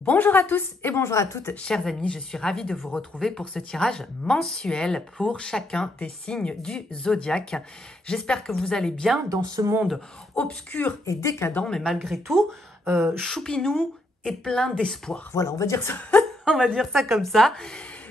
Bonjour à tous et bonjour à toutes, chers amis, je suis ravie de vous retrouver pour ce tirage mensuel pour chacun des signes du zodiaque. J'espère que vous allez bien dans ce monde obscur et décadent, mais malgré tout, choupinou et plein d'espoir. Voilà, on va dire ça, on va dire ça comme ça.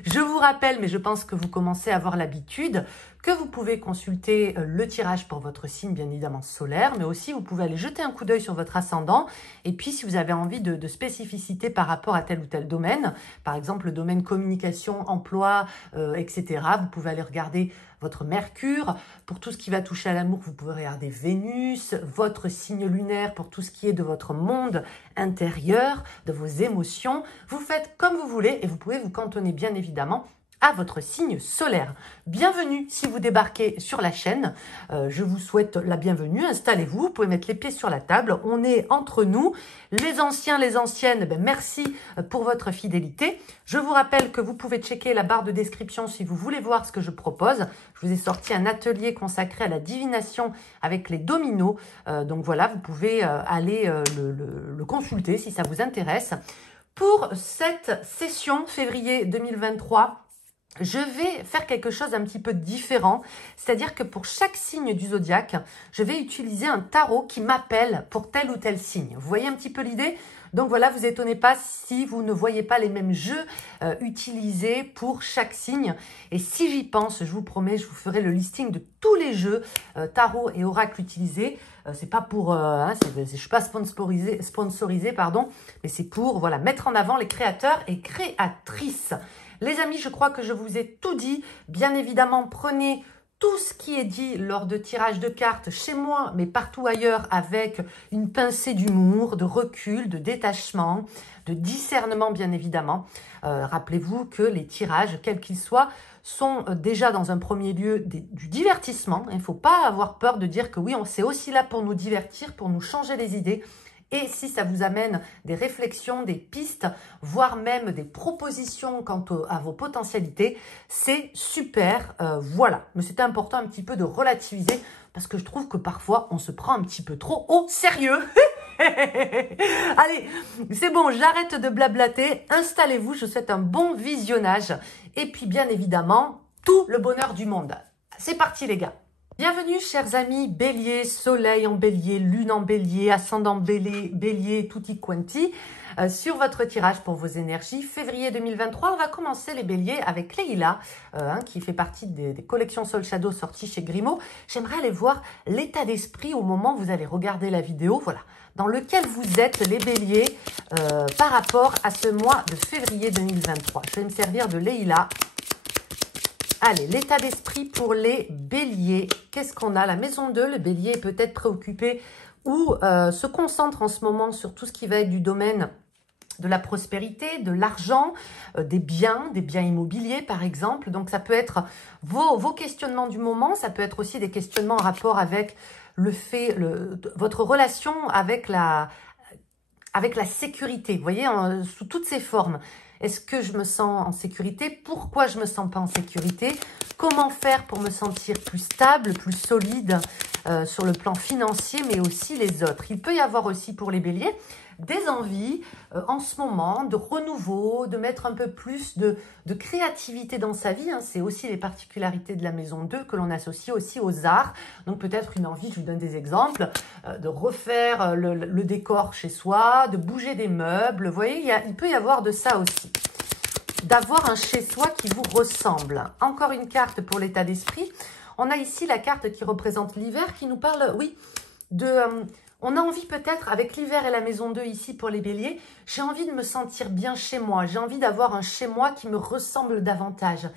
Je vous rappelle, mais je pense que vous commencez à avoir l'habitude, que vous pouvez consulter le tirage pour votre signe, bien évidemment solaire, mais aussi vous pouvez aller jeter un coup d'œil sur votre ascendant. Et puis, si vous avez envie de spécificité par rapport à tel ou tel domaine, par exemple le domaine communication, emploi, etc., vous pouvez aller regarder votre Mercure. Pour tout ce qui va toucher à l'amour, vous pouvez regarder Vénus, votre signe lunaire pour tout ce qui est de votre monde intérieur, de vos émotions. Vous faites comme vous voulez et vous pouvez vous cantonner bien évidemment à votre signe solaire. Bienvenue si vous débarquez sur la chaîne. Je vous souhaite la bienvenue. Installez-vous, vous pouvez mettre les pieds sur la table. On est entre nous. Les anciens, les anciennes, merci pour votre fidélité. Je vous rappelle que vous pouvez checker la barre de description si vous voulez voir ce que je propose. Je vous ai sorti un atelier consacré à la divination avec les dominos. Donc voilà, vous pouvez aller le consulter si ça vous intéresse. Pour cette session février 2023, je vais faire quelque chose d'un petit peu différent, c'est-à-dire que pour chaque signe du zodiaque, je vais utiliser un tarot qui m'appelle pour tel ou tel signe. Vous voyez un petit peu l'idée? Donc voilà, vous étonnez pas si vous ne voyez pas les mêmes jeux utilisés pour chaque signe. Et si j'y pense, je vous promets, je vous ferai le listing de tous les jeux tarot et oracle utilisés. C'est pas pour, je suis pas sponsorisé, pardon, mais c'est pour voilà mettre en avant les créateurs et créatrices. Les amis, je crois que je vous ai tout dit. Bien évidemment, prenez tout ce qui est dit lors de tirage de cartes chez moi, mais partout ailleurs, avec une pincée d'humour, de recul, de détachement, de discernement, bien évidemment. Rappelez-vous que les tirages, quels qu'ils soient, sont déjà dans un premier lieu du divertissement. Il ne faut pas avoir peur de dire que oui, c'est aussi là pour nous divertir, pour nous changer les idées. Et si ça vous amène des réflexions, des pistes, voire même des propositions quant à vos potentialités, c'est super, voilà. Mais c'était important un petit peu de relativiser parce que je trouve que parfois, on se prend un petit peu trop au sérieux. Allez, c'est bon, j'arrête de blablater. Installez-vous, je vous souhaite un bon visionnage. Et puis, bien évidemment, tout le bonheur du monde. C'est parti, les gars. Bienvenue, chers amis, bélier, soleil en bélier, lune en bélier, ascendant bélier, tutti quanti, sur votre tirage pour vos énergies. Février 2023, on va commencer les béliers avec Leïla, qui fait partie des collections Soul Shadow sorties chez Grimaud. J'aimerais aller voir l'état d'esprit au moment où vous allez regarder la vidéo, voilà, dans lequel vous êtes, les béliers, par rapport à ce mois de février 2023. Je vais me servir de Leïla. Allez, l'état d'esprit pour les béliers. Qu'est-ce qu'on a? La maison 2, le bélier est peut-être préoccupé ou se concentre en ce moment sur tout ce qui va être du domaine de la prospérité, de l'argent, des biens immobiliers par exemple. Donc ça peut être vos questionnements du moment, ça peut être aussi des questionnements en rapport avec votre relation avec la sécurité, vous voyez, sous toutes ses formes. Est-ce que je me sens en sécurité? Pourquoi je ne me sens pas en sécurité? Comment faire pour me sentir plus stable, plus solide sur le plan financier, mais aussi les autres? Il peut y avoir aussi pour les béliers des envies en ce moment de renouveau, de mettre un peu plus de créativité dans sa vie. C'est aussi les particularités de la maison 2 que l'on associe aussi aux arts. Donc peut-être une envie, je vous donne des exemples, de refaire le décor chez soi, de bouger des meubles. Vous voyez, il peut y avoir de ça aussi. D'avoir un chez-soi qui vous ressemble. Encore une carte pour l'état d'esprit. On a ici la carte qui représente l'hiver, qui nous parle, oui, on a envie peut-être, avec l'hiver et la maison 2 ici pour les béliers, j'ai envie de me sentir bien chez moi. J'ai envie d'avoir un chez moi qui me ressemble davantage.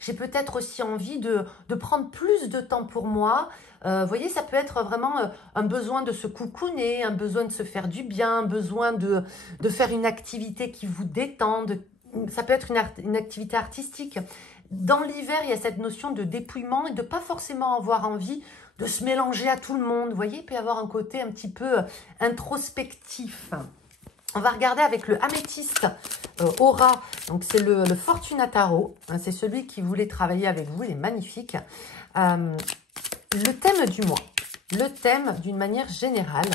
J'ai peut-être aussi envie de prendre plus de temps pour moi. Vous voyez, ça peut être vraiment un besoin de se coucouner, un besoin de se faire du bien, un besoin de faire une activité qui vous détend. Ça peut être une activité artistique. Dans l'hiver, il y a cette notion de dépouillement et de pas forcément avoir envie de se mélanger à tout le monde. Vous voyez, il peut y avoir un côté un petit peu introspectif. On va regarder avec le améthyste aura. Donc, c'est le Fortuna Tarot. C'est celui qui voulait travailler avec vous. Il est magnifique. Le thème du mois. Le thème, d'une manière générale,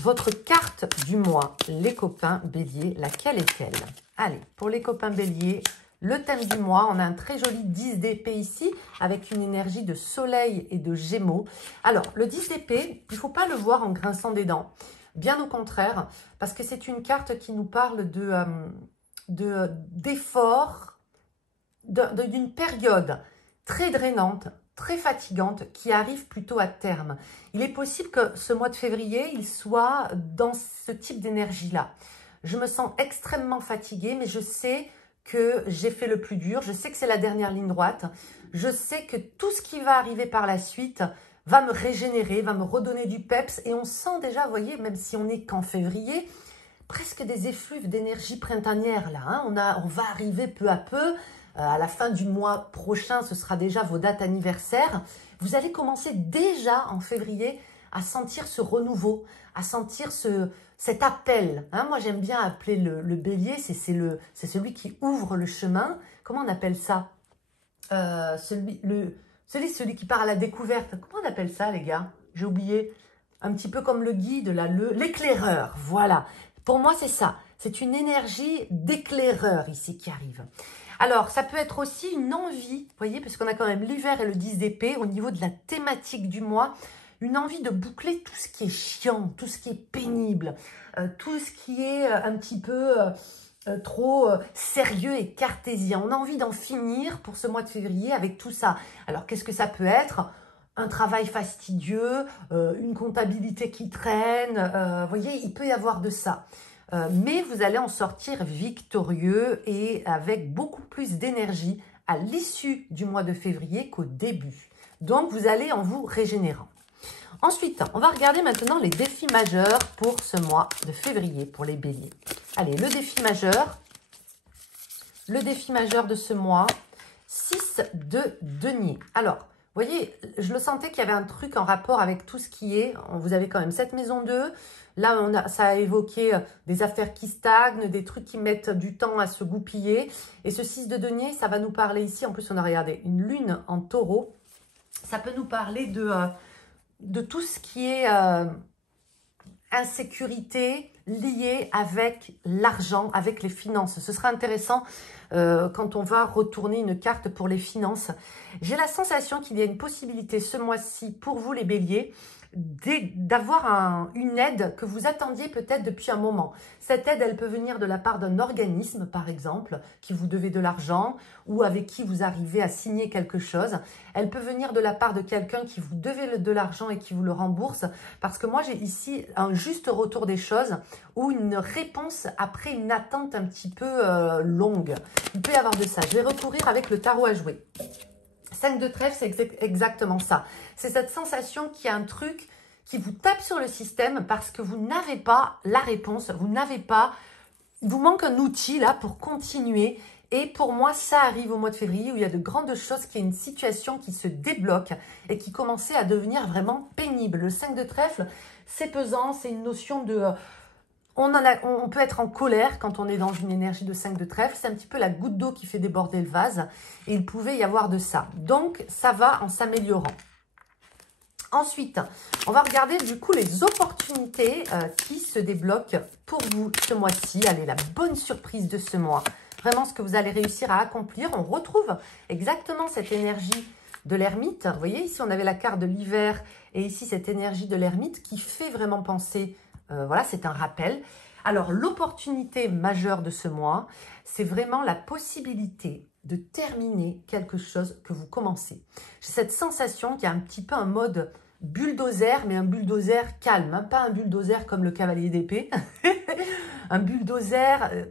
votre carte du mois, les copains béliers, laquelle est-elle? Allez, pour les copains béliers, le thème du mois, on a un très joli 10 d'épée ici, avec une énergie de soleil et de gémeaux. Alors, le 10 d'épée, il ne faut pas le voir en grinçant des dents. Bien au contraire, parce que c'est une carte qui nous parle d'efforts, d'une période très drainante, très fatigante, qui arrive plutôt à terme. Il est possible que ce mois de février, il soit dans ce type d'énergie-là. Je me sens extrêmement fatiguée, mais je sais que j'ai fait le plus dur. Je sais que c'est la dernière ligne droite. Je sais que tout ce qui va arriver par la suite va me régénérer, va me redonner du peps. Et on sent déjà, vous voyez, même si on n'est qu'en février, presque des effluves d'énergie printanière là. Hein. On va arriver peu à peu. À la fin du mois prochain, ce sera déjà vos dates anniversaires. Vous allez commencer déjà en février à sentir ce renouveau, à sentir cet appel. Hein. Moi, j'aime bien appeler le bélier, c'est celui qui ouvre le chemin. Comment on appelle ça? Celui qui part à la découverte. Comment on appelle ça, les gars? J'ai oublié. Un petit peu comme le guide, l'éclaireur. Voilà. Pour moi, c'est ça. C'est une énergie d'éclaireur ici qui arrive. Alors, ça peut être aussi une envie, vous voyez, parce qu'on a quand même l'hiver et le 10 d'épée au niveau de la thématique du mois, une envie de boucler tout ce qui est chiant, tout ce qui est pénible, tout ce qui est un petit peu trop sérieux et cartésien. On a envie d'en finir pour ce mois de février avec tout ça. Alors, qu'est-ce que ça peut être? Un travail fastidieux, une comptabilité qui traîne, vous voyez, il peut y avoir de ça. Mais vous allez en sortir victorieux et avec beaucoup plus d'énergie à l'issue du mois de février qu'au début. Donc, vous allez en vous régénérant. Ensuite, on va regarder maintenant les défis majeurs pour ce mois de février, pour les béliers. Allez, le défi majeur de ce mois, 6 de denier. Alors, vous voyez, je le sentais qu'il y avait un truc en rapport avec tout ce qui est, vous avez quand même cette maison 2, là ça a évoqué des affaires qui stagnent, des trucs qui mettent du temps à se goupiller, et ce 6 de denier, ça va nous parler ici, en plus on a regardé une lune en taureau, ça peut nous parler de tout ce qui est insécurité liée avec l'argent, avec les finances. Ce sera intéressant quand on va retourner une carte pour les finances. J'ai la sensation qu'il y a une possibilité ce mois-ci pour vous les béliers d'avoir une aide que vous attendiez peut-être depuis un moment. Cette aide, elle peut venir de la part d'un organisme, par exemple, qui vous devait de l'argent ou avec qui vous arrivez à signer quelque chose. Elle peut venir de la part de quelqu'un qui vous devait de l'argent et qui vous le rembourse. Parce que moi, j'ai ici un juste retour des choses ou une réponse après une attente un petit peu longue. Il peut y avoir de ça. Je vais recourir avec le tarot à jouer. 5 de trèfle, c'est exactement ça. C'est cette sensation qu'il y a un truc qui vous tape sur le système parce que vous n'avez pas la réponse, il vous manque un outil là pour continuer. Et pour moi, ça arrive au mois de février où il y a de grandes choses, qu'il y a une situation qui se débloque et qui commençait à devenir vraiment pénible. Le 5 de trèfle, c'est pesant, c'est une notion de... On peut être en colère quand on est dans une énergie de 5 de trèfle. C'est un petit peu la goutte d'eau qui fait déborder le vase. Et il pouvait y avoir de ça. Donc, ça va en s'améliorant. Ensuite, on va regarder du coup les opportunités qui se débloquent pour vous ce mois-ci. Allez, la bonne surprise de ce mois. Vraiment ce que vous allez réussir à accomplir. On retrouve exactement cette énergie de l'ermite. Vous voyez, ici, on avait la carte de l'hiver et ici, cette énergie de l'ermite qui fait vraiment penser... voilà, c'est un rappel. Alors, l'opportunité majeure de ce mois, c'est vraiment la possibilité de terminer quelque chose que vous commencez. J'ai cette sensation qu'il y a un petit peu un mode bulldozer, mais un bulldozer calme, hein, pas un bulldozer comme le cavalier d'épée. Un bulldozer,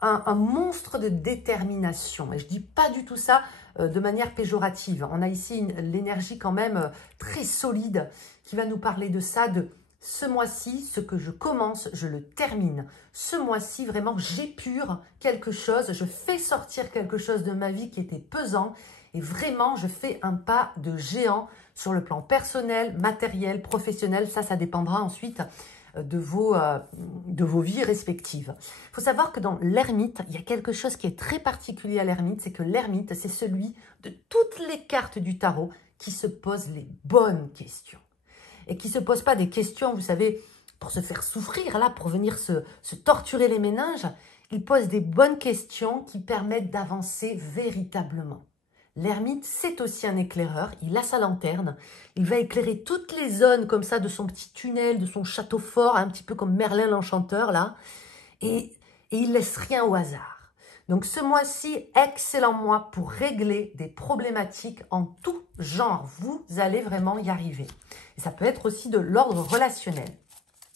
un monstre de détermination. Et je dis pas du tout ça de manière péjorative. On a ici l'énergie quand même très solide qui va nous parler de ça, de... Ce mois-ci, ce que je commence, je le termine. Ce mois-ci, vraiment, j'épure quelque chose. Je fais sortir quelque chose de ma vie qui était pesant. Et vraiment, je fais un pas de géant sur le plan personnel, matériel, professionnel. Ça dépendra ensuite de vos vies respectives. Il faut savoir que dans l'ermite, il y a quelque chose qui est très particulier à l'ermite. C'est que l'ermite, c'est celui de toutes les cartes du tarot qui se pose les bonnes questions. Et qui ne se pose pas des questions, vous savez, pour se faire souffrir, là, pour venir se torturer les méninges. Il pose des bonnes questions qui permettent d'avancer véritablement. L'ermite, c'est aussi un éclaireur. Il a sa lanterne. Il va éclairer toutes les zones comme ça de son petit tunnel, de son château fort, un petit peu comme Merlin l'Enchanteur, là. Et il laisse rien au hasard. Donc ce mois-ci, excellent mois pour régler des problématiques en tout genre. Vous allez vraiment y arriver. Et ça peut être aussi de l'ordre relationnel.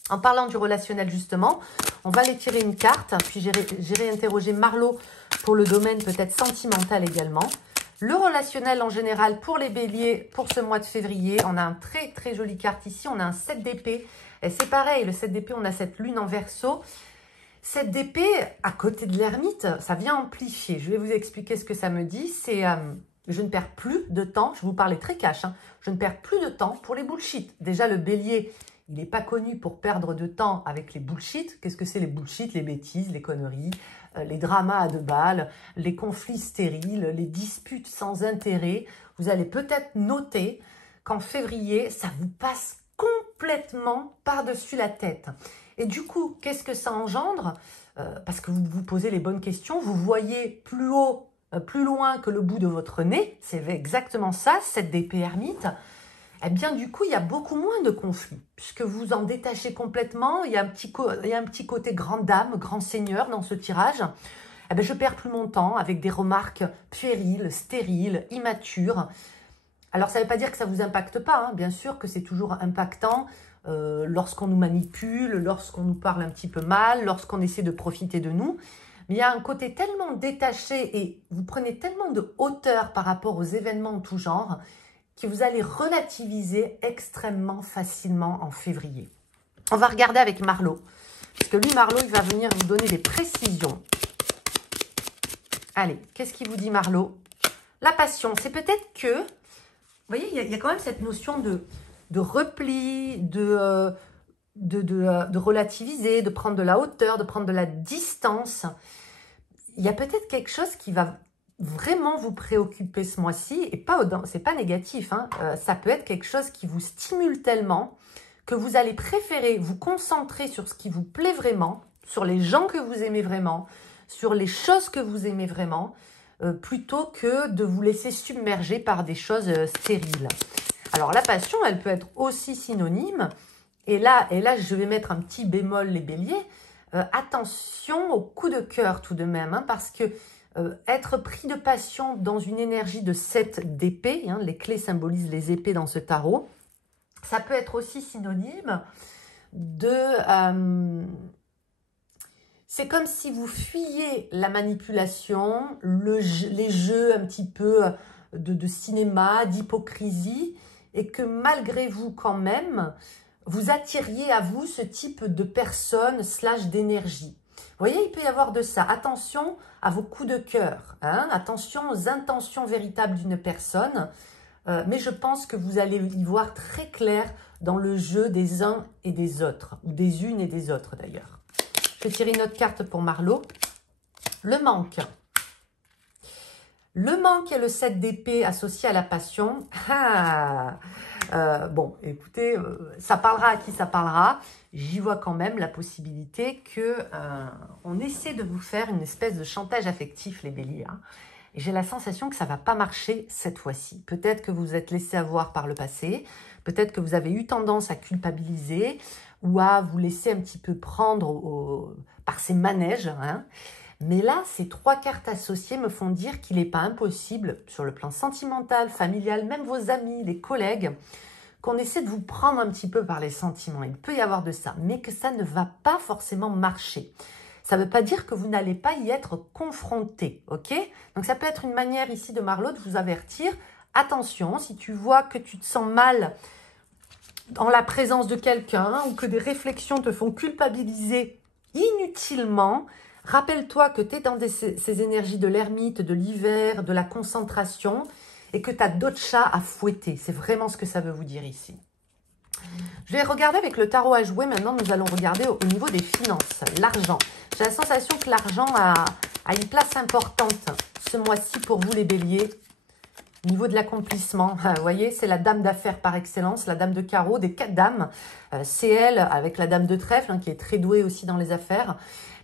En parlant du relationnel, justement, on va aller tirer une carte. Puis j'irai interroger Marlo pour le domaine peut-être sentimental également. Le relationnel en général pour les béliers pour ce mois de février. On a un très très jolie carte ici. On a un 7 d'épée. Et c'est pareil, le 7 d'épée, on a cette lune en verseau. 7 d'épée, à côté de l'ermite, ça vient amplifier. Je vais vous expliquer ce que ça me dit. C'est je ne perds plus de temps. Je vous parlais très cash. Hein, je ne perds plus de temps pour les bullshit. Déjà, le bélier, il n'est pas connu pour perdre de temps avec les bullshit. Qu'est-ce que c'est les bullshit? Les bêtises, les conneries, les dramas à deux balles, les conflits stériles, les disputes sans intérêt. Vous allez peut-être noter qu'en février, ça vous passe complètement par-dessus la tête. Et du coup, qu'est-ce que ça engendre? Parce que vous vous posez les bonnes questions, vous voyez plus haut, plus loin que le bout de votre nez. C'est exactement ça, cette d'épée ermite. Eh bien, du coup, il y a beaucoup moins de conflits, puisque vous en détachez complètement. Il y a un petit côté grande dame, grand seigneur dans ce tirage. Eh bien, je perds plus mon temps avec des remarques puériles, stériles, immatures. Alors, ça ne veut pas dire que ça ne vous impacte pas. Hein. Bien sûr que c'est toujours impactant lorsqu'on nous manipule, lorsqu'on nous parle un petit peu mal, lorsqu'on essaie de profiter de nous. Mais il y a un côté tellement détaché et vous prenez tellement de hauteur par rapport aux événements en tout genre que vous allez relativiser extrêmement facilement en février. On va regarder avec Marlo, puisque lui, Marlo, il va venir vous donner des précisions. Allez, qu'est-ce qu'il vous dit, Marlo? La passion, c'est peut-être que, vous voyez, il y a quand même cette notion de repli, de relativiser, de prendre de la hauteur, de prendre de la distance. Il y a peut-être quelque chose qui va vraiment vous préoccuper ce mois-ci, et c'est pas négatif, hein. Ça peut être quelque chose qui vous stimule tellement que vous allez préférer vous concentrer sur ce qui vous plaît vraiment, sur les gens que vous aimez vraiment, sur les choses que vous aimez vraiment, plutôt que de vous laisser submerger par des choses stériles. Alors la passion, elle peut être aussi synonyme, et là je vais mettre un petit bémol les béliers, attention au coup de cœur tout de même, hein, parce que être pris de passion dans une énergie de 7 d'épée, hein, les clés symbolisent les épées dans ce tarot, ça peut être aussi synonyme de... c'est comme si vous fuyiez la manipulation, les jeux un petit peu de cinéma, d'hypocrisie, et que malgré vous quand même, vous attiriez à vous ce type de personne / d'énergie. Vous voyez, il peut y avoir de ça. Attention à vos coups de cœur, hein? Attention aux intentions véritables d'une personne. Mais je pense que vous allez y voir très clair dans le jeu des uns et des autres, ou des unes et des autres d'ailleurs. Je vais tirer une autre carte pour Marlo. Le manque. Le manque et le 7 d'épée associé à la passion. Bon, écoutez, ça parlera à qui ça parlera. J'y vois quand même la possibilité que on essaie de vous faire une espèce de chantage affectif, les béliers. Hein. Et j'ai la sensation que ça ne va pas marcher cette fois-ci. Peut-être que vous vous êtes laissé avoir par le passé. Peut-être que vous avez eu tendance à culpabiliser ou à vous laisser un petit peu prendre par ces manèges. Hein. Mais là, ces 3 cartes associées me font dire qu'il n'est pas impossible, sur le plan sentimental, familial, même vos amis, les collègues, qu'on essaie de vous prendre un petit peu par les sentiments. Il peut y avoir de ça, mais que ça ne va pas forcément marcher. Ça ne veut pas dire que vous n'allez pas y être confronté, ok? Donc ça peut être une manière ici de Marlo de vous avertir. Attention, si tu vois que tu te sens mal en la présence de quelqu'un ou que des réflexions te font culpabiliser inutilement, rappelle-toi que tu es dans ces énergies de l'ermite, de l'hiver, de la concentration et que tu as d'autres chats à fouetter. C'est vraiment ce que ça veut vous dire ici. Je vais regarder avec le tarot à jouer. Maintenant, nous allons regarder au niveau des finances, l'argent. J'ai la sensation que l'argent a une place importante ce mois-ci pour vous les béliers. Au niveau de l'accomplissement, vous voyez, c'est la dame d'affaires par excellence, la dame de carreau, des 4 dames. C'est elle, avec la dame de trèfle, hein, qui est très douée aussi dans les affaires.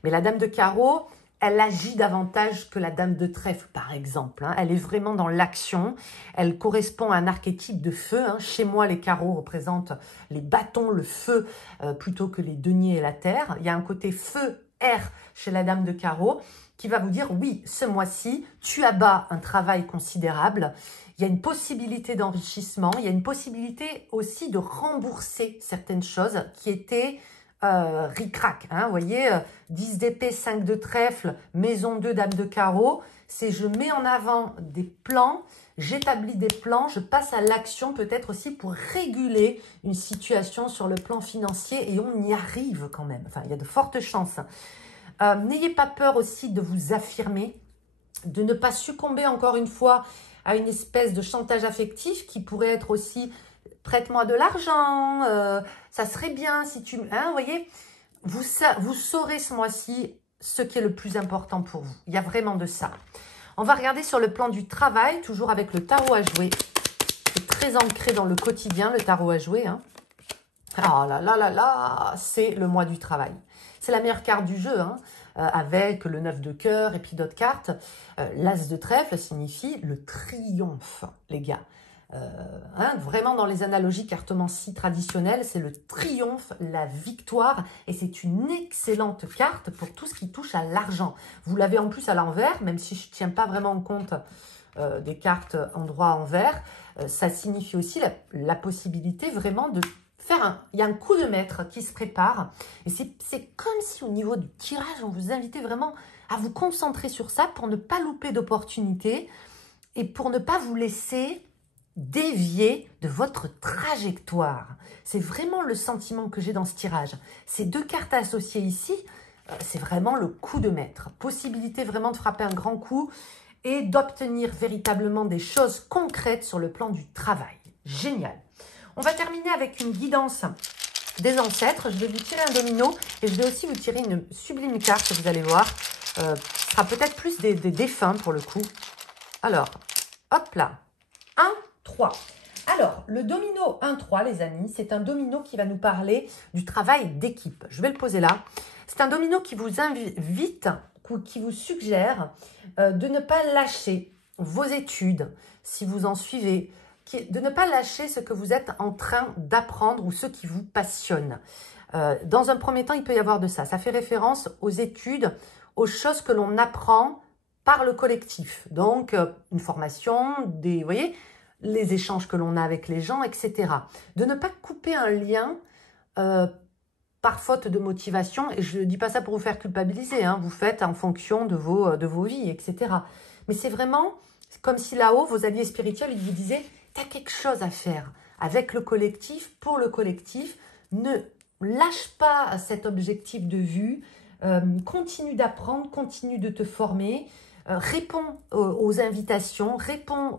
Mais la dame de carreau, elle agit davantage que la dame de trèfle, par exemple. Hein. Elle est vraiment dans l'action. Elle correspond à un archétype de feu. Hein. Chez moi, les carreaux représentent les bâtons, le feu, plutôt que les deniers et la terre. Il y a un côté feu, air chez la dame de carreau qui va vous dire, oui, ce mois-ci, tu abats un travail considérable. Il y a une possibilité d'enrichissement. Il y a une possibilité aussi de rembourser certaines choses qui étaient... ric-rac, hein, vous voyez, 10 d'épée, 5 de trèfle, maison 2, dame de carreau, c'est je mets en avant des plans, j'établis des plans, je passe à l'action peut-être aussi pour réguler une situation sur le plan financier et on y arrive quand même, enfin il y a de fortes chances. N'ayez pas peur aussi de vous affirmer, de ne pas succomber encore une fois à une espèce de chantage affectif qui pourrait être aussi... Prête-moi de l'argent, ça serait bien si tu... Hein, vous voyez, vous saurez ce mois-ci ce qui est le plus important pour vous. Il y a vraiment de ça. On va regarder sur le plan du travail, toujours avec le tarot à jouer. C'est très ancré dans le quotidien, le tarot à jouer. Hein. Oh là là là là, c'est le mois du travail. C'est la meilleure carte du jeu, hein, avec le 9 de cœur et puis d'autres cartes. L'as de trèfle signifie le triomphe, les gars. Hein, vraiment dans les analogies cartomancie traditionnelles, c'est le triomphe, la victoire et c'est une excellente carte pour tout ce qui touche à l'argent. Vous l'avez en plus à l'envers, même si je ne tiens pas vraiment en compte des cartes endroit-envers, ça signifie aussi la possibilité vraiment de faire il y a un coup de maître qui se prépare et c'est comme si au niveau du tirage, on vous invitait vraiment à vous concentrer sur ça pour ne pas louper d'opportunités et pour ne pas vous laisser dévier de votre trajectoire. C'est vraiment le sentiment que j'ai dans ce tirage. Ces 2 cartes associées ici, c'est vraiment le coup de maître. Possibilité vraiment de frapper un grand coup et d'obtenir véritablement des choses concrètes sur le plan du travail. Génial. On va terminer avec une guidance des ancêtres. Je vais vous tirer un domino et je vais aussi vous tirer une sublime carte, vous allez voir. Ce sera peut-être plus des défunts pour le coup. Alors, hop là. 1, 3. Alors, le domino 1-3, les amis, c'est un domino qui va nous parler du travail d'équipe. Je vais le poser là. C'est un domino qui vous invite, qui vous suggère de ne pas lâcher vos études, si vous en suivez, de ne pas lâcher ce que vous êtes en train d'apprendre ou ce qui vous passionne. Dans un premier temps, il peut y avoir de ça. Ça fait référence aux études, aux choses que l'on apprend par le collectif. Donc, une formation, vous voyez, les échanges que l'on a avec les gens, etc. De ne pas couper un lien par faute de motivation. Et je ne dis pas ça pour vous faire culpabiliser. Hein, vous faites en fonction de vos vies, etc. Mais c'est vraiment comme si là-haut, vos alliés spirituels, ils vous disaient, tu as quelque chose à faire avec le collectif, pour le collectif. Ne lâche pas cet objectif de vue. Continue d'apprendre, continue de te former. Réponds aux invitations, réponds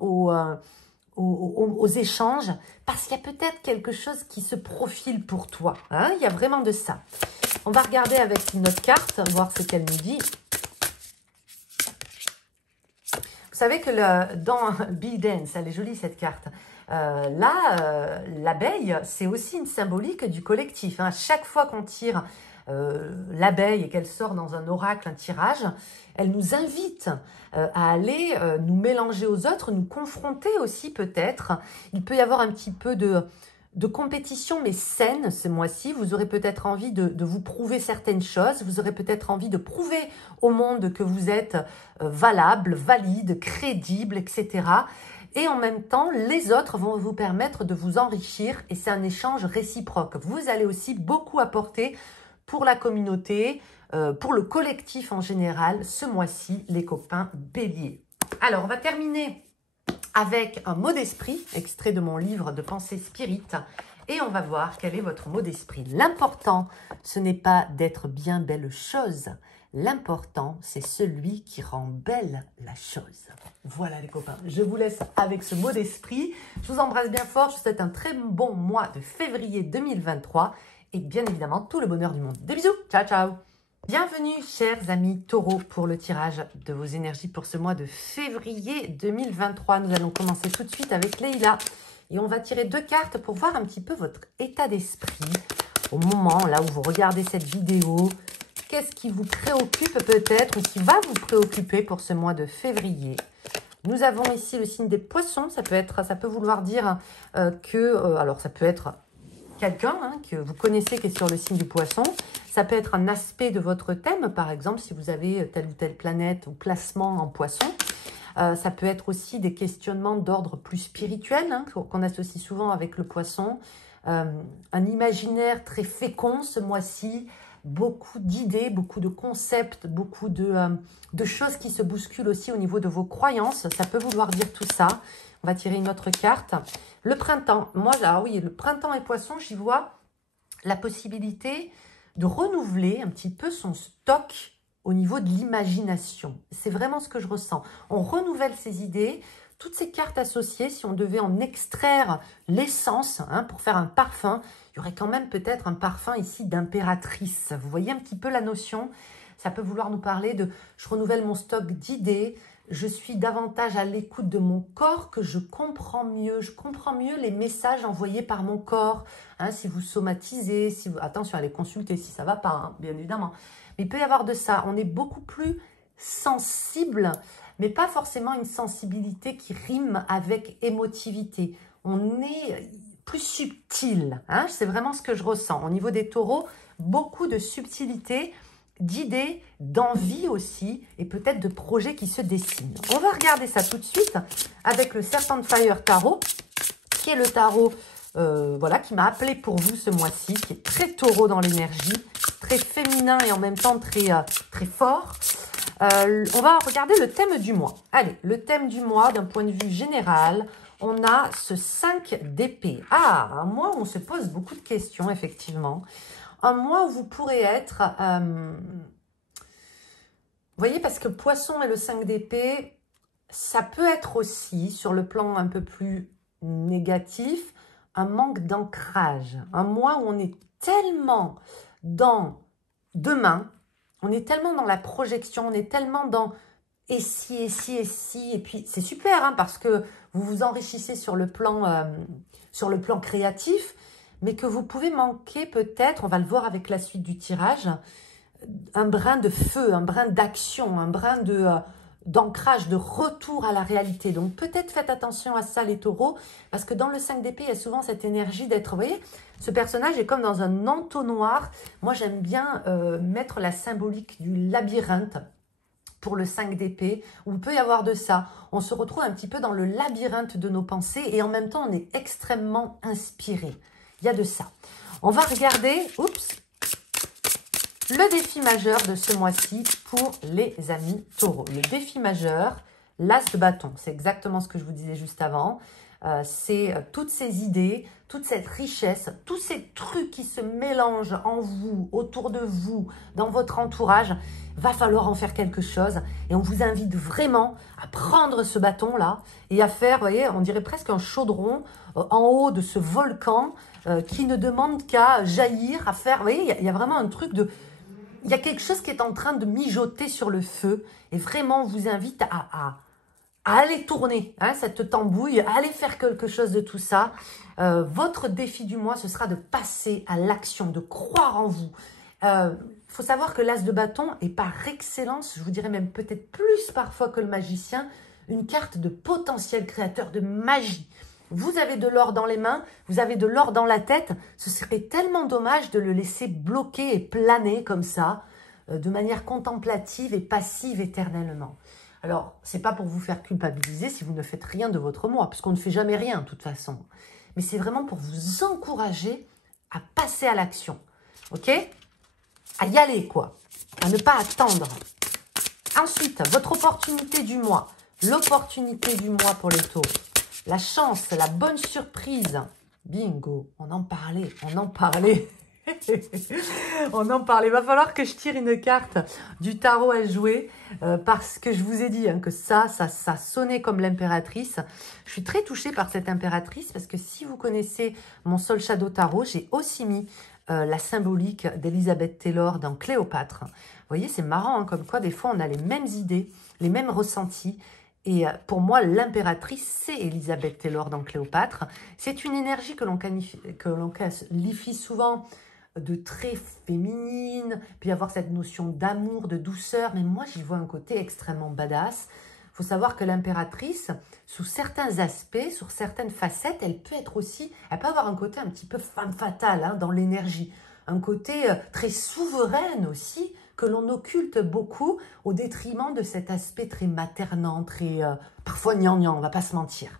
aux échanges, parce qu'il y a peut-être quelque chose qui se profile pour toi. Hein, il y a vraiment de ça. On va regarder avec une autre carte, voir ce qu'elle nous dit. Vous savez que dans Bee Dance, elle est jolie cette carte. Là, l'abeille, c'est aussi une symbolique du collectif. Hein. Chaque fois qu'on tire l'abeille et qu'elle sort dans un oracle, un tirage, elle nous invite à aller nous mélanger aux autres, nous confronter aussi peut-être. Il peut y avoir un petit peu de compétition, mais saine ce mois-ci. Vous aurez peut-être envie de vous prouver certaines choses. Vous aurez peut-être envie de prouver au monde que vous êtes valable, valide, crédible, etc. Et en même temps, les autres vont vous permettre de vous enrichir et c'est un échange réciproque. Vous allez aussi beaucoup apporter pour la communauté, pour le collectif en général, ce mois-ci, les copains béliers. Alors, on va terminer avec un mot d'esprit, extrait de mon livre de pensée spirit, et on va voir quel est votre mot d'esprit. L'important, ce n'est pas d'être bien belle chose, l'important, c'est celui qui rend belle la chose. Voilà les copains, je vous laisse avec ce mot d'esprit. Je vous embrasse bien fort, je vous souhaite un très bon mois de février 2023, et bien évidemment tout le bonheur du monde. Des bisous, ciao ciao. Bienvenue chers amis taureaux pour le tirage de vos énergies pour ce mois de février 2023. Nous allons commencer tout de suite avec Leïla et on va tirer 2 cartes pour voir un petit peu votre état d'esprit au moment là où vous regardez cette vidéo. Qu'est-ce qui vous préoccupe peut-être ou qui va vous préoccuper pour ce mois de février? Nous avons ici le signe des poissons. Ça peut vouloir dire alors ça peut être quelqu'un que vous connaissez qui est sur le signe du poisson. Ça peut être un aspect de votre thème, par exemple, si vous avez telle ou telle planète ou placement en poisson. Ça peut être aussi des questionnements d'ordre plus spirituel, qu'on associe souvent avec le poisson. Un imaginaire très fécond ce mois-ci, beaucoup d'idées, beaucoup de concepts, beaucoup de choses qui se bousculent aussi au niveau de vos croyances. Ça peut vouloir dire tout ça. On va tirer une autre carte. Le printemps. Moi, là, oui, le printemps et poisson, j'y vois la possibilité de renouveler un petit peu son stock au niveau de l'imagination. C'est vraiment ce que je ressens. On renouvelle ses idées. Toutes ces cartes associées, si on devait en extraire l'essence pour faire un parfum, il y aurait quand même peut-être un parfum ici d'impératrice. Vous voyez un petit peu la notion? Ça peut vouloir nous parler de « je renouvelle mon stock d'idées », je suis davantage à l'écoute de mon corps, que je comprends mieux les messages envoyés par mon corps. Si vous somatisez, attention à les consulter si ça ne va pas, bien évidemment. Mais il peut y avoir de ça. On est beaucoup plus sensible, mais pas forcément une sensibilité qui rime avec émotivité. On est plus subtil. C'est vraiment ce que je ressens. Au niveau des taureaux, beaucoup de subtilité, d'idées, d'envie aussi, et peut-être de projets qui se dessinent. On va regarder ça tout de suite avec le Serpent de Fire Tarot, qui est le tarot qui m'a appelé pour vous ce mois-ci, qui est très taureau dans l'énergie, très féminin et en même temps très fort. On va regarder le thème du mois. Allez, le thème du mois, d'un point de vue général, on a ce 5 d'épée. Ah, un mois où on se pose beaucoup de questions, effectivement. Un mois où vous pourrez être... vous voyez, parce que poisson et le 5 d'épée, ça peut être aussi, sur le plan un peu plus négatif, un manque d'ancrage. Un mois où on est tellement dans demain, on est tellement dans la projection, on est tellement dans et si, et si, et si. Et puis, c'est super, parce que vous vous enrichissez sur le plan créatif, mais que vous pouvez manquer peut-être, on va le voir avec la suite du tirage, un brin de feu, un brin d'action, un brin d'ancrage, de retour à la réalité. Donc peut-être faites attention à ça les taureaux, parce que dans le 5 d'épée, il y a souvent cette énergie d'être, vous voyez, ce personnage est comme dans un entonnoir. Moi j'aime bien mettre la symbolique du labyrinthe pour le 5 d'épée, où il peut y avoir de ça. On se retrouve un petit peu dans le labyrinthe de nos pensées et en même temps on est extrêmement inspiré. Il y a de ça. On va regarder, le défi majeur de ce mois-ci pour les amis taureaux. Le défi majeur, l'as de bâton. C'est exactement ce que je vous disais juste avant. C'est toutes ces idées, toute cette richesse, tous ces trucs qui se mélangent en vous, autour de vous, dans votre entourage. Va falloir en faire quelque chose. Et on vous invite vraiment à prendre ce bâton-là et à faire, vous voyez, on dirait presque un chaudron en haut de ce volcan qui ne demande qu'à jaillir, à faire, vous voyez, il y a vraiment un truc de... Il y a quelque chose qui est en train de mijoter sur le feu. Et vraiment, on vous invite à aller tourner cette tambouille, à aller faire quelque chose de tout ça. Votre défi du mois, ce sera de passer à l'action, de croire en vous. Il faut savoir que l'as de bâton est par excellence, je vous dirais même peut-être plus parfois que le magicien, une carte de potentiel créateur, de magie. Vous avez de l'or dans les mains, vous avez de l'or dans la tête. Ce serait tellement dommage de le laisser bloquer et planer comme ça, de manière contemplative et passive éternellement. Alors, ce n'est pas pour vous faire culpabiliser si vous ne faites rien de votre mois, parce qu'on ne fait jamais rien de toute façon. Mais c'est vraiment pour vous encourager à passer à l'action. Ok? À y aller, quoi. À ne pas attendre. Ensuite, votre opportunité du mois. L'opportunité du mois pour les taureaux. La chance, la bonne surprise. Bingo, on en parlait, on en parlait. On en parlait. Il va falloir que je tire une carte du tarot à jouer parce que je vous ai dit que ça sonnait comme l'impératrice. Je suis très touchée par cette impératrice parce que si vous connaissez mon Soul Shadow Tarot, j'ai aussi mis la symbolique d'Elizabeth Taylor dans Cléopâtre. Vous voyez, c'est marrant, hein, comme quoi des fois on a les mêmes idées, les mêmes ressentis. Et pour moi, l'impératrice, c'est Elizabeth Taylor dans Cléopâtre. C'est une énergie que l'on qualifie souvent de très féminine, puis avoir cette notion d'amour, de douceur. Mais moi, j'y vois un côté extrêmement badass. Il faut savoir que l'impératrice, sous certains aspects, sur certaines facettes, elle peut avoir un côté un petit peu femme fatale, hein, dans l'énergie. Un côté très souveraine aussi, que l'on occulte beaucoup au détriment de cet aspect très maternant, très parfois gnangnan, on va pas se mentir.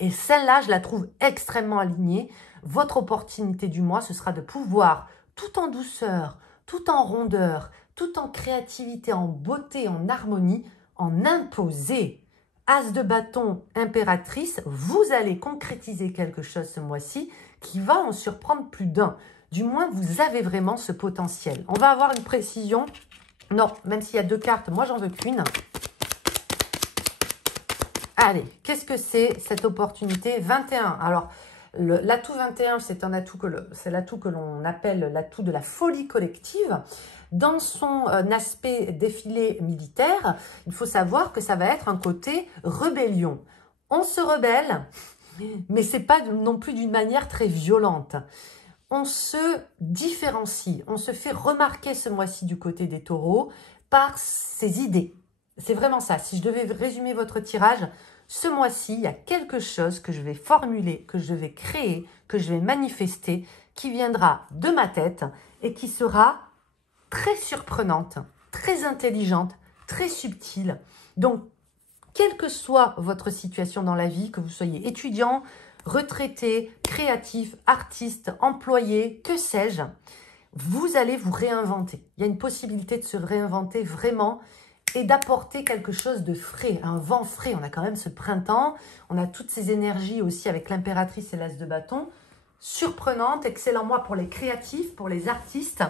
Et celle-là, je la trouve extrêmement alignée. Votre opportunité du mois, ce sera de pouvoir, tout en douceur, tout en rondeur, tout en créativité, en beauté, en harmonie, en imposer. As de bâton, impératrice, vous allez concrétiser quelque chose ce mois-ci qui va en surprendre plus d'un. Du moins, vous avez vraiment ce potentiel. On va avoir une précision. Non, même s'il y a 2 cartes, moi, j'en veux qu'une. Allez, qu'est-ce que c'est cette opportunité 21. Alors, l'atout 21, c'est un atout c'est l'atout que l'on appelle l'atout de la folie collective. Dans son aspect défilé militaire, il faut savoir que ça va être un côté rébellion. On se rebelle, mais c'est pas non plus d'une manière très violente. On se différencie, on se fait remarquer ce mois-ci du côté des taureaux par ses idées. C'est vraiment ça. Si je devais résumer votre tirage, ce mois-ci, il y a quelque chose que je vais formuler, que je vais créer, que je vais manifester, qui viendra de ma tête et qui sera très surprenante, très intelligente, très subtile. Donc, quelle que soit votre situation dans la vie, que vous soyez étudiant, retraité, créatif, artiste, employé, que sais-je, vous allez vous réinventer. Il y a une possibilité de se réinventer vraiment et d'apporter quelque chose de frais, un vent frais. On a quand même ce printemps, on a toutes ces énergies aussi avec l'impératrice et l'as de bâton. Surprenante, excellent mois pour les créatifs, pour les artistes,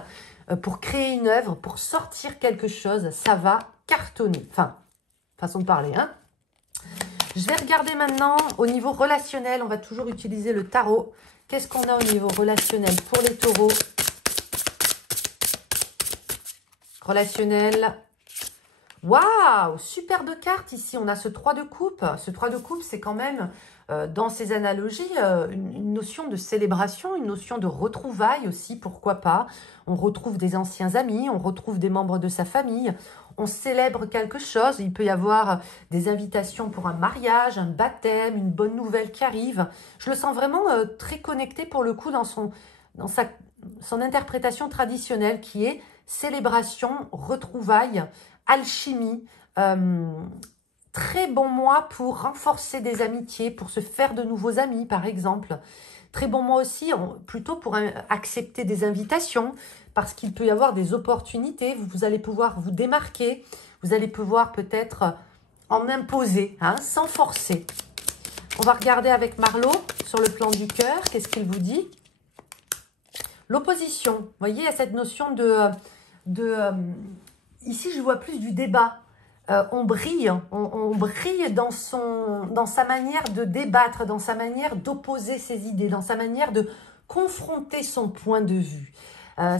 pour créer une œuvre, pour sortir quelque chose, ça va cartonner. Enfin, façon de parler, hein. Je vais regarder maintenant au niveau relationnel. On va toujours utiliser le tarot. Qu'est-ce qu'on a au niveau relationnel pour les taureaux? Relationnel. Waouh! Superbe carte ici. On a ce 3 de coupe. Ce 3 de coupe, c'est quand même, dans ces analogies, une notion de célébration, une notion de retrouvailles aussi, pourquoi pas. On retrouve des anciens amis, on retrouve des membres de sa famille. On célèbre quelque chose, il peut y avoir des invitations pour un mariage, un baptême, une bonne nouvelle qui arrive. Je le sens vraiment très connecté pour le coup dans son interprétation traditionnelle qui est célébration, retrouvailles, alchimie. Très bon mois pour renforcer des amitiés, pour se faire de nouveaux amis par exemple. Très bon mois aussi, plutôt pour accepter des invitations, parce qu'il peut y avoir des opportunités, vous allez pouvoir vous démarquer, vous allez pouvoir peut-être en imposer, hein, sans forcer. On va regarder avec Marlo sur le plan du cœur, qu'est-ce qu'il vous dit? L'opposition, vous voyez, il y a cette notion ici je vois plus du débat. On brille dans sa manière de débattre, dans sa manière d'opposer ses idées, dans sa manière de confronter son point de vue.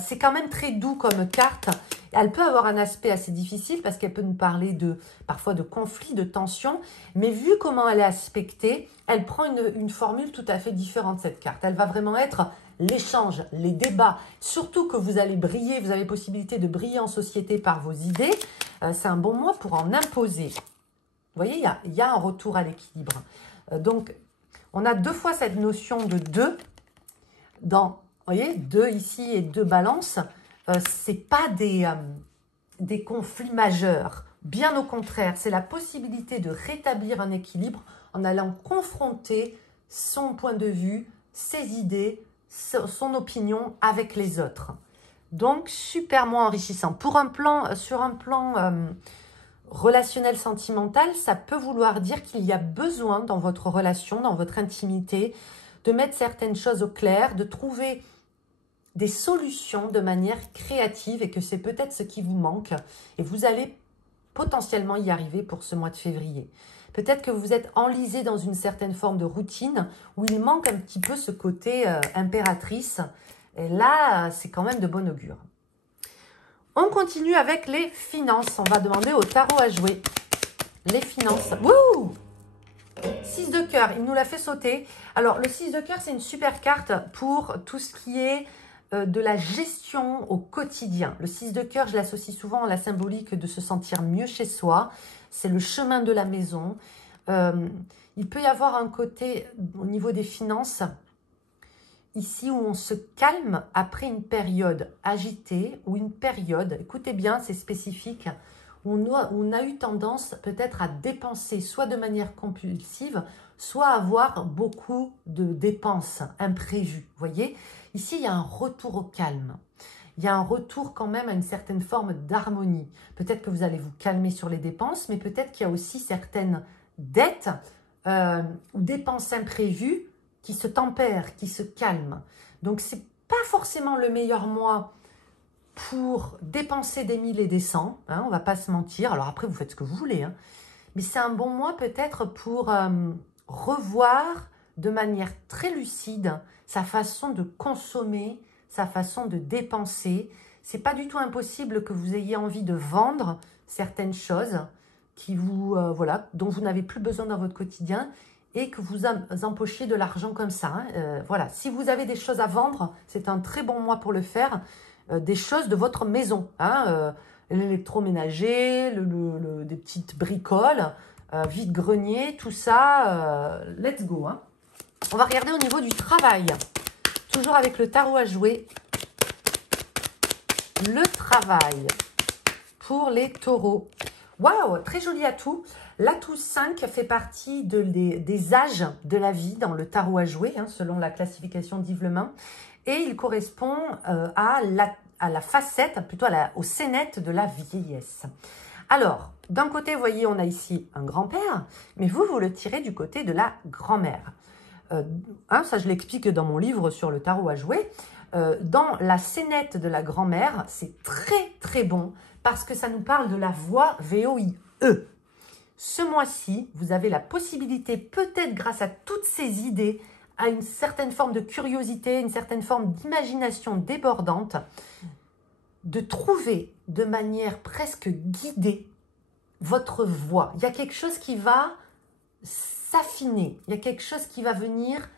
C'est quand même très doux comme carte. Elle peut avoir un aspect assez difficile parce qu'elle peut nous parler parfois de conflits, de tensions. Mais vu comment elle est aspectée, elle prend une formule tout à fait différente, cette carte. Elle va vraiment être l'échange, les débats. Surtout que vous allez briller, vous avez possibilité de briller en société par vos idées. C'est un bon mois pour en imposer. Vous voyez, il y a un retour à l'équilibre. Donc, on a 2 fois cette notion de 2 dans... Vous voyez, 2 ici et 2 balances, ce n'est pas des conflits majeurs. Bien au contraire, c'est la possibilité de rétablir un équilibre en allant confronter son point de vue, ses idées, son opinion avec les autres. Donc, superment enrichissant. Sur un plan relationnel sentimental, ça peut vouloir dire qu'il y a besoin dans votre relation, dans votre intimité, de mettre certaines choses au clair, de trouver des solutions de manière créative et que c'est peut-être ce qui vous manque et vous allez potentiellement y arriver pour ce mois de février. Peut-être que vous êtes enlisé dans une certaine forme de routine où il manque un petit peu ce côté impératrice Et là, c'est quand même de bon augure. On continue avec les finances. On va demander au tarot à jouer. Les finances. Wouh! 6 de cœur, il nous l'a fait sauter. Alors, le 6 de cœur, c'est une super carte pour tout ce qui est de la gestion au quotidien. Le 6 de cœur, je l'associe souvent à la symbolique de se sentir mieux chez soi. C'est le chemin de la maison. Il peut y avoir un côté au niveau des finances, ici où on se calme après une période agitée ou une période, écoutez bien, c'est spécifique, où on a eu tendance peut-être à dépenser soit de manière compulsive, soit à avoir beaucoup de dépenses imprévues. Vous voyez, ici, il y a un retour au calme. Il y a un retour quand même à une certaine forme d'harmonie. Peut-être que vous allez vous calmer sur les dépenses, mais peut-être qu'il y a aussi certaines dettes ou dépenses imprévues qui se tempèrent, qui se calment. Donc, ce n'est pas forcément le meilleur mois pour dépenser des 1000 et des 100, hein, on ne va pas se mentir. Alors après, vous faites ce que vous voulez, hein. Mais c'est un bon mois peut-être pour revoir de manière très lucide sa façon de consommer, sa façon de dépenser. Ce n'est pas du tout impossible que vous ayez envie de vendre certaines choses qui vous, voilà, dont vous n'avez plus besoin dans votre quotidien et que vous empochiez de l'argent comme ça, hein. Voilà, si vous avez des choses à vendre, c'est un très bon mois pour le faire. Des choses de votre maison, hein, l'électroménager, des petites bricoles, vide-grenier, tout ça, let's go, hein. On va regarder au niveau du travail, toujours avec le tarot à jouer. Le travail pour les taureaux. Waouh, très joli atout. L'atout 5 fait partie des âges de la vie dans le tarot à jouer, hein, selon la classification d'Yves Lemain. Et il correspond à la facette, plutôt aux scénettes de la vieillesse. Alors, d'un côté, vous voyez, on a ici un grand-père, mais vous le tirez du côté de la grand-mère. Hein, ça, je l'explique dans mon livre sur le tarot à jouer. Dans la scénette de la grand-mère, c'est très, très bon parce que ça nous parle de la voix VOIE. Ce mois-ci, vous avez la possibilité, peut-être grâce à toutes ces idées, à une certaine forme de curiosité, une certaine forme d'imagination débordante, de trouver de manière presque guidée votre voix. Il y a quelque chose qui va s'affiner, il y a quelque chose qui va venir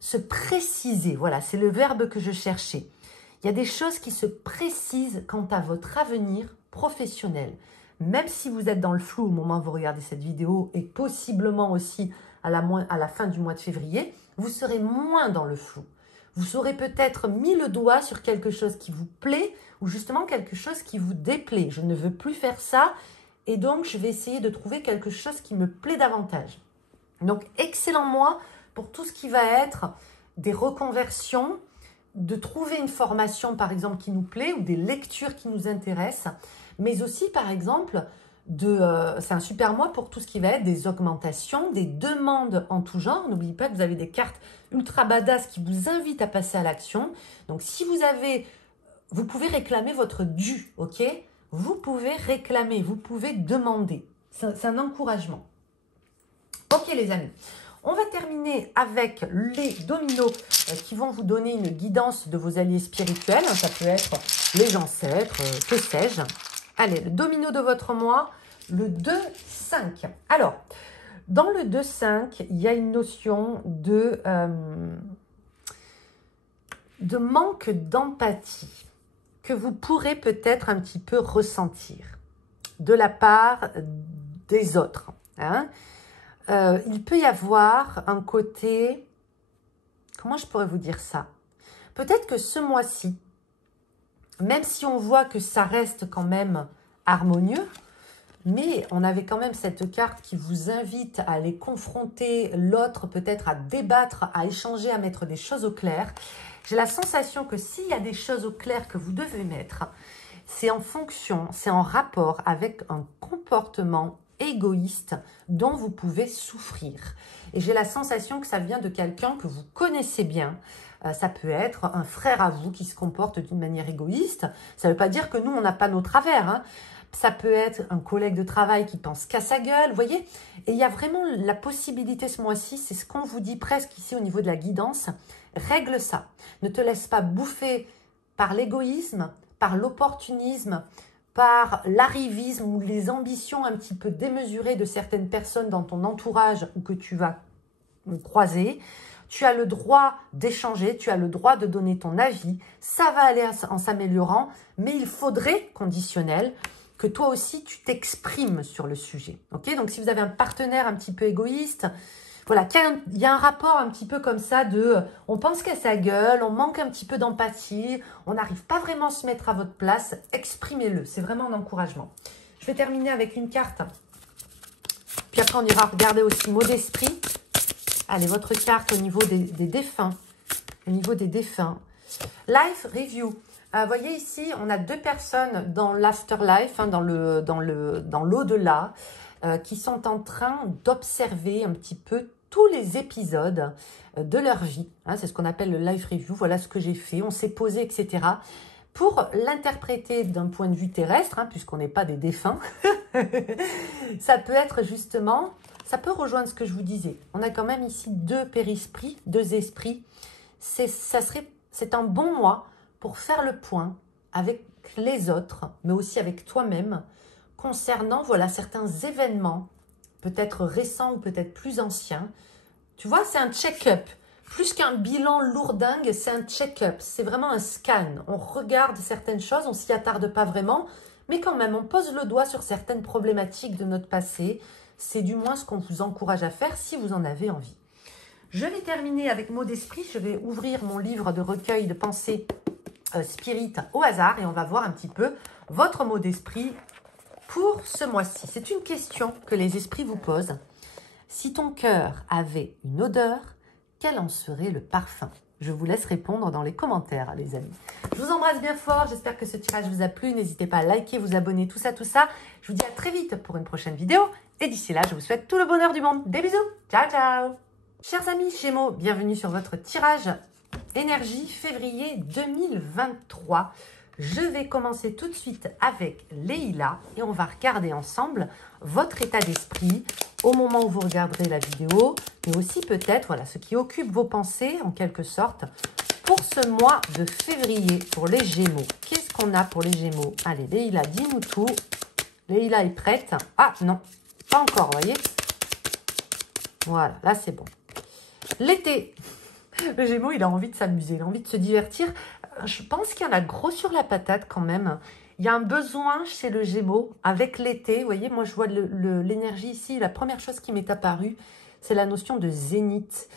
se préciser. Voilà, c'est le verbe que je cherchais. Il y a des choses qui se précisent quant à votre avenir professionnel. Même si vous êtes dans le flou au moment où vous regardez cette vidéo et possiblement aussi à la fin du mois de février, vous serez moins dans le flou. Vous aurez peut-être mis le doigt sur quelque chose qui vous plaît ou justement quelque chose qui vous déplaît. Je ne veux plus faire ça et donc je vais essayer de trouver quelque chose qui me plaît davantage. Donc, excellent mois pour tout ce qui va être des reconversions, de trouver une formation par exemple qui nous plaît ou des lectures qui nous intéressent, mais aussi par exemple, c'est un super mois pour tout ce qui va être des augmentations, des demandes en tout genre. N'oubliez pas que vous avez des cartes ultra badass qui vous invitent à passer à l'action. Donc, si vous pouvez réclamer votre dû, ok? Vous pouvez réclamer, vous pouvez demander. C'est un encouragement. Ok les amis, on va terminer avec les dominos qui vont vous donner une guidance de vos alliés spirituels. Ça peut être les ancêtres, que sais-je. Allez, le domino de votre mois, le 2-5. Alors, dans le 2-5, il y a une notion de manque d'empathie que vous pourrez peut-être un petit peu ressentir de la part des autres, hein. Il peut y avoir un côté, comment je pourrais vous dire ça? Peut-être que ce mois-ci, même si on voit que ça reste quand même harmonieux, mais on avait quand même cette carte qui vous invite à aller confronter l'autre, peut-être à débattre, à échanger, à mettre des choses au clair. J'ai la sensation que s'il y a des choses au clair que vous devez mettre, c'est en fonction, c'est en rapport avec un comportement égoïste dont vous pouvez souffrir. Et j'ai la sensation que ça vient de quelqu'un que vous connaissez bien. Ça peut être un frère à vous qui se comporte d'une manière égoïste. Ça ne veut pas dire que nous, on n'a pas nos travers, hein. Ça peut être un collègue de travail qui pense qu'à sa gueule, vous voyez. Et il y a vraiment la possibilité ce mois-ci, c'est ce qu'on vous dit presque ici au niveau de la guidance. Règle ça. Ne te laisse pas bouffer par l'égoïsme, par l'opportunisme, par l'arrivisme ou les ambitions un petit peu démesurées de certaines personnes dans ton entourage ou que tu vas croiser. Tu as le droit d'échanger, tu as le droit de donner ton avis. Ça va aller en s'améliorant, mais il faudrait, conditionnel, que toi aussi tu t'exprimes sur le sujet. Ok? Donc si vous avez un partenaire un petit peu égoïste, voilà, il y a un rapport un petit peu comme ça de on pense qu'à sa gueule, on manque un petit peu d'empathie, on n'arrive pas vraiment à se mettre à votre place, exprimez-le, c'est vraiment un encouragement. Je vais terminer avec une carte, puis après on ira regarder aussi mot d'esprit. Allez, votre carte au niveau des défunts. Au niveau des défunts. Life Review. Voyez ici, on a 2 personnes dans l'afterlife, hein, dans l'au-delà, qui sont en train d'observer un petit peu tous les épisodes de leur vie. Hein, c'est ce qu'on appelle le Life Review. Voilà ce que j'ai fait. On s'est posé, etc. Pour l'interpréter d'un point de vue terrestre, hein, puisqu'on n'est pas des défunts, ça peut être justement... Ça peut rejoindre ce que je vous disais. On a quand même ici 2 périsprits, 2 esprits. C'est un bon mois pour faire le point avec les autres, mais aussi avec toi-même, concernant voilà, certains événements, peut-être récents ou peut-être plus anciens. Tu vois, c'est un check-up. Plus qu'un bilan lourdingue, c'est un check-up. C'est vraiment un scan. On regarde certaines choses, on s'y attarde pas vraiment, mais quand même, on pose le doigt sur certaines problématiques de notre passé. C'est du moins ce qu'on vous encourage à faire si vous en avez envie. Je vais terminer avec mot d'esprit. Je vais ouvrir mon livre de recueil de pensées spirit au hasard et on va voir un petit peu votre mot d'esprit pour ce mois-ci. C'est une question que les esprits vous posent. Si ton cœur avait une odeur, quel en serait le parfum? Je vous laisse répondre dans les commentaires, les amis. Je vous embrasse bien fort. J'espère que ce tirage vous a plu. N'hésitez pas à liker, vous abonner, tout ça, tout ça. Je vous dis à très vite pour une prochaine vidéo. Et d'ici là, je vous souhaite tout le bonheur du monde. Des bisous. Ciao, ciao. Chers amis Gémeaux, bienvenue sur votre tirage énergie février 2023. Je vais commencer tout de suite avec Leïla et on va regarder ensemble votre état d'esprit au moment où vous regarderez la vidéo, mais aussi peut-être voilà, ce qui occupe vos pensées en quelque sorte pour ce mois de février pour les Gémeaux. Qu'est-ce qu'on a pour les Gémeaux? Allez, Leïla, dis-nous tout. Leïla est prête. Ah non, pas encore, vous voyez. Voilà, là c'est bon. L'été. Le Gémeaux, il a envie de s'amuser, il a envie de se divertir. Je pense qu'il y en a gros sur la patate quand même. Il y a un besoin chez le Gémeaux avec l'été. Vous voyez, moi je vois l'énergie ici. La première chose qui m'est apparue, c'est la notion de zénith.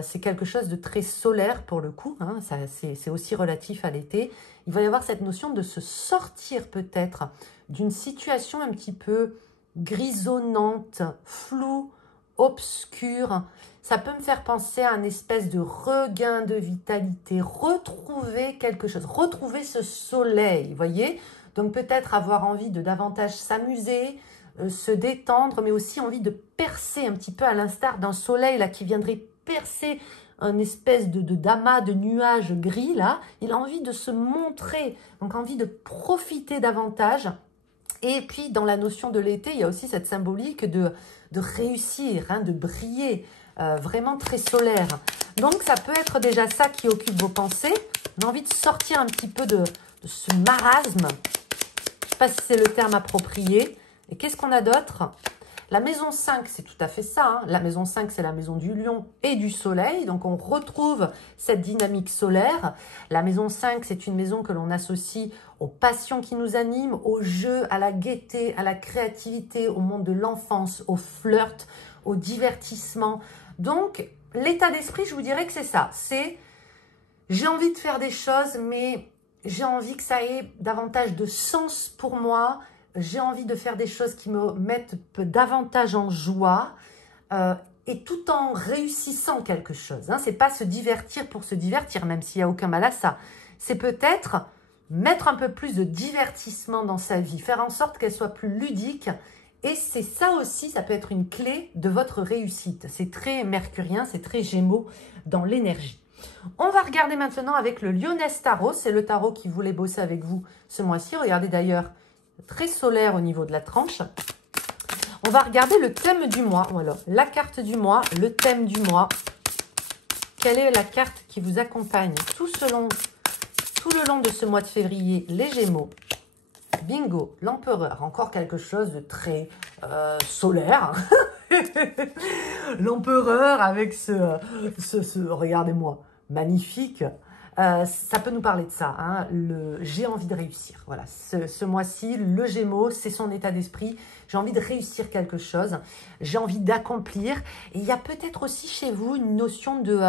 C'est quelque chose de très solaire pour le coup. Hein, c'est aussi relatif à l'été. Il va y avoir cette notion de se sortir peut-être d'une situation un petit peu grisonnante, floue, obscure. Ça peut me faire penser à un espèce de regain de vitalité, retrouver quelque chose, retrouver ce soleil, vous voyez? Donc peut-être avoir envie de davantage s'amuser, se détendre, mais aussi envie de percer un petit peu à l'instar d'un soleil là qui viendrait percer un espèce d'amas de nuages gris là. Il a envie de se montrer, donc envie de profiter davantage. Et puis, dans la notion de l'été, il y a aussi cette symbolique de réussir, hein, de briller, vraiment très solaire. Donc, ça peut être déjà ça qui occupe vos pensées. On a envie de sortir un petit peu de ce marasme. Je ne sais pas si c'est le terme approprié. Et qu'est-ce qu'on a d'autre? La maison 5, c'est tout à fait ça. Hein. La maison 5, c'est la maison du lion et du soleil. Donc, on retrouve cette dynamique solaire. La maison 5, c'est une maison que l'on associe aux passions qui nous animent, au jeu, à la gaieté, à la créativité, au monde de l'enfance, au flirt, au divertissement. Donc, l'état d'esprit, je vous dirais que c'est ça. C'est, j'ai envie de faire des choses, mais j'ai envie que ça ait davantage de sens pour moi. J'ai envie de faire des choses qui me mettent davantage en joie et tout en réussissant quelque chose. Hein. Ce n'est pas se divertir pour se divertir, même s'il n'y a aucun mal à ça. C'est peut-être mettre un peu plus de divertissement dans sa vie, faire en sorte qu'elle soit plus ludique. Et c'est ça aussi, ça peut être une clé de votre réussite. C'est très mercurien, c'est très Gémeaux dans l'énergie. On va regarder maintenant avec le Lyonesse Tarot. C'est le tarot qui voulait bosser avec vous ce mois-ci. Regardez d'ailleurs, très solaire au niveau de la tranche. On va regarder le thème du mois. Voilà, la carte du mois, le thème du mois. Quelle est la carte qui vous accompagne tout le long de ce mois de février, les Gémeaux? Bingo, l'empereur, encore quelque chose de très solaire. L'empereur avec regardez-moi, magnifique. Ça peut nous parler de ça, hein, j'ai envie de réussir. Voilà, ce mois-ci, le Gémeaux, c'est son état d'esprit. J'ai envie de réussir quelque chose, j'ai envie d'accomplir. Et il y a peut-être aussi chez vous une notion de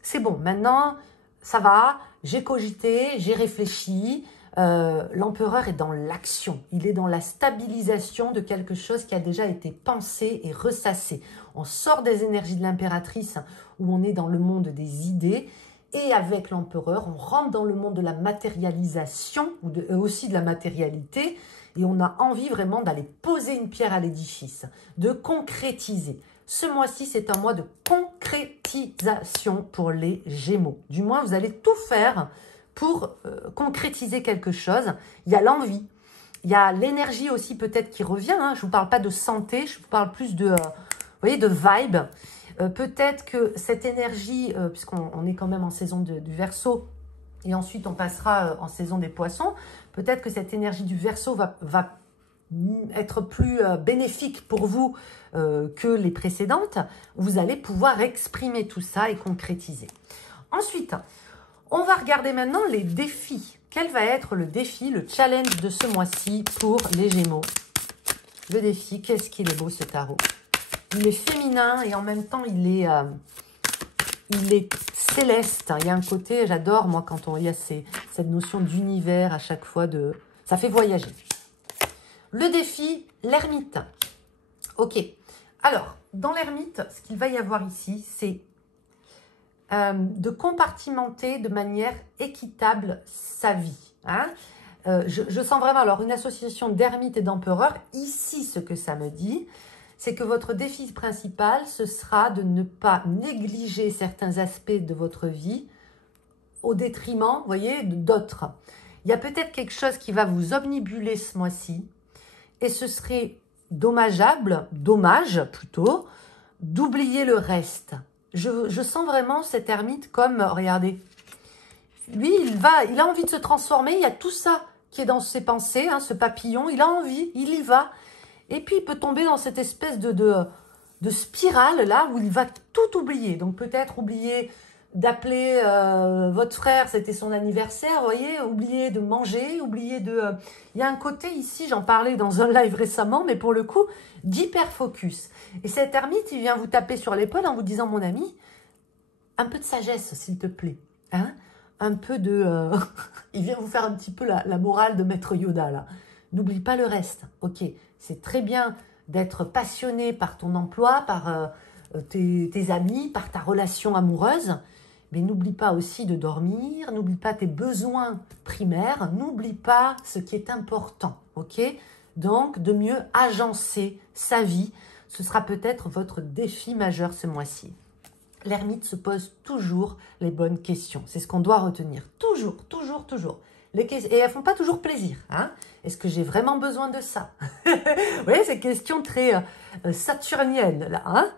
c'est bon, maintenant, ça va, j'ai cogité, j'ai réfléchi. L'empereur est dans l'action, il est dans la stabilisation de quelque chose qui a déjà été pensé et ressassé. On sort des énergies de l'impératrice où on est dans le monde des idées. Et avec l'empereur, on rentre dans le monde de la matérialisation, ou aussi de la matérialité, et on a envie vraiment d'aller poser une pierre à l'édifice, de concrétiser. Ce mois-ci, c'est un mois de concrétisation pour les Gémeaux. Du moins, vous allez tout faire pour concrétiser quelque chose. Il y a l'envie, il y a l'énergie aussi peut-être qui revient. Hein. Je ne vous parle pas de santé, je vous parle plus de, vous voyez, de vibe. Peut-être que cette énergie, puisqu'on est quand même en saison du Verseau, et ensuite on passera en saison des Poissons, peut-être que cette énergie du Verseau va être plus bénéfique pour vous que les précédentes. Vous allez pouvoir exprimer tout ça et concrétiser. Ensuite, on va regarder maintenant les défis. Quel va être le défi, le challenge de ce mois-ci pour les Gémeaux? Le défi, qu'est-ce qu'il est beau ce tarot? Il est féminin et en même temps, il est céleste. Il y a un côté, j'adore, moi, quand il y a cette notion d'univers à chaque fois. Ça fait voyager. Le défi, l'ermite. Ok. Alors, dans l'ermite, ce qu'il va y avoir ici, c'est de compartimenter de manière équitable sa vie. Hein. Je sens vraiment, alors, une association d'ermite et d'empereur. Ici, ce que ça me dit, c'est que votre défi principal, ce sera de ne pas négliger certains aspects de votre vie au détriment, vous voyez, d'autres. Il y a peut-être quelque chose qui va vous omnibuler ce mois-ci et ce serait dommage plutôt, d'oublier le reste. Je sens vraiment cet ermite comme, regardez, lui, il a envie de se transformer, il y a tout ça qui est dans ses pensées, hein, ce papillon, il a envie, il y va. Et puis, il peut tomber dans cette espèce de spirale, là, où il va tout oublier. Donc, peut-être oublier d'appeler votre frère, c'était son anniversaire, vous voyez, oublier de manger, oublier de... Il y a un côté ici, j'en parlais dans un live récemment, mais pour le coup, d'hyper-focus. Et cet ermite, il vient vous taper sur l'épaule en vous disant, mon ami, un peu de sagesse, s'il te plaît. Hein, un peu de... il vient vous faire un petit peu la morale de Maître Yoda, là. N'oublie pas le reste, ok. C'est très bien d'être passionné par ton emploi, par tes amis, par ta relation amoureuse, mais n'oublie pas aussi de dormir, n'oublie pas tes besoins primaires, n'oublie pas ce qui est important, ok? Donc, de mieux agencer sa vie, ce sera peut-être votre défi majeur ce mois-ci. L'ermite se pose toujours les bonnes questions, c'est ce qu'on doit retenir, toujours, toujours, toujours. Et elles ne font pas toujours plaisir. Hein. Est-ce que j'ai vraiment besoin de ça? Vous voyez, ces questions très saturniennes. Là, hein.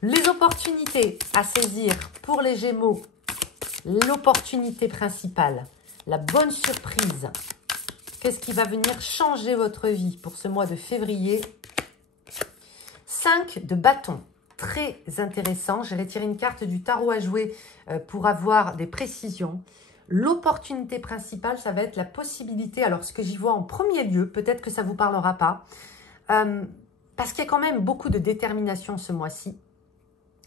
Les opportunités à saisir pour les Gémeaux. L'opportunité principale. La bonne surprise. Qu'est-ce qui va venir changer votre vie pour ce mois de février? 5 de bâton. Très intéressant. Je vais tirer une carte du tarot à jouer pour avoir des précisions. L'opportunité principale, ça va être la possibilité, alors ce que j'y vois en premier lieu, peut-être que ça ne vous parlera pas, parce qu'il y a quand même beaucoup de détermination ce mois-ci,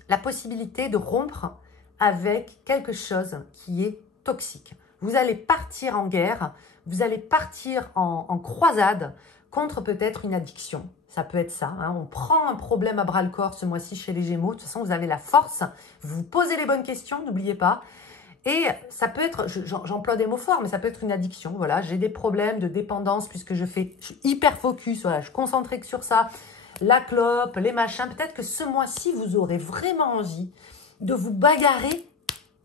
la possibilité de rompre avec quelque chose qui est toxique. Vous allez partir en guerre, vous allez partir en croisade contre peut-être une addiction. Ça peut être ça. Hein. On prend un problème à bras-le-corps ce mois-ci chez les Gémeaux. De toute façon, vous avez la force. Vous posez les bonnes questions, n'oubliez pas. Et ça peut être, j'emploie des mots forts, mais ça peut être une addiction. Voilà, j'ai des problèmes de dépendance puisque je suis hyper focus. Voilà, je suis concentrée que sur ça. La clope, les machins. Peut-être que ce mois-ci, vous aurez vraiment envie de vous bagarrer,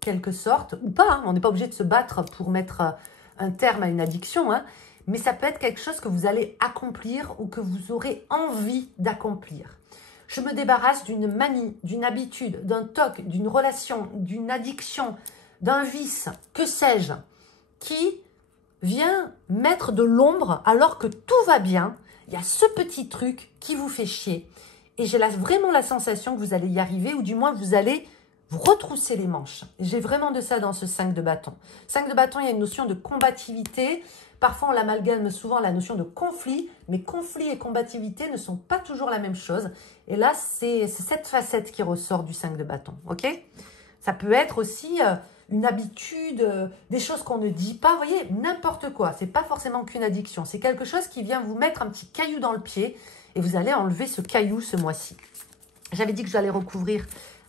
quelque sorte, ou pas. Hein, on n'est pas obligé de se battre pour mettre un terme à une addiction. Hein, mais ça peut être quelque chose que vous allez accomplir ou que vous aurez envie d'accomplir. Je me débarrasse d'une manie, d'une habitude, d'un toc, d'une relation, d'une addiction, d'un vice, que sais-je, qui vient mettre de l'ombre alors que tout va bien. Il y a ce petit truc qui vous fait chier. Et j'ai vraiment la sensation que vous allez y arriver, ou du moins vous allez vous retrousser les manches. J'ai vraiment de ça dans ce 5 de bâton. 5 de bâton, il y a une notion de combativité. Parfois, on l'amalgame souvent à la notion de conflit, mais conflit et combativité ne sont pas toujours la même chose. Et là, c'est cette facette qui ressort du 5 de bâton, ok? Ça peut être aussi une habitude, des choses qu'on ne dit pas, vous voyez, n'importe quoi. C'est pas forcément qu'une addiction, c'est quelque chose qui vient vous mettre un petit caillou dans le pied et vous allez enlever ce caillou ce mois-ci. J'avais dit que j'allais recouvrir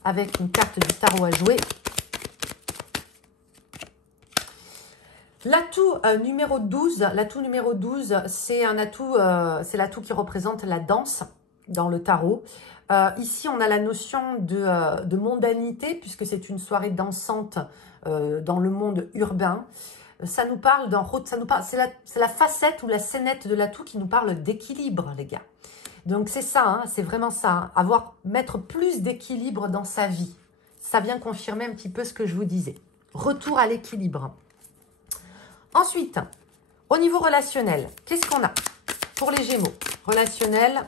avec une carte du tarot à jouer. L'atout numéro 12, c'est un atout, c'est l'atout qui représente la danse dans le tarot. Ici, on a la notion de mondanité, puisque c'est une soirée dansante dans le monde urbain. Ça nous parle c'est la facette ou la scénette de l'atout qui nous parle d'équilibre, les gars. Donc, c'est ça, hein, c'est vraiment ça, hein, mettre plus d'équilibre dans sa vie. Ça vient confirmer un petit peu ce que je vous disais. Retour à l'équilibre. Ensuite, au niveau relationnel, qu'est-ce qu'on a pour les Gémeaux? Relationnel,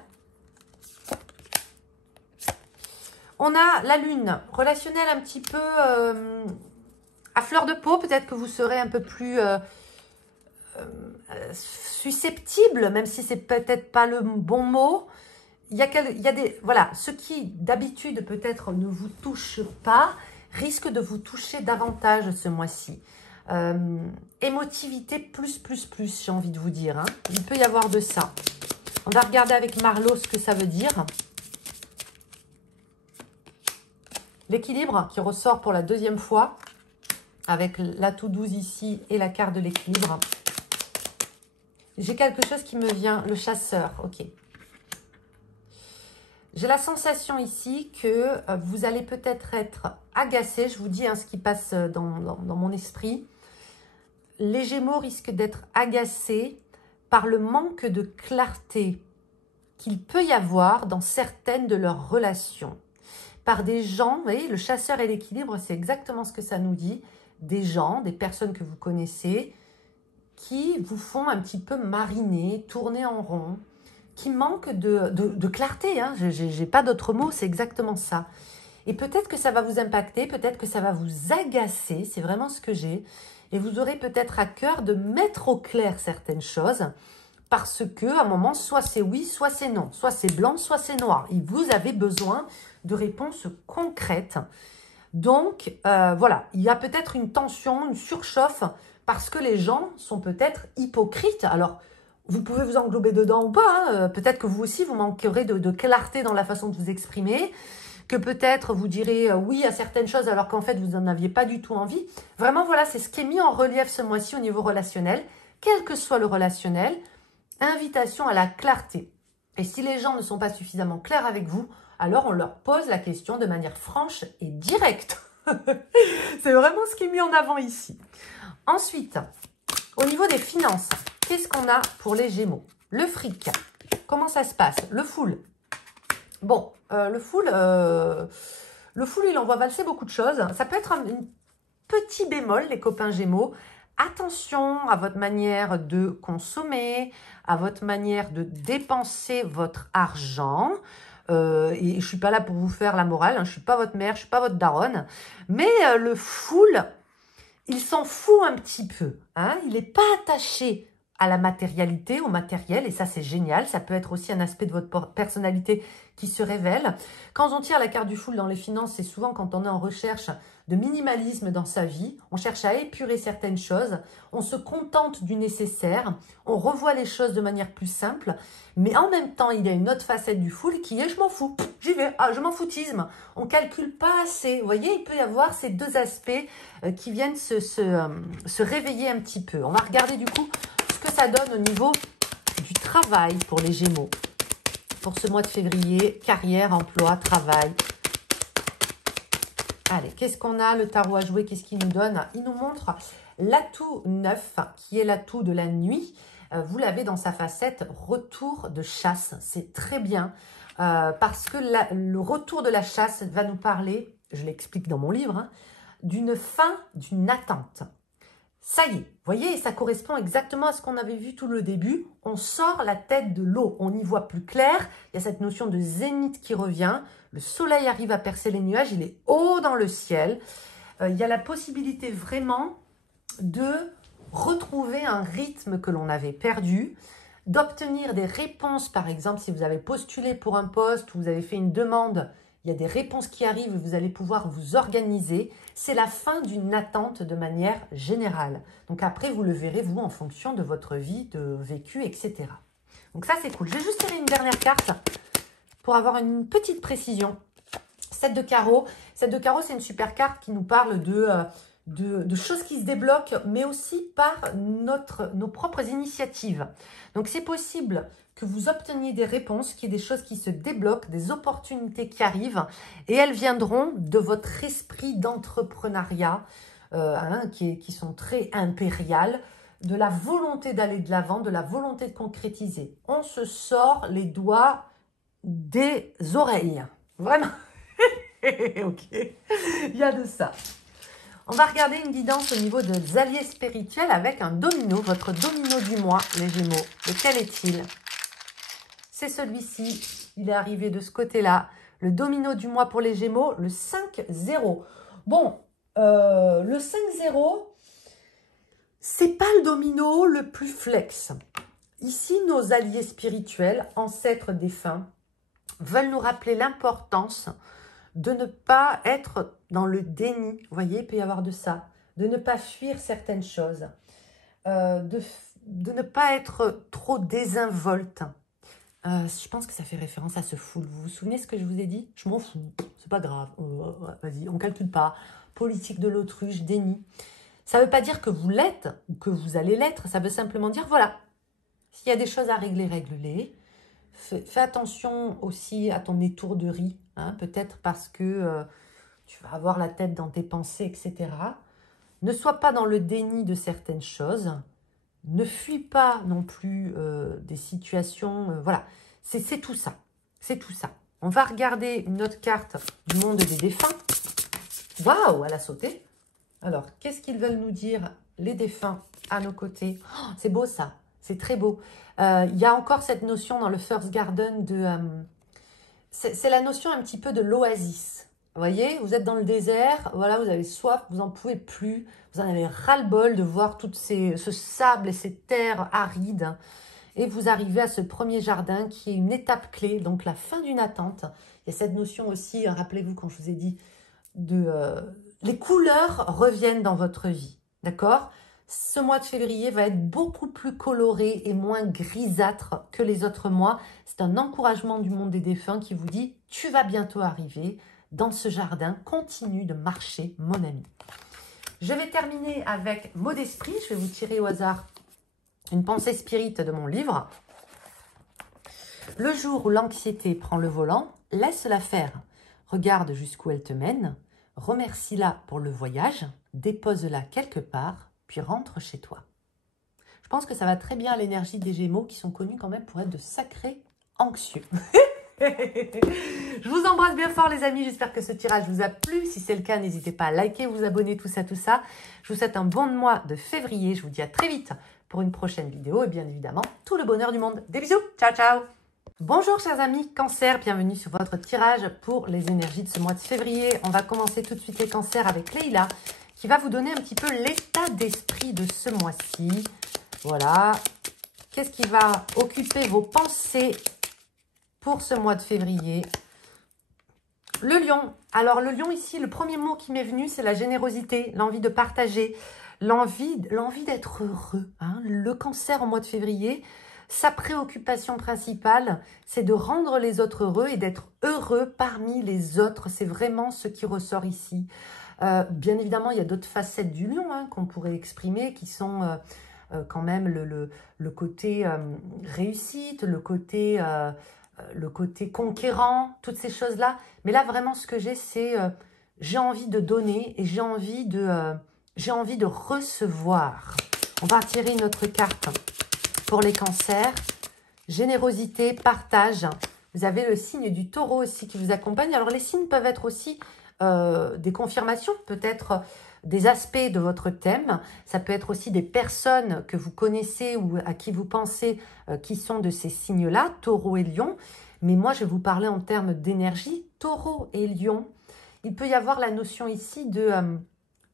on a la Lune. Relationnel un petit peu à fleur de peau. Peut-être que vous serez un peu plus susceptible, même si c'est peut-être pas le bon mot. Il y a des... Voilà, ce qui d'habitude peut-être ne vous touche pas, risque de vous toucher davantage ce mois-ci. Émotivité plus, j'ai envie de vous dire. Hein. Il peut y avoir de ça. On va regarder avec Marlo ce que ça veut dire. L'équilibre qui ressort pour la deuxième fois, avec l'atout 12 ici et la carte de l'équilibre. J'ai quelque chose qui me vient, le chasseur, ok. J'ai la sensation ici que vous allez peut-être être agacé, je vous dis hein, ce qui passe dans mon esprit. Les Gémeaux risquent d'être agacés par le manque de clarté qu'il peut y avoir dans certaines de leurs relations. Par des gens, vous voyez, le chasseur et l'équilibre, c'est exactement ce que ça nous dit. Des gens, des personnes que vous connaissez, qui vous font un petit peu mariner, tourner en rond, qui manquent de clarté. Hein. Je n'ai pas d'autre mot, c'est exactement ça. Et peut-être que ça va vous impacter, peut-être que ça va vous agacer, c'est vraiment ce que j'ai. Et vous aurez peut-être à cœur de mettre au clair certaines choses, parce qu'à un moment, soit c'est oui, soit c'est non. Soit c'est blanc, soit c'est noir. Et vous avez besoin de réponses concrètes. Donc, voilà, il y a peut-être une tension, une surchauffe, parce que les gens sont peut-être hypocrites. Alors, vous pouvez vous englober dedans ou pas. Hein. Peut-être que vous aussi, vous manquerez de clarté dans la façon de vous exprimer. Que peut-être vous direz oui à certaines choses alors qu'en fait, vous n'en aviez pas du tout envie. Vraiment, voilà, c'est ce qui est mis en relief ce mois-ci au niveau relationnel. Quel que soit le relationnel, invitation à la clarté. Et si les gens ne sont pas suffisamment clairs avec vous, alors on leur pose la question de manière franche et directe. C'est vraiment ce qui est mis en avant ici. Ensuite, au niveau des finances, qu'est-ce qu'on a pour les Gémeaux? Le fric, comment ça se passe? Le full. Bon, le full, il envoie valser beaucoup de choses. Ça peut être un petit bémol, les copains Gémeaux. Attention à votre manière de consommer, à votre manière de dépenser votre argent. Et je ne suis pas là pour vous faire la morale, hein, je ne suis pas votre mère, je ne suis pas votre daronne. Mais le full, il s'en fout un petit peu. Hein, il n'est pas attaché à la matérialité, au matériel, et ça c'est génial. Ça peut être aussi un aspect de votre personnalité qui se révèle. Quand on tire la carte du full dans les finances, c'est souvent quand on est en recherche de minimalisme dans sa vie. On cherche à épurer certaines choses, on se contente du nécessaire, on revoit les choses de manière plus simple, mais en même temps, il y a une autre facette du full qui est « je m'en fous, j'y vais, je m'en foutisme ». On ne calcule pas assez. Vous voyez, il peut y avoir ces deux aspects qui viennent se réveiller un petit peu. On va regarder du coup ce que ça donne au niveau du travail pour les Gémeaux. Pour ce mois de février, carrière, emploi, travail. Allez, qu'est-ce qu'on a? Le tarot à jouer, qu'est-ce qu'il nous donne? Il nous montre l'atout 9, qui est l'atout de la nuit. vous l'avez dans sa facette retour de chasse. C'est très bien parce que le retour de la chasse va nous parler, je l'explique dans mon livre, hein, d'une fin, d'une attente. Ça y est, vous voyez, ça correspond exactement à ce qu'on avait vu tout le début. On sort la tête de l'eau, on y voit plus clair. Il y a cette notion de zénith qui revient. Le soleil arrive à percer les nuages, il est haut dans le ciel. Il y a la possibilité vraiment de retrouver un rythme que l'on avait perdu, d'obtenir des réponses, par exemple, si vous avez postulé pour un poste ou vous avez fait une demande, il y a des réponses qui arrivent et vous allez pouvoir vous organiser. C'est la fin d'une attente de manière générale. Donc après, vous le verrez, vous, en fonction de votre vie, de vécu, etc. Donc ça, c'est cool. Je vais juste tirer une dernière carte pour avoir une petite précision. 7 de carreau. 7 de carreau, c'est une super carte qui nous parle de choses qui se débloquent, mais aussi par nos propres initiatives. Donc, c'est possible que vous obteniez des réponses, qu'il y ait des choses qui se débloquent, des opportunités qui arrivent, et elles viendront de votre esprit d'entrepreneuriat, qui sont très impériales, de la volonté d'aller de l'avant, de la volonté de concrétiser. On se sort les doigts des oreilles. Vraiment. Ok, il y a de ça. On va regarder une guidance au niveau des alliés spirituels avec un domino, votre domino du mois, les Gémeaux. Lequel est-il? C'est celui-ci, il est arrivé de ce côté-là. Le domino du mois pour les Gémeaux, le 5-0. Bon, le 5-0, c'est pas le domino le plus flex. Ici, nos alliés spirituels, ancêtres défunts, veulent nous rappeler l'importance de ne pas être dans le déni. Vous voyez, il peut y avoir de ça. De ne pas fuir certaines choses. De ne pas être trop désinvolte. Je pense que ça fait référence à ce full. Vous vous souvenez ce que je vous ai dit? Je m'en fous, c'est pas grave. Vas-y, on ne calcule pas. Politique de l'autruche, déni. Ça ne veut pas dire que vous l'êtes ou que vous allez l'être. Ça veut simplement dire, voilà, s'il y a des choses à régler, règle-les. Fais attention aussi à ton étourderie, hein, peut-être parce que tu vas avoir la tête dans tes pensées, etc. Ne sois pas dans le déni de certaines choses. Ne fuis pas non plus des situations. Voilà, c'est tout ça. C'est tout ça. On va regarder une autre carte du monde des défunts. Waouh, elle a sauté. Alors, qu'est-ce qu'ils veulent nous dire, les défunts, à nos côtés? Oh, c'est beau ça. C'est très beau. Il y a encore cette notion dans le First Garden de... c'est la notion un petit peu de l'oasis. Vous voyez, vous êtes dans le désert, voilà, vous avez soif, vous n'en pouvez plus. Vous en avez ras-le-bol de voir tout ce sable et ces terres arides. Et vous arrivez à ce premier jardin qui est une étape clé, donc la fin d'une attente. Il y a cette notion aussi, rappelez-vous quand je vous ai dit, les couleurs reviennent dans votre vie, d'accord ? Ce mois de février va être beaucoup plus coloré et moins grisâtre que les autres mois. C'est un encouragement du monde des défunts qui vous dit « Tu vas bientôt arriver dans ce jardin, continue de marcher, mon ami. » Je vais terminer avec mot d'esprit. Je vais vous tirer au hasard une pensée spirit de mon livre. Le jour où l'anxiété prend le volant, laisse-la faire. Regarde jusqu'où elle te mène. Remercie-la pour le voyage. Dépose-la quelque part, puis rentre chez toi. Je pense que ça va très bien à l'énergie des Gémeaux qui sont connus quand même pour être de sacrés anxieux. Je vous embrasse bien fort les amis, j'espère que ce tirage vous a plu. Si c'est le cas, n'hésitez pas à liker, vous abonner, tout ça. Je vous souhaite un bon mois de février. Je vous dis à très vite pour une prochaine vidéo et bien évidemment, tout le bonheur du monde. Des bisous, ciao ciao. Bonjour chers amis Cancer, bienvenue sur votre tirage pour les énergies de ce mois de février. On va commencer tout de suite les cancers avec Leïla qui va vous donner un petit peu l'état d'esprit de ce mois-ci. Voilà, qu'est-ce qui va occuper vos pensées pour ce mois de février? Le lion. Alors le lion ici, le premier mot qui m'est venu, c'est la générosité, l'envie de partager, l'envie d'être heureux. Hein. Le cancer au mois de février, sa préoccupation principale, c'est de rendre les autres heureux et d'être heureux parmi les autres. C'est vraiment ce qui ressort ici. Bien évidemment, il y a d'autres facettes du lion hein, qu'on pourrait exprimer qui sont quand même le côté réussite, le côté conquérant, toutes ces choses-là. Mais là, vraiment, ce que j'ai, c'est j'ai envie de donner et j'ai envie de recevoir. On va retirer une autre carte pour les cancers. Générosité, partage. Vous avez le signe du taureau aussi qui vous accompagne. Alors, les signes peuvent être aussi des confirmations, peut-être des aspects de votre thème. Ça peut être aussi des personnes que vous connaissez ou à qui vous pensez qui sont de ces signes-là, taureau et lion. Mais moi, je vais vous parler en termes d'énergie. Taureau et lion, il peut y avoir la notion ici de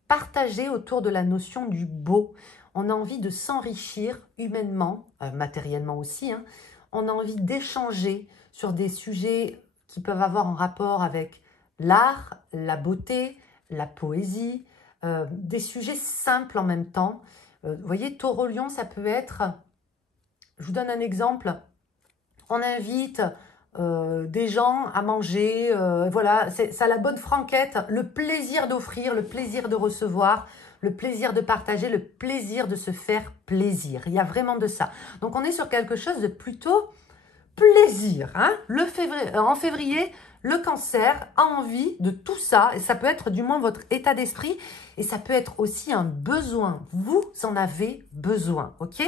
partager autour de la notion du beau. On a envie de s'enrichir humainement, matériellement aussi. Hein. On a envie d'échanger sur des sujets qui peuvent avoir un rapport avec l'art, la beauté, la poésie, des sujets simples en même temps. Vous voyez, taureau-lion, ça peut être, je vous donne un exemple, on invite des gens à manger, voilà, ça a la bonne franquette, le plaisir d'offrir, le plaisir de recevoir, le plaisir de partager, le plaisir de se faire plaisir. Il y a vraiment de ça. Donc, on est sur quelque chose de plutôt plaisir. Hein. En février, le cancer a envie de tout ça. Et ça peut être du moins votre état d'esprit. Et ça peut être aussi un besoin. Vous en avez besoin. Ok ?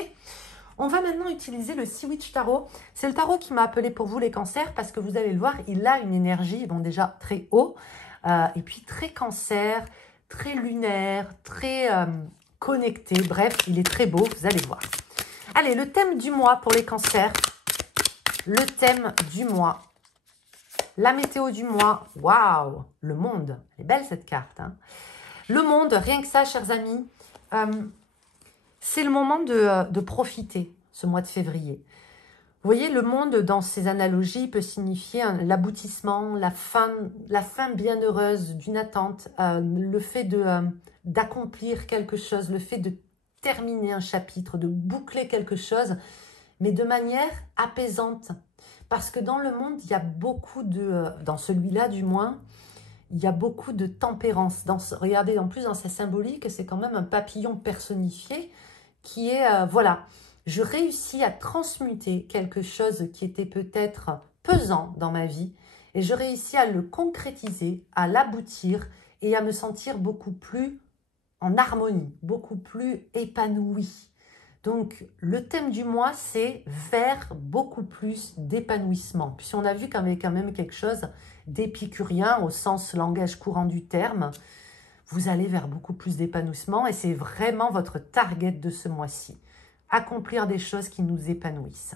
On va maintenant utiliser le Sea Witch Tarot. C'est le tarot qui m'a appelé pour vous les cancers parce que vous allez le voir, il a une énergie, bon déjà très haut, et puis très cancer, très lunaire, très connecté. Bref, il est très beau, vous allez voir. Allez, le thème du mois pour les cancers. Le thème du mois. La météo du mois. Waouh, le monde. Elle est belle cette carte. Hein. Le monde, rien que ça, chers amis. C'est le moment de profiter, ce mois de février. Vous voyez, le monde, dans ces analogies, peut signifier l'aboutissement, la fin bienheureuse d'une attente, le fait d'accomplir quelque chose, le fait de terminer un chapitre, de boucler quelque chose, mais de manière apaisante. Parce que dans le monde, il y a beaucoup dans celui-là du moins, il y a beaucoup de tempérance. Regardez, en plus, dans sa symbolique, c'est quand même un papillon personnifié qui est, voilà, je réussis à transmuter quelque chose qui était peut-être pesant dans ma vie et je réussis à le concrétiser, à l'aboutir et à me sentir beaucoup plus en harmonie, beaucoup plus épanouie. Donc, le thème du mois, c'est vers beaucoup plus d'épanouissement. Puis on a vu qu'il y avait quand même quelque chose d'épicurien au sens langage courant du terme. Vous allez vers beaucoup plus d'épanouissement et c'est vraiment votre target de ce mois-ci. Accomplir des choses qui nous épanouissent.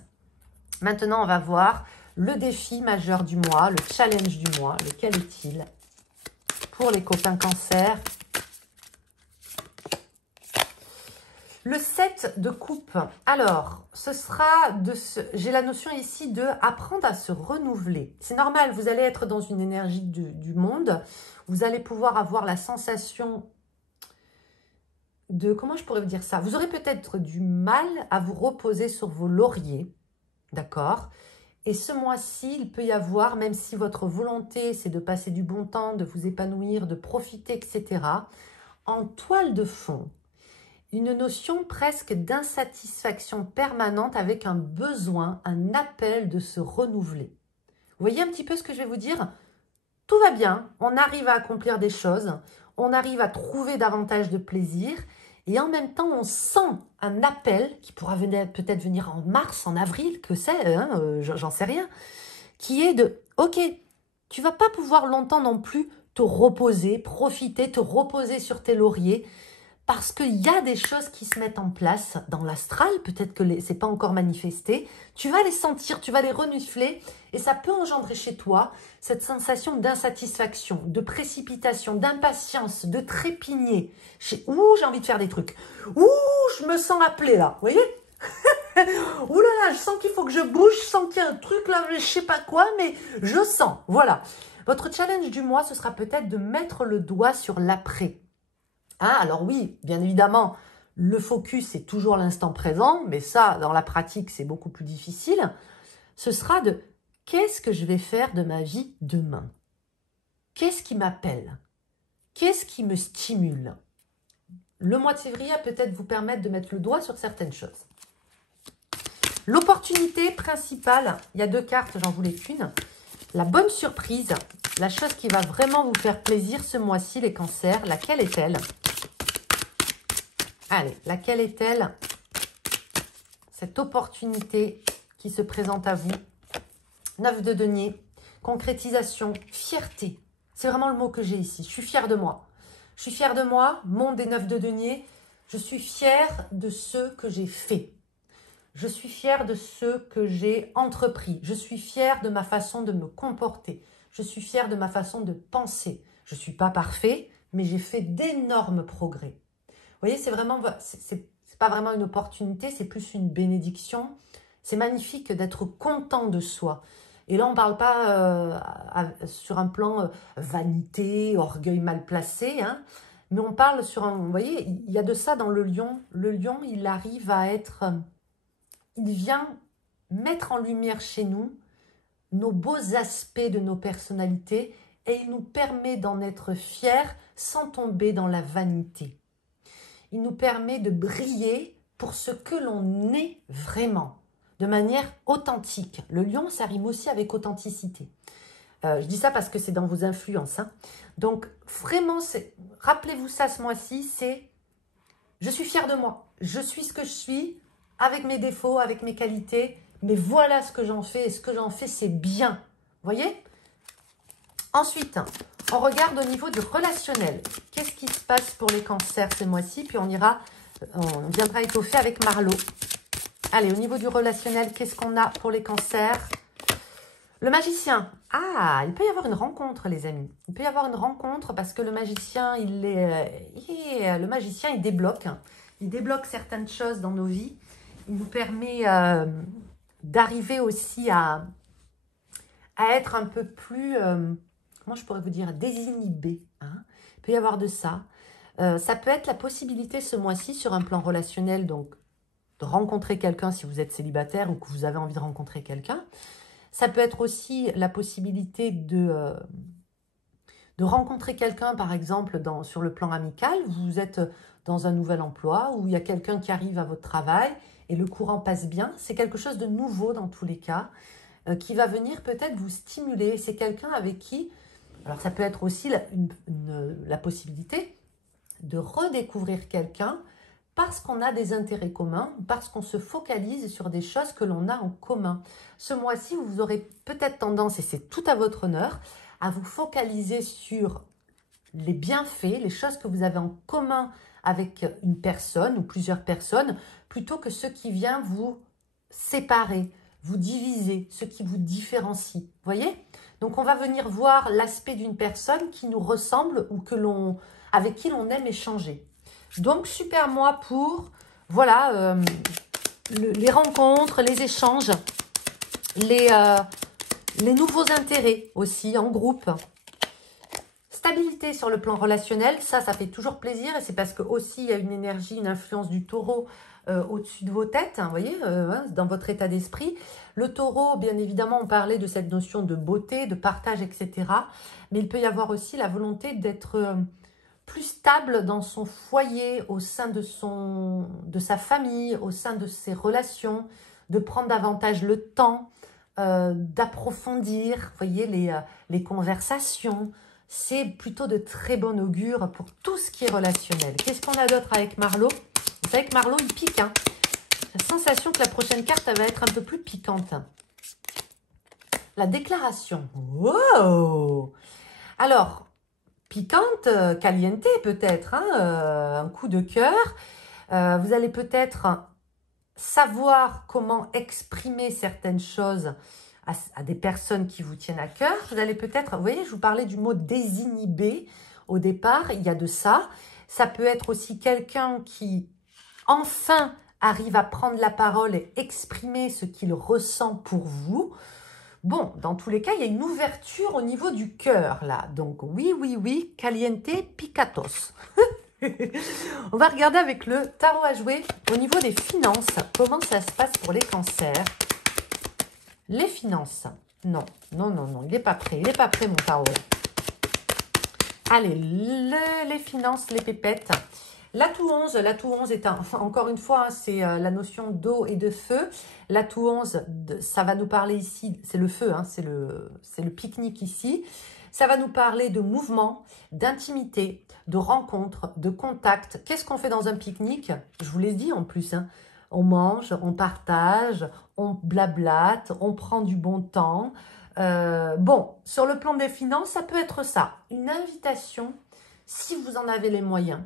Maintenant, on va voir le défi majeur du mois, le challenge du mois. Lequel est-il pour les copains cancer? Le 7 de coupe. Alors, ce sera j'ai la notion ici de apprendre à se renouveler. C'est normal, vous allez être dans une énergie du monde. Vous allez pouvoir avoir la sensation de, comment je pourrais vous dire ça? Vous aurez peut-être du mal à vous reposer sur vos lauriers, d'accord? Et ce mois-ci, il peut y avoir, même si votre volonté, c'est de passer du bon temps, de vous épanouir, de profiter, etc., en toile de fond, une notion presque d'insatisfaction permanente avec un besoin, un appel de se renouveler. Vous voyez un petit peu ce que je vais vous dire? Tout va bien, on arrive à accomplir des choses, on arrive à trouver davantage de plaisir et en même temps, on sent un appel qui pourra peut-être venir en mars, en avril, que c'est, hein, j'en sais rien, qui est de, ok, tu vas pas pouvoir longtemps non plus te reposer, profiter, te reposer sur tes lauriers, parce qu'il y a des choses qui se mettent en place dans l'astral, peut-être que ce n'est pas encore manifesté. Tu vas les sentir, tu vas les renifler et ça peut engendrer chez toi cette sensation d'insatisfaction, de précipitation, d'impatience, de trépigner. Ouh, j'ai envie de faire des trucs. Ouh, je me sens appelée là, vous voyez? Ouh là là, je sens qu'il faut que je bouge, je sens qu'il y a un truc là, je ne sais pas quoi, mais je sens. Voilà. Votre challenge du mois, ce sera peut-être de mettre le doigt sur l'après. Ah, alors oui, bien évidemment, le focus est toujours l'instant présent, mais ça, dans la pratique, c'est beaucoup plus difficile. Ce sera de qu'est-ce que je vais faire de ma vie demain? Qu'est-ce qui m'appelle? Qu'est-ce qui me stimule? Le mois de février va peut-être vous permettre de mettre le doigt sur certaines choses. L'opportunité principale, il y a 2 cartes, j'en voulais qu'une. La bonne surprise, la chose qui va vraiment vous faire plaisir ce mois-ci, les cancers, laquelle est-elle? Allez, laquelle est-elle? cette opportunité qui se présente à vous. 9 de denier, concrétisation, fierté. C'est vraiment le mot que j'ai ici. Je suis fière de moi. Je suis fière de moi, monde des 9 de denier. Je suis fière de ce que j'ai fait. Je suis fière de ce que j'ai entrepris. Je suis fière de ma façon de me comporter. Je suis fière de ma façon de penser. Je ne suis pas parfait, mais j'ai fait d'énormes progrès. Vous voyez, c'est vraiment, c'est pas vraiment une opportunité, c'est plus une bénédiction. C'est magnifique d'être content de soi. Et là, on ne parle pas sur un plan vanité, orgueil mal placé, hein, mais on parle sur un... Vous voyez, il y a de ça dans le lion. Le lion, il arrive à être... il vient mettre en lumière chez nous nos beaux aspects de nos personnalités et il nous permet d'en être fiers sans tomber dans la vanité. Il nous permet de briller pour ce que l'on est vraiment, de manière authentique. Le lion, ça rime aussi avec authenticité. Je dis ça parce que c'est dans vos influences. Hein. Donc, vraiment, rappelez-vous ça ce mois-ci, c'est « Je suis fière de moi, je suis ce que je suis, avec mes défauts, avec mes qualités, mais voilà ce que j'en fais, et ce que j'en fais, c'est bien. » Vous voyez? Ensuite, on regarde au niveau du relationnel. Qu'est-ce qui se passe pour les cancers ce mois-ci? Puis on viendra étoffer avec Marlo. Allez, au niveau du relationnel, qu'est-ce qu'on a pour les cancers? Le magicien. Ah, il peut y avoir une rencontre, les amis. Il peut y avoir une rencontre parce que le magicien, il débloque. Il débloque certaines choses dans nos vies. Il nous permet d'arriver aussi à être un peu plus, comment je pourrais vous dire, désinhibé. Hein. Il peut y avoir de ça. Ça peut être la possibilité ce mois-ci sur un plan relationnel, donc de rencontrer quelqu'un si vous êtes célibataire ou que vous avez envie de rencontrer quelqu'un. Ça peut être aussi la possibilité de rencontrer quelqu'un, par exemple, sur le plan amical. Vous êtes dans un nouvel emploi où il y a quelqu'un qui arrive à votre travail et le courant passe bien. C'est quelque chose de nouveau dans tous les cas qui va venir peut-être vous stimuler. C'est quelqu'un avec qui... Alors, ça peut être aussi la possibilité de redécouvrir quelqu'un parce qu'on a des intérêts communs, parce qu'on se focalise sur des choses que l'on a en commun. Ce mois-ci, vous aurez peut-être tendance, et c'est tout à votre honneur, à vous focaliser sur les bienfaits, les choses que vous avez en commun avec une personne ou plusieurs personnes, plutôt que ce qui vient vous séparer, vous diviser, ce qui vous différencie. Vous voyez? Donc, on va venir voir l'aspect d'une personne qui nous ressemble ou avec qui l'on aime échanger. Donc, super mois pour, voilà, les rencontres, les échanges, les nouveaux intérêts aussi en groupe. Stabilité sur le plan relationnel, ça fait toujours plaisir et c'est parce que aussi il y a une énergie, une influence du taureau au-dessus de vos têtes, hein, vous voyez, dans votre état d'esprit. Le taureau, bien évidemment, on parlait de cette notion de beauté, de partage, etc. Mais il peut y avoir aussi la volonté d'être... plus stable dans son foyer, au sein de sa famille, au sein de ses relations, de prendre davantage le temps, d'approfondir, vous voyez, les conversations. C'est plutôt de très bon augure pour tout ce qui est relationnel. Qu'est-ce qu'on a d'autre avec Marlo? Vous savez que Marlo, il pique. Hein. J'ai la sensation que la prochaine carte, elle va être un peu plus piquante. La déclaration. Wow! Alors... piquante, caliente peut-être, hein, un coup de cœur. Vous allez peut-être savoir comment exprimer certaines choses à des personnes qui vous tiennent à cœur. Vous allez peut-être, vous voyez, je vous parlais du mot désinhibé au départ, il y a de ça. Ça peut être aussi quelqu'un qui, enfin, arrive à prendre la parole et exprimer ce qu'il ressent pour vous. Bon, dans tous les cas, il y a une ouverture au niveau du cœur, là. Donc, oui, caliente picatos. On va regarder avec le tarot à jouer au niveau des finances. Comment ça se passe pour les cancers? Les finances. Non, il n'est pas prêt. Il n'est pas prêt, mon tarot. Allez, les finances, les pépettes. L'atout 11 est encore une fois, hein, c'est la notion d'eau et de feu. L'atout 11, ça va nous parler ici, c'est le feu, hein, c'est le pique-nique ici. Ça va nous parler de mouvement, d'intimité, de rencontre, de contact. Qu'est-ce qu'on fait dans un pique-nique? Je vous l'ai dit en plus, hein. On mange, on partage, on blablate, on prend du bon temps. Bon, sur le plan des finances, ça peut être ça. Une invitation, si vous en avez les moyens,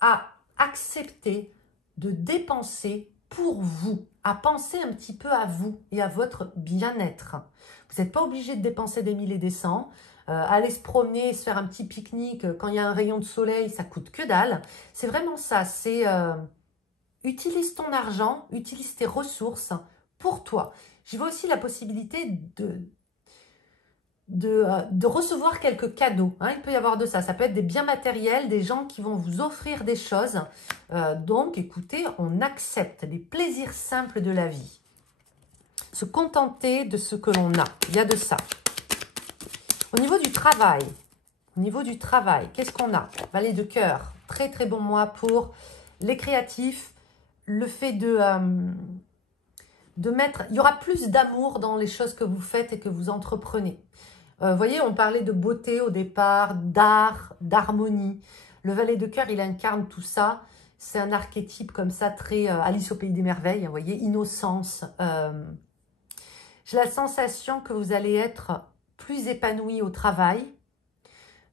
à accepter de dépenser pour vous, à penser un petit peu à vous et à votre bien-être. Vous n'êtes pas obligé de dépenser des mille et des cents. Aller se promener, se faire un petit pique-nique quand il y a un rayon de soleil, ça coûte que dalle. C'est vraiment ça, c'est utilise ton argent, utilise tes ressources pour toi. J'y vois aussi la possibilité de recevoir quelques cadeaux. Hein, il peut y avoir de ça. Ça peut être des biens matériels, des gens qui vont vous offrir des choses. Donc, écoutez, on accepte les plaisirs simples de la vie. Se contenter de ce que l'on a. Il y a de ça. Au niveau du travail, qu'est-ce qu'on a? Valet de cœur. Très, très bon mois pour les créatifs. Le fait de mettre... Il y aura plus d'amour dans les choses que vous faites et que vous entreprenez. Vous voyez, on parlait de beauté au départ, d'art, d'harmonie. Le valet de cœur, il incarne tout ça. C'est un archétype comme ça, très Alice au pays des merveilles, vous voyez, innocence. J'ai la sensation que vous allez être plus épanoui au travail.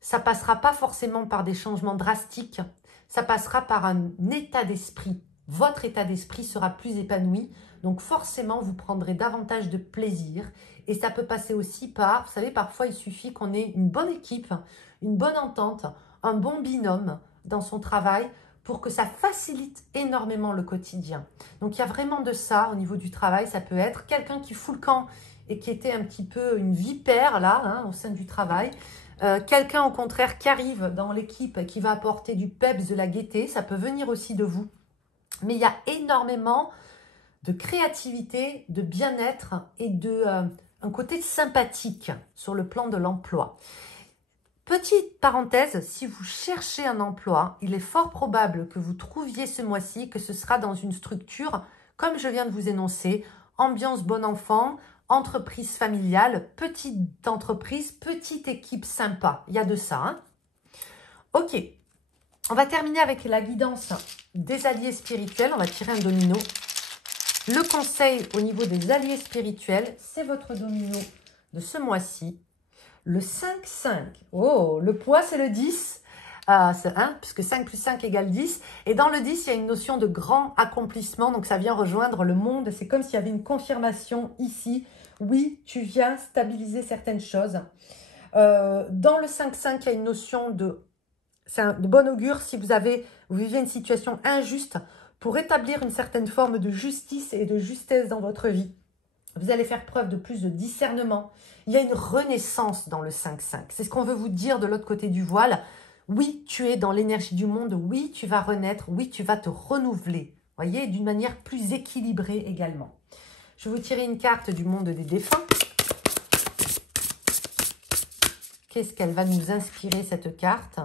Ça passera pas forcément par des changements drastiques. Ça passera par un état d'esprit. Votre état d'esprit sera plus épanoui. Donc forcément, vous prendrez davantage de plaisir. Et ça peut passer aussi par, vous savez, parfois il suffit qu'on ait une bonne équipe, une bonne entente, un bon binôme dans son travail pour que ça facilite énormément le quotidien. Donc il y a vraiment de ça au niveau du travail. Ça peut être quelqu'un qui fout le camp et qui était un petit peu une vipère là, hein, au sein du travail. Quelqu'un au contraire qui arrive dans l'équipe et qui va apporter du peps, de la gaieté. Ça peut venir aussi de vous. Mais il y a énormément de créativité, de bien-être et un côté sympathique sur le plan de l'emploi. Petite parenthèse, si vous cherchez un emploi, il est fort probable que vous trouviez ce mois-ci que ce sera dans une structure, comme je viens de vous énoncer, ambiance bon enfant, entreprise familiale, petite entreprise, petite équipe sympa. Il y a de ça. Hein? Ok, on va terminer avec la guidance des alliés spirituels. On va tirer un domino. Le conseil au niveau des alliés spirituels, c'est votre domino de ce mois-ci. Le 5-5. Oh, le poids, c'est le 10. C'est 1, puisque 5 plus 5 égale 10. Et dans le 10, il y a une notion de grand accomplissement. Donc, ça vient rejoindre le monde. C'est comme s'il y avait une confirmation ici. Oui, tu viens stabiliser certaines choses. Dans le 5-5, il y a une notion de bon augure si vous vivez une situation injuste pour établir une certaine forme de justice et de justesse dans votre vie. Vous allez faire preuve de plus de discernement. Il y a une renaissance dans le 5-5. C'est ce qu'on veut vous dire de l'autre côté du voile. Oui, tu es dans l'énergie du monde. Oui, tu vas renaître. Oui, tu vas te renouveler. Voyez, d'une manière plus équilibrée également. Je vais vous tirer une carte du monde des défunts. Qu'est-ce qu'elle va nous inspirer, cette carte?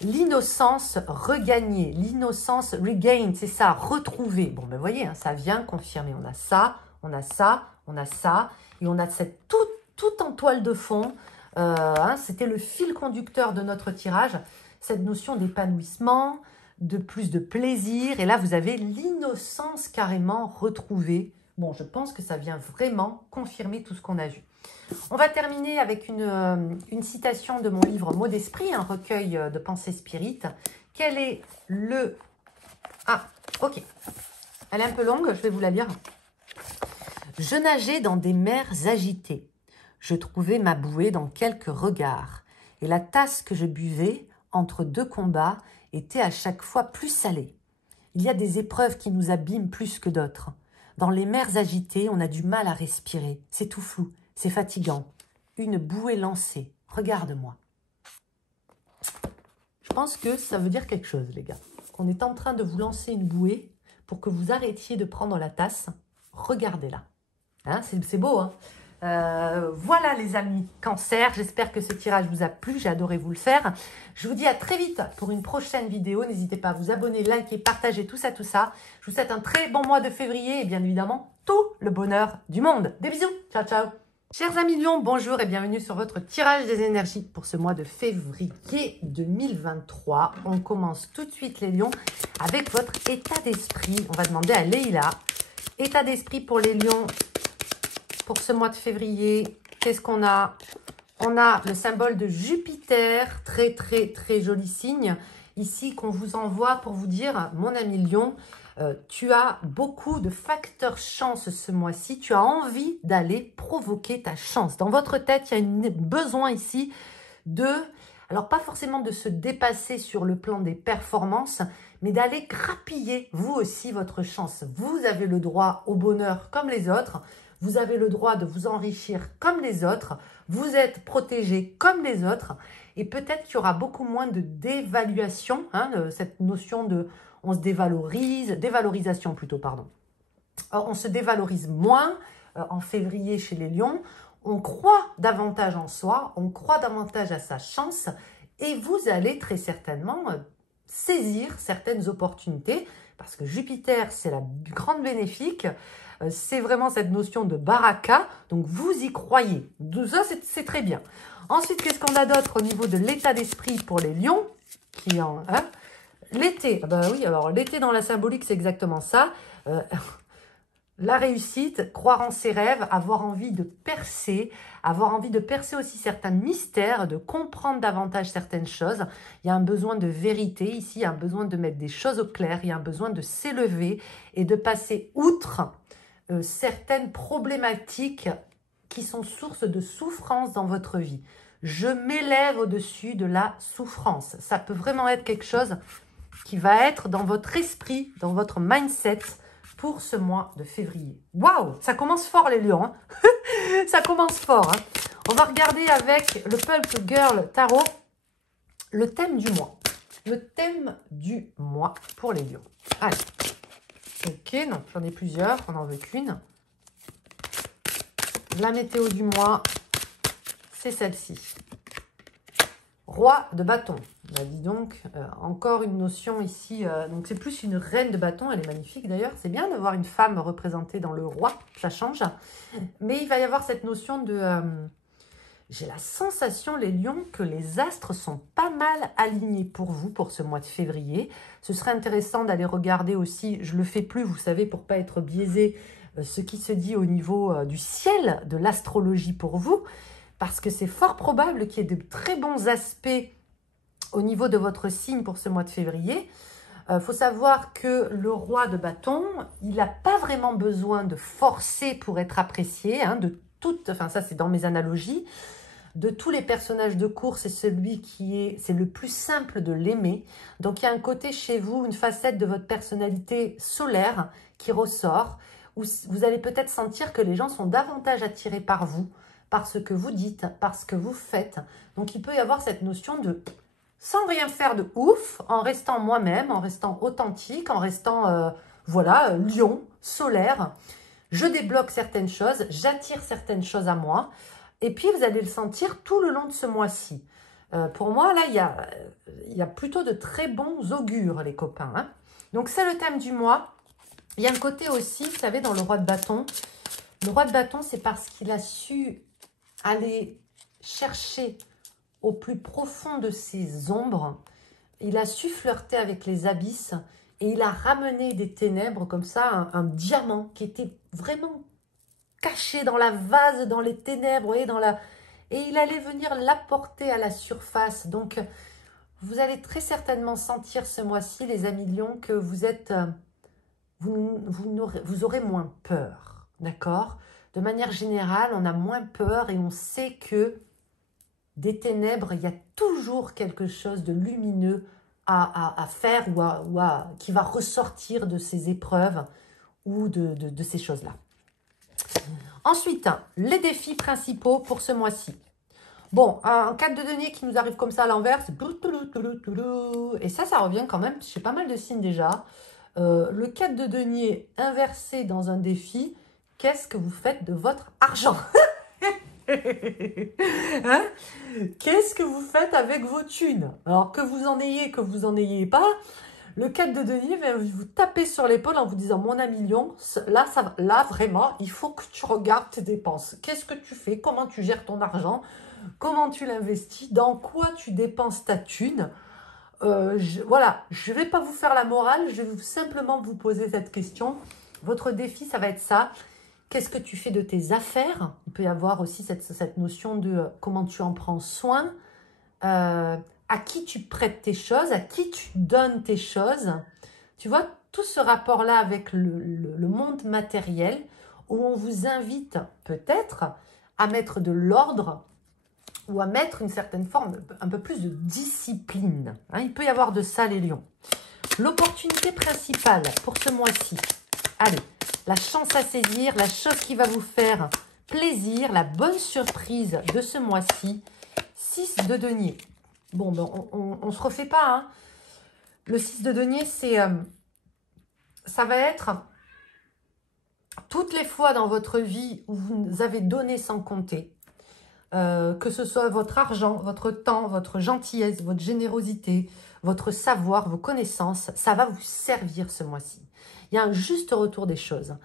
L'innocence regagnée. L'innocence regained, c'est ça, retrouver. Bon, ben voyez, hein, ça vient confirmer. On a ça, on a ça, on a ça. Et on a cette tout en toile de fond. Hein, c'était le fil conducteur de notre tirage. Cette notion d'épanouissement, de plus de plaisir. Et là, vous avez l'innocence carrément retrouvée. Bon, je pense que ça vient vraiment confirmer tout ce qu'on a vu. On va terminer avec une citation de mon livre Mots d'esprit, un recueil de pensées spirites. Quel est le... Ah, ok. Elle est un peu longue, je vais vous la lire. Je nageais dans des mers agitées. Je trouvais ma bouée dans quelques regards. Et la tasse que je buvais, entre deux combats, était à chaque fois plus salée. Il y a des épreuves qui nous abîment plus que d'autres. Dans les mers agitées, on a du mal à respirer. C'est tout flou, c'est fatigant. Une bouée lancée. Regarde-moi. Je pense que ça veut dire quelque chose, les gars. Qu'on est en train de vous lancer une bouée pour que vous arrêtiez de prendre la tasse. Regardez-la. Hein, c'est beau, hein? Voilà les amis Cancer, j'espère que ce tirage vous a plu, j'ai adoré vous le faire. Je vous dis à très vite pour une prochaine vidéo. N'hésitez pas à vous abonner, liker, partager, tout ça, tout ça. Je vous souhaite un très bon mois de février et bien évidemment tout le bonheur du monde. Des bisous, ciao, ciao. Chers amis Lions, bonjour et bienvenue sur votre tirage des énergies pour ce mois de février 2023. On commence tout de suite les Lions avec votre état d'esprit. On va demander à Leïla, état d'esprit pour les Lions pour ce mois de février. Qu'est-ce qu'on a? On a le symbole de Jupiter, très joli signe ici qu'on vous envoie pour vous dire, mon ami Lion, tu as beaucoup de facteurs chance ce mois-ci. Tu as envie d'aller provoquer ta chance. Dans votre tête, il y a un besoin ici de, alors pas forcément de se dépasser sur le plan des performances, mais d'aller grappiller vous aussi votre chance. Vous avez le droit au bonheur comme les autres. Vous avez le droit de vous enrichir comme les autres. Vous êtes protégé comme les autres. Et peut-être qu'il y aura beaucoup moins de dévaluation, cette notion de... On se dévalorisation plutôt, pardon. On se dévalorise moins en février chez les Lions. On croit davantage en soi, on croit davantage à sa chance et vous allez très certainement saisir certaines opportunités parce que Jupiter, c'est la grande bénéfique. C'est vraiment cette notion de baraka, donc vous y croyez. Ça, c'est très bien. Ensuite, qu'est-ce qu'on a d'autre au niveau de l'état d'esprit pour les Lions qui en... L'été, bah oui, alors l'été dans la symbolique, c'est exactement ça. La réussite, croire en ses rêves, avoir envie de percer aussi certains mystères, de comprendre davantage certaines choses. Il y a un besoin de vérité ici, il y a un besoin de mettre des choses au clair, il y a un besoin de s'élever et de passer outre certaines problématiques qui sont source de souffrance dans votre vie. Je m'élève au-dessus de la souffrance. Ça peut vraiment être quelque chose qui va être dans votre esprit, dans votre mindset pour ce mois de février. Waouh, ça commence fort les Lions. Hein. Ça commence fort. Hein. On va regarder avec le Pulp Girl Tarot le thème du mois. Le thème du mois pour les Lions. Allez. Ok, donc j'en ai plusieurs, on n'en veut qu'une. La météo du mois, c'est celle-ci. Roi de bâton. Bah, dis donc, encore une notion ici. Donc, c'est plus une reine de bâton. Elle est magnifique d'ailleurs. C'est bien d'avoir une femme représentée dans le roi. Ça change. Mais il va y avoir cette notion de... j'ai la sensation, les Lions, que les astres sont pas mal alignés pour vous pour ce mois de février. Ce serait intéressant d'aller regarder aussi, je le fais plus, vous savez, pour pas être biaisé, ce qui se dit au niveau du ciel, de l'astrologie pour vous. Parce que c'est fort probable qu'il y ait de très bons aspects au niveau de votre signe pour ce mois de février. Faut savoir que le roi de bâton, il n'a pas vraiment besoin de forcer pour être apprécié. Enfin ça c'est dans mes analogies. De tous les personnages de course, c'est celui c'est le plus simple de l'aimer. Donc il y a un côté chez vous, une facette de votre personnalité solaire qui ressort. Où vous allez peut-être sentir que les gens sont davantage attirés par vous, par ce que vous dites, par ce que vous faites. Donc, il peut y avoir cette notion de, sans rien faire de ouf, en restant moi-même, en restant authentique, en restant, lion, solaire. Je débloque certaines choses, j'attire certaines choses à moi. Et puis, vous allez le sentir tout le long de ce mois-ci. Pour moi, là, il y a plutôt de très bons augures, les copains. Hein. Donc, c'est le thème du mois. Il y a un côté aussi, vous savez, dans le roi de bâton. Le roi de bâton, c'est parce qu'il a su aller chercher au plus profond de ses ombres. Il a su flirter avec les abysses et il a ramené des ténèbres comme ça, un diamant qui était vraiment caché dans la vase, dans les ténèbres et il allait venir l'apporter à la surface. Donc, vous allez très certainement sentir ce mois-ci, les amis Lions, que vous êtes, vous aurez moins peur, d'accord ? De manière générale, on a moins peur et on sait que des ténèbres, il y a toujours quelque chose de lumineux à faire qui va ressortir de ces épreuves ou de ces choses-là. Ensuite, les défis principaux pour ce mois-ci. Bon, un 4 de denier qui nous arrive comme ça à l'envers, et ça revient quand même chez pas mal de signes déjà. Le 4 de denier inversé dans un défi, qu'est-ce que vous faites de votre argent? Hein? Qu'est-ce que vous faites avec vos thunes? Alors que vous en ayez pas, Le 4 de denier va vous taper sur l'épaule en vous disant, mon ami Lion, là, là, vraiment, il faut que tu regardes tes dépenses. Qu'est-ce que tu fais? Comment tu gères ton argent? Comment tu l'investis? Dans quoi tu dépenses ta thune? Voilà, je ne vais pas vous faire la morale, je vais simplement vous poser cette question. Votre défi, ça va être ça. Qu'est-ce que tu fais de tes affaires? Il peut y avoir aussi cette notion de comment tu en prends soin. À qui tu prêtes tes choses, à qui tu donnes tes choses. Tu vois, tout ce rapport-là avec le monde matériel, où on vous invite peut-être à mettre de l'ordre ou à mettre une certaine forme, un peu plus de discipline. Hein, il peut y avoir de ça, les lions. L'opportunité principale pour ce mois-ci. Allez, la chance à saisir, la chose qui va vous faire plaisir, la bonne surprise de ce mois-ci. 6 de denier. Bon, ben, on ne se refait pas. Hein. Le 6 de denier, ça va être toutes les fois dans votre vie où vous avez donné sans compter, que ce soit votre argent, votre temps, votre gentillesse, votre générosité, votre savoir, vos connaissances, ça va vous servir ce mois-ci. Il y a un juste retour des choses.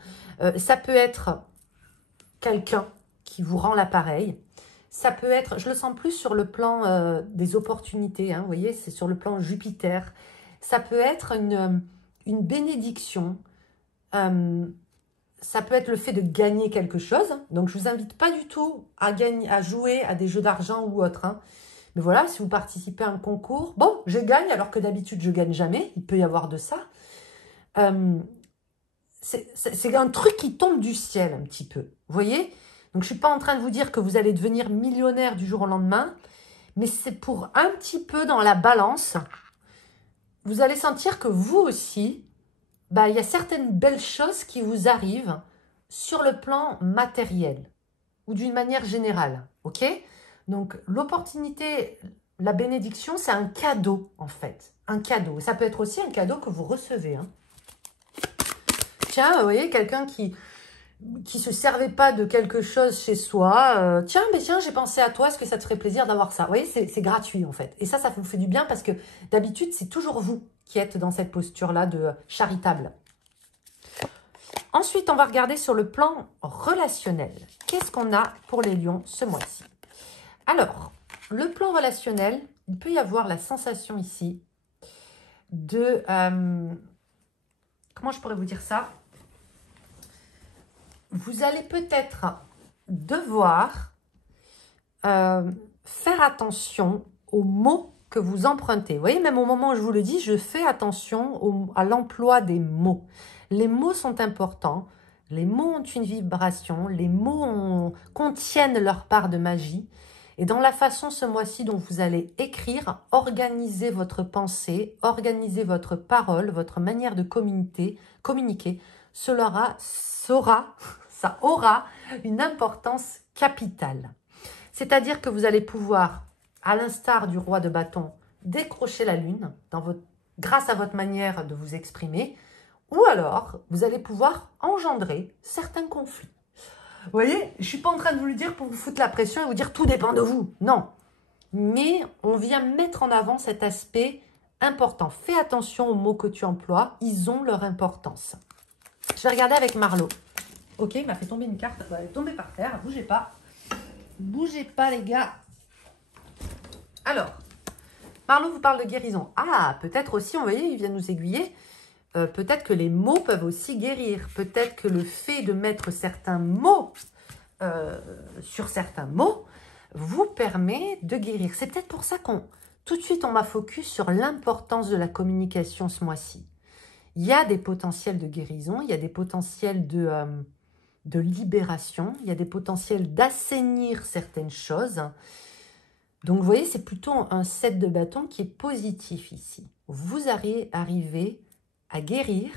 Ça peut être quelqu'un qui vous rend l'appareil. Ça peut être, je le sens plus sur le plan des opportunités, hein, vous voyez, c'est sur le plan Jupiter. Ça peut être une bénédiction, ça peut être le fait de gagner quelque chose. Donc, je ne vous invite pas du tout à jouer à des jeux d'argent ou autre. Hein. Mais voilà, si vous participez à un concours, bon, je gagne alors que d'habitude, je ne gagne jamais. Il peut y avoir de ça. C'est un truc qui tombe du ciel un petit peu, vous voyez? Donc, je ne suis pas en train de vous dire que vous allez devenir millionnaire du jour au lendemain, mais c'est pour un petit peu dans la balance. Vous allez sentir que vous aussi, bah, il y a certaines belles choses qui vous arrivent sur le plan matériel ou d'une manière générale, ok? Donc, l'opportunité, la bénédiction, c'est un cadeau, en fait. Un cadeau. Ça peut être aussi un cadeau que vous recevez, hein. Tiens, vous voyez, quelqu'un qui se servait pas de quelque chose chez soi. Tiens, j'ai pensé à toi, est-ce que ça te ferait plaisir d'avoir ça? Vous voyez, c'est gratuit en fait. Et ça vous fait du bien parce que d'habitude, c'est toujours vous qui êtes dans cette posture-là de charitable. Ensuite, on va regarder sur le plan relationnel. Qu'est-ce qu'on a pour les lions ce mois-ci? Alors, le plan relationnel, il peut y avoir la sensation ici de... comment je pourrais vous dire ça? Vous allez peut-être devoir faire attention aux mots que vous empruntez. Vous voyez, même au moment où je vous le dis, je fais attention à l'emploi des mots. Les mots sont importants, les mots ont une vibration, les mots contiennent leur part de magie. Et dans la façon ce mois-ci dont vous allez écrire, organiser votre pensée, organiser votre parole, votre manière de communiquer, ça aura une importance capitale. C'est-à-dire que vous allez pouvoir, à l'instar du roi de bâton, décrocher la lune grâce à votre manière de vous exprimer, ou alors vous allez pouvoir engendrer certains conflits. Vous voyez, je ne suis pas en train de vous le dire pour vous foutre la pression et vous dire tout dépend de vous. Non. Mais on vient mettre en avant cet aspect important. Fais attention aux mots que tu emploies, ils ont leur importance. Je vais regarder avec Marlo. Ok, il m'a fait tomber une carte. Elle est tombée par terre. Bougez pas. Bougez pas, les gars. Alors, Marlo vous parle de guérison. Ah, peut-être aussi, vous voyez, il vient nous aiguiller. Peut-être que les mots peuvent aussi guérir. Peut-être que le fait de mettre certains mots sur certains mots vous permet de guérir. C'est peut-être pour ça tout de suite, on m'a focus sur l'importance de la communication ce mois-ci. Il y a des potentiels de guérison, il y a des potentiels de libération, il y a des potentiels d'assainir certaines choses. Donc, vous voyez, c'est plutôt un set de bâtons qui est positif ici. Vous arrivez à guérir.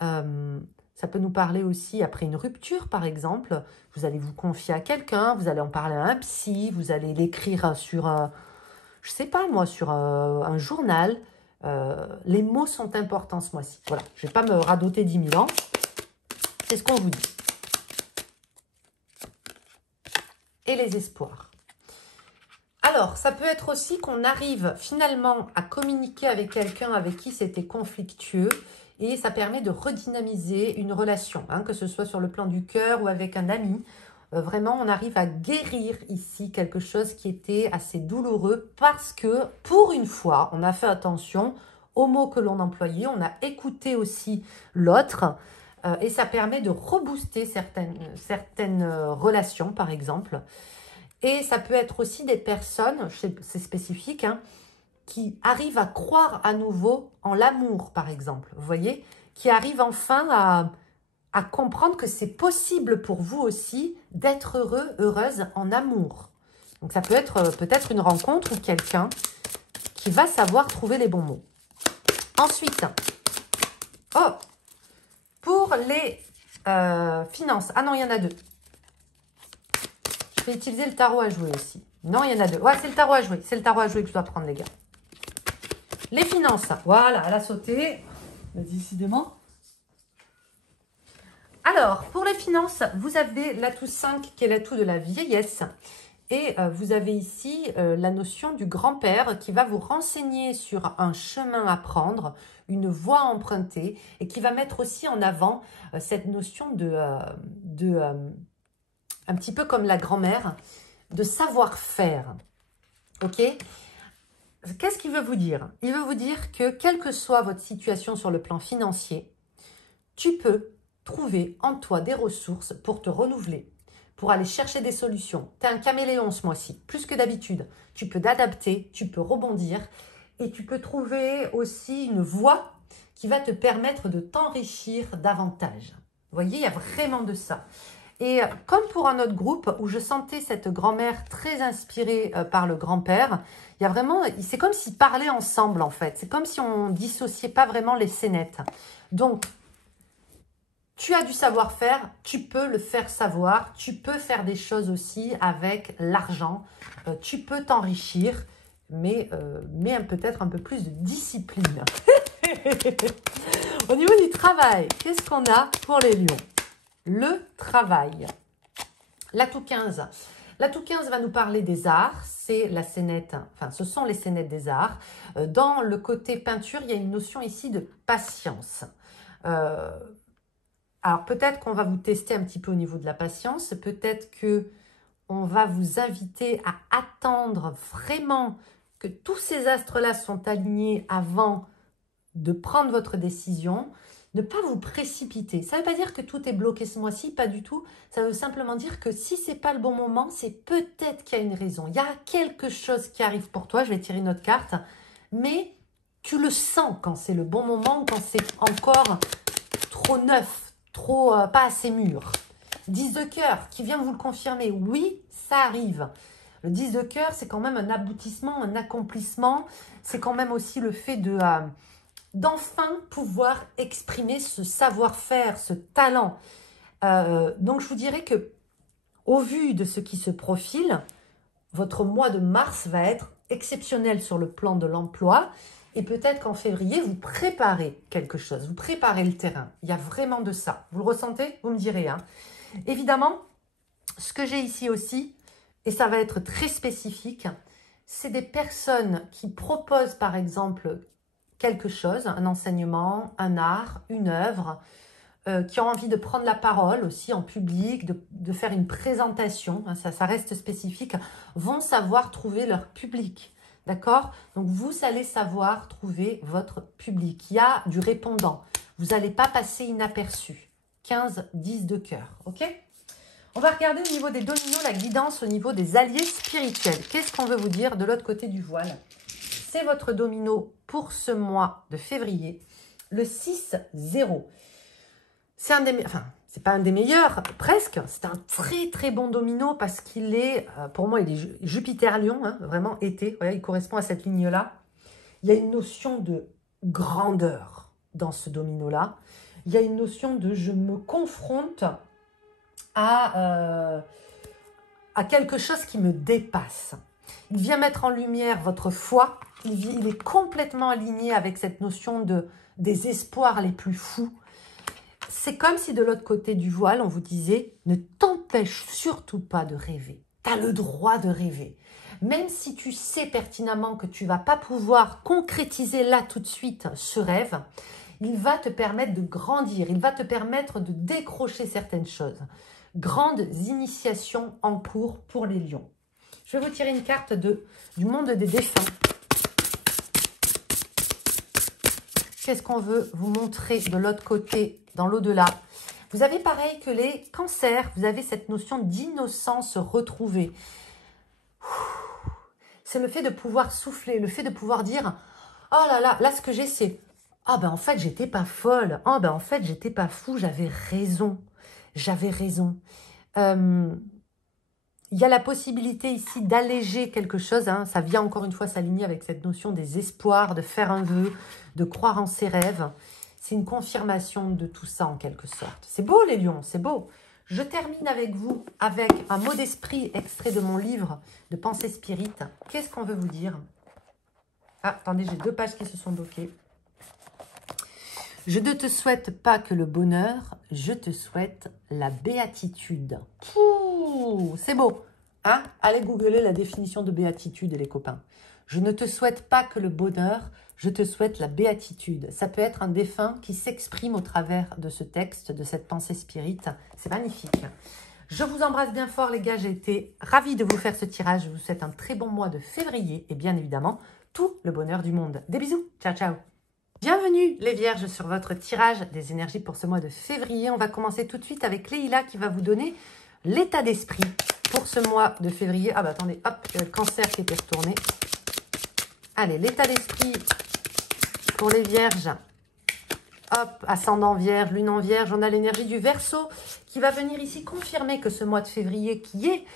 Ça peut nous parler aussi après une rupture, par exemple. Vous allez vous confier à quelqu'un, vous allez en parler à un psy, vous allez l'écrire sur, je sais pas moi, sur un journal. Les mots sont importants ce mois-ci. Voilà, je ne vais pas me radoter 10 000 ans. C'est ce qu'on vous dit. Et les espoirs. Alors, ça peut être aussi qu'on arrive finalement à communiquer avec quelqu'un avec qui c'était conflictueux et ça permet de redynamiser une relation, hein, que ce soit sur le plan du cœur ou avec un ami. Vraiment, on arrive à guérir ici quelque chose qui était assez douloureux parce que, pour une fois, on a fait attention aux mots que l'on employait, on a écouté aussi l'autre et ça permet de rebooster certaines relations, par exemple. Et ça peut être aussi des personnes, c'est spécifique, hein, qui arrivent à croire à nouveau en l'amour, par exemple. Vous voyez, qui arrivent enfin à comprendre que c'est possible pour vous aussi d'être heureux, heureuse en amour. Donc ça peut être peut-être une rencontre ou quelqu'un qui va savoir trouver les bons mots. Ensuite, pour les finances. Ah non, il y en a deux. Je vais utiliser le tarot à jouer aussi. Non, il y en a deux. Ouais, c'est le tarot à jouer. C'est le tarot à jouer que je dois prendre, les gars. Les finances. Voilà, elle a sauté. Décidément. Alors, pour les finances, vous avez l'atout 5 qui est l'atout de la vieillesse. Et vous avez ici la notion du grand-père qui va vous renseigner sur un chemin à prendre, une voie à emprunter et qui va mettre aussi en avant cette notion un petit peu comme la grand-mère, de savoir-faire. Ok ? Qu'est-ce qu'il veut vous dire? Il veut vous dire que quelle que soit votre situation sur le plan financier, tu peux trouver en toi des ressources pour te renouveler, pour aller chercher des solutions. Tu es un caméléon ce mois-ci, plus que d'habitude. Tu peux t'adapter, tu peux rebondir et tu peux trouver aussi une voie qui va te permettre de t'enrichir davantage. Vous voyez, il y a vraiment de ça. Et comme pour un autre groupe où je sentais cette grand-mère très inspirée par le grand-père, il y a vraiment, c'est comme s'ils parlaient ensemble en fait. C'est comme si on dissociait pas vraiment les scénettes. Donc, tu as du savoir-faire, tu peux le faire savoir, tu peux faire des choses aussi avec l'argent, tu peux t'enrichir, mais peut-être un peu plus de discipline. Au niveau du travail, qu'est-ce qu'on a pour les lions? Le travail. L'atout 15. L'atout 15 va nous parler des arts. C'est la scénette, enfin ce sont les scénettes des arts. Dans le côté peinture, il y a une notion ici de patience. Alors peut-être qu'on va vous tester un petit peu au niveau de la patience. Peut-être que on va vous inviter à attendre vraiment que tous ces astres-là sont alignés avant de prendre votre décision. Ne pas vous précipiter. Ça ne veut pas dire que tout est bloqué ce mois-ci, pas du tout. Ça veut simplement dire que si ce n'est pas le bon moment, c'est peut-être qu'il y a une raison. Il y a quelque chose qui arrive pour toi. Je vais tirer une autre carte. Mais tu le sens quand c'est le bon moment, quand c'est encore trop neuf, trop pas assez mûr. 10 de cœur qui vient vous le confirmer. Oui, ça arrive. Le 10 de cœur, c'est quand même un aboutissement, un accomplissement. C'est quand même aussi le fait de... d'enfin pouvoir exprimer ce savoir-faire, ce talent. Donc, je vous dirais que, au vu de ce qui se profile, votre mois de mars va être exceptionnel sur le plan de l'emploi. Et peut-être qu'en février, vous préparez quelque chose, vous préparez le terrain. Il y a vraiment de ça. Vous le ressentez? Vous me direz. Hein. Évidemment, ce que j'ai ici aussi, et ça va être très spécifique, c'est des personnes qui proposent, par exemple, quelque chose, un enseignement, un art, une œuvre, qui ont envie de prendre la parole aussi en public, de faire une présentation, hein, ça reste spécifique, vont savoir trouver leur public. D'accord? Donc, vous allez savoir trouver votre public. Il y a du répondant. Vous n'allez pas passer inaperçu. 15, 10 de cœur. OK? On va regarder au niveau des dominos, la guidance au niveau des alliés spirituels. Qu'est-ce qu'on veut vous dire de l'autre côté du voile? C'est votre domino pour ce mois de février, le 6-0. C'est un des, enfin, c'est pas un des meilleurs, presque. C'est un très très bon domino parce qu'il est, pour moi, il est Jupiter-Lion, hein, vraiment été. Voyez, il correspond à cette ligne-là. Il y a une notion de grandeur dans ce domino-là. Il y a une notion de je me confronte à quelque chose qui me dépasse. Il vient mettre en lumière votre foi. Il est complètement aligné avec cette notion des espoirs les plus fous. C'est comme si de l'autre côté du voile, on vous disait « Ne t'empêche surtout pas de rêver. Tu as le droit de rêver. » Même si tu sais pertinemment que tu ne vas pas pouvoir concrétiser là tout de suite ce rêve, il va te permettre de grandir, il va te permettre de décrocher certaines choses. Grandes initiations en cours pour les lions. Je vais vous tirer une carte du monde des défunts. Qu'est-ce qu'on veut vous montrer de l'autre côté, dans l'au-delà? Vous avez pareil que les cancers, vous avez cette notion d'innocence retrouvée. C'est le fait de pouvoir souffler, le fait de pouvoir dire « Oh là là, là ce que j'ai c'est « Ah ben en fait j'étais pas folle, ah ben en fait j'étais pas fou, j'avais raison, j'avais raison. » Il y a la possibilité ici d'alléger quelque chose, hein. Ça vient encore une fois s'aligner avec cette notion des espoirs, de faire un vœu, de croire en ses rêves. C'est une confirmation de tout ça en quelque sorte. C'est beau les lions, c'est beau. Je termine avec vous avec un mot d'esprit extrait de mon livre de Pensée Spirit. Qu'est-ce qu'on veut vous dire? Ah, attendez, j'ai 2 pages qui se sont bloquées. Je ne te souhaite pas que le bonheur, je te souhaite la béatitude. C'est beau, hein? Allez googler la définition de béatitude, les copains. Je ne te souhaite pas que le bonheur, je te souhaite la béatitude. Ça peut être un défunt qui s'exprime au travers de ce texte, de cette pensée spirit. C'est magnifique. Je vous embrasse bien fort, les gars. J'ai été ravie de vous faire ce tirage. Je vous souhaite un très bon mois de février et bien évidemment, tout le bonheur du monde. Des bisous. Ciao, ciao. Bienvenue les vierges sur votre tirage des énergies pour ce mois de février. On va commencer tout de suite avec Leïla qui va vous donner l'état d'esprit pour ce mois de février. Ah bah attendez, hop, il y a le cancer qui était retourné. Allez, l'état d'esprit pour les vierges. Hop, ascendant vierge, lune en vierge. On a l'énergie du Verseau qui va venir ici confirmer que ce mois de février qui est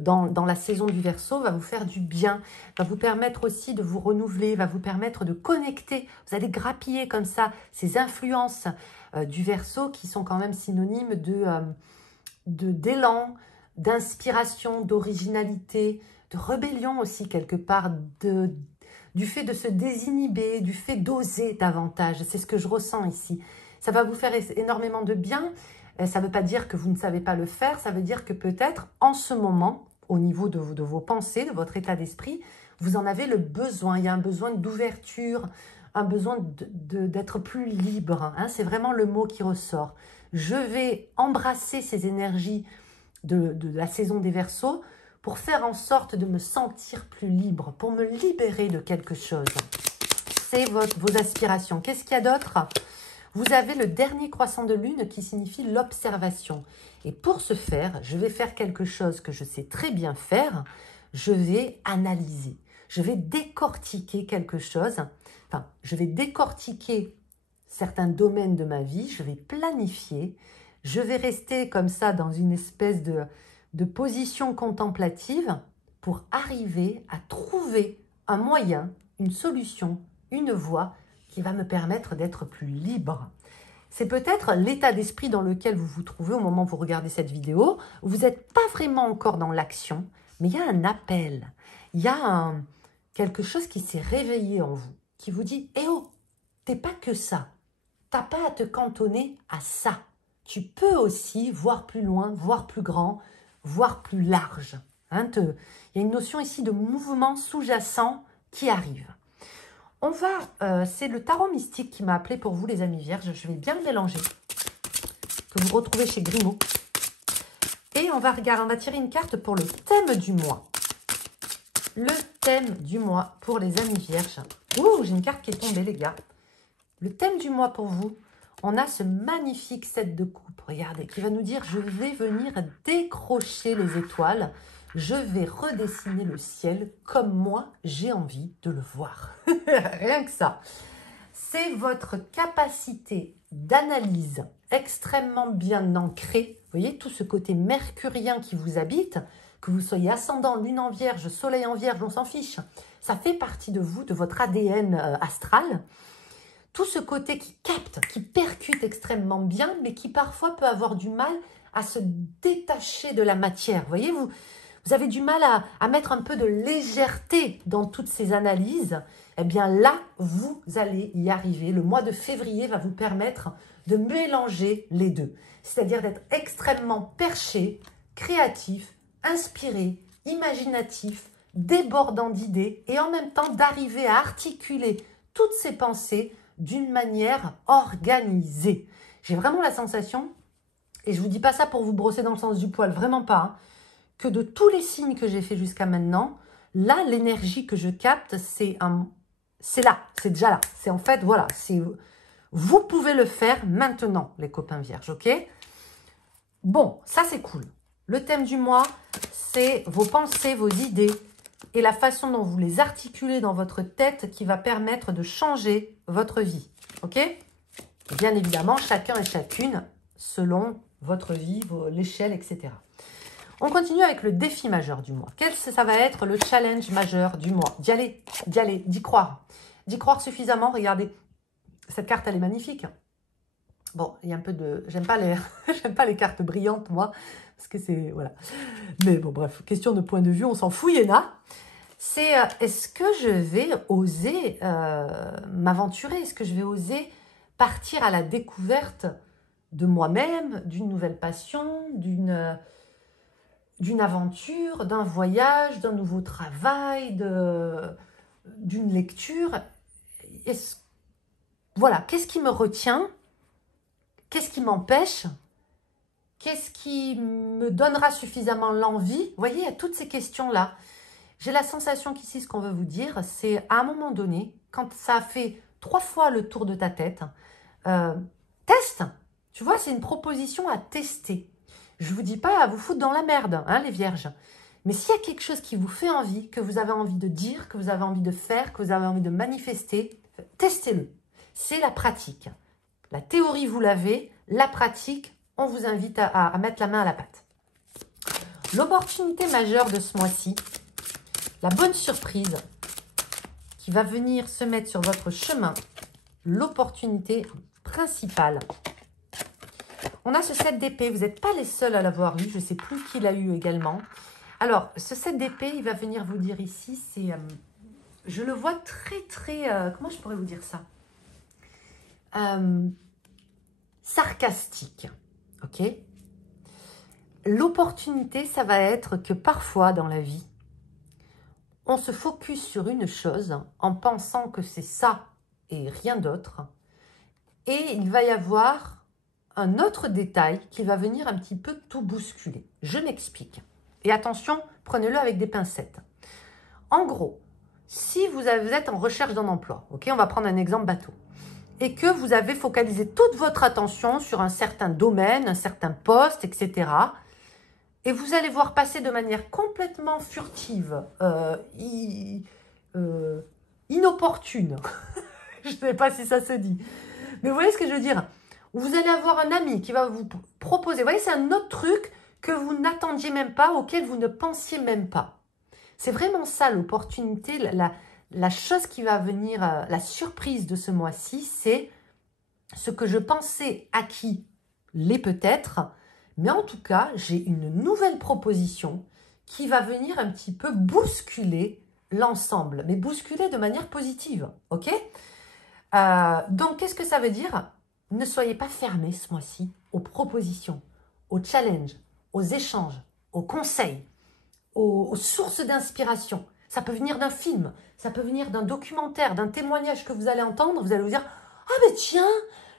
dans la saison du Verseau va vous faire du bien, va vous permettre aussi de vous renouveler, va vous permettre de connecter. Vous allez grappiller comme ça ces influences du Verseau qui sont quand même synonymes d'élan, d'inspiration, d'originalité, de rébellion aussi quelque part, du fait de se désinhiber, du fait d'oser davantage. C'est ce que je ressens ici. Ça va vous faire énormément de bien. Ça ne veut pas dire que vous ne savez pas le faire, ça veut dire que peut-être en ce moment, au niveau de vos pensées, de votre état d'esprit, vous en avez le besoin. Il y a un besoin d'ouverture, un besoin d'être plus libre. Hein. C'est vraiment le mot qui ressort. Je vais embrasser ces énergies de la saison des Verseaux pour faire en sorte de me sentir plus libre, pour me libérer de quelque chose. C'est vos aspirations. Qu'est-ce qu'il y a d'autre ? Vous avez le dernier croissant de lune qui signifie l'observation. Et pour ce faire, je vais faire quelque chose que je sais très bien faire. Je vais analyser. Je vais décortiquer quelque chose. Enfin, je vais décortiquer certains domaines de ma vie. Je vais planifier. Je vais rester comme ça dans une espèce de position contemplative pour arriver à trouver un moyen, une solution, une voie qui va me permettre d'être plus libre. C'est peut-être l'état d'esprit dans lequel vous vous trouvez au moment où vous regardez cette vidéo. Vous n'êtes pas vraiment encore dans l'action, mais il y a un appel. Il y a quelque chose qui s'est réveillé en vous, qui vous dit « Eh oh, t'es pas que ça. T'as pas à te cantonner à ça. Tu peux aussi voir plus loin, voir plus grand, voir plus large. Hein, » Il y a une notion ici de mouvement sous-jacent qui arrive. On va, c'est le tarot mystique qui m'a appelé pour vous les amis vierges. Je vais bien le mélanger, que vous retrouvez chez Grimaud. Et on va tirer une carte pour le thème du mois. Le thème du mois pour les amis vierges. Ouh, j'ai une carte qui est tombée les gars. Le thème du mois pour vous, on a ce magnifique 7 de coupe, regardez, qui va nous dire « Je vais venir décrocher les étoiles ». Je vais redessiner le ciel comme moi, j'ai envie de le voir. Rien que ça. C'est votre capacité d'analyse extrêmement bien ancrée. Vous voyez, tout ce côté mercurien qui vous habite, que vous soyez ascendant, lune en vierge, soleil en vierge, on s'en fiche. Ça fait partie de vous, de votre ADN astral. Tout ce côté qui capte, qui percute extrêmement bien, mais qui parfois peut avoir du mal à se détacher de la matière. Vous voyez, vous avez du mal à mettre un peu de légèreté dans toutes ces analyses. Eh bien là, vous allez y arriver. Le mois de février va vous permettre de mélanger les deux. C'est-à-dire d'être extrêmement perché, créatif, inspiré, imaginatif, débordant d'idées et en même temps d'arriver à articuler toutes ces pensées d'une manière organisée. J'ai vraiment la sensation, et je ne vous dis pas ça pour vous brosser dans le sens du poil, vraiment pas, hein, que de tous les signes que j'ai fait jusqu'à maintenant, là, l'énergie que je capte, c'est là, c'est déjà là. C'est en fait, voilà, vous pouvez le faire maintenant, les copains vierges, ok? Bon, ça c'est cool. Le thème du mois, c'est vos pensées, vos idées et la façon dont vous les articulez dans votre tête qui va permettre de changer votre vie, ok? Bien évidemment, chacun et chacune selon votre vie, l'échelle, etc. On continue avec le défi majeur du mois. Ça va être le challenge majeur du mois? D'y aller, d'y croire. D'y croire suffisamment. Regardez, cette carte, elle est magnifique. Bon, il y a un peu de... J'aime pas les cartes brillantes, moi, parce que c'est... Voilà. Mais bon, bref, question de point de vue, on s'en fout, Yéna. C'est, est-ce que je vais oser m'aventurer? Est-ce que je vais oser partir à la découverte de moi-même, d'une nouvelle passion, d'une aventure, d'un voyage, d'un nouveau travail, d'une lecture? Voilà, qu'est-ce qui me retient? Qu'est-ce qui m'empêche? Qu'est-ce qui me donnera suffisamment l'envie? Vous voyez, il y a toutes ces questions-là. J'ai la sensation qu'ici, ce qu'on veut vous dire, c'est à un moment donné, quand ça a fait 3 fois le tour de ta tête, teste. Tu vois, c'est une proposition à tester. Je ne vous dis pas à vous foutre dans la merde, hein, les vierges. Mais s'il y a quelque chose qui vous fait envie, que vous avez envie de dire, que vous avez envie de faire, que vous avez envie de manifester, testez-le. C'est la pratique. La théorie, vous l'avez. La pratique, on vous invite à mettre la main à la pâte. L'opportunité majeure de ce mois-ci, la bonne surprise qui va venir se mettre sur votre chemin, l'opportunité principale. On a ce 7 d'épée, vous n'êtes pas les seuls à l'avoir eu, je ne sais plus qui l'a eu également. Alors, ce 7 d'épée, il va venir vous dire ici, c'est, je le vois très, comment je pourrais vous dire ça? Sarcastique, ok? L'opportunité, ça va être que parfois dans la vie, on se focus sur une chose en pensant que c'est ça et rien d'autre. Et il va y avoir un autre détail qui va venir un petit peu tout bousculer. Je m'explique. Et attention, prenez-le avec des pincettes. En gros, si vous êtes en recherche d'un emploi, ok, on va prendre un exemple bateau, et que vous avez focalisé toute votre attention sur un certain domaine, un certain poste, etc., et vous allez voir passer de manière complètement furtive, inopportune, je ne sais pas si ça se dit, mais vous voyez ce que je veux dire? Vous allez avoir un ami qui va vous proposer, vous voyez, c'est un autre truc que vous n'attendiez même pas, auquel vous ne pensiez même pas. C'est vraiment ça l'opportunité, la chose qui va venir, la surprise de ce mois-ci, c'est ce que je pensais acquis l'est peut-être, mais en tout cas, j'ai une nouvelle proposition qui va venir un petit peu bousculer l'ensemble, mais bousculer de manière positive, ok? Donc, qu'est-ce que ça veut dire? Ne soyez pas fermés ce mois-ci aux propositions, aux challenges, aux échanges, aux conseils, aux sources d'inspiration. Ça peut venir d'un film, ça peut venir d'un documentaire, d'un témoignage que vous allez entendre. Vous allez vous dire « Ah mais tiens,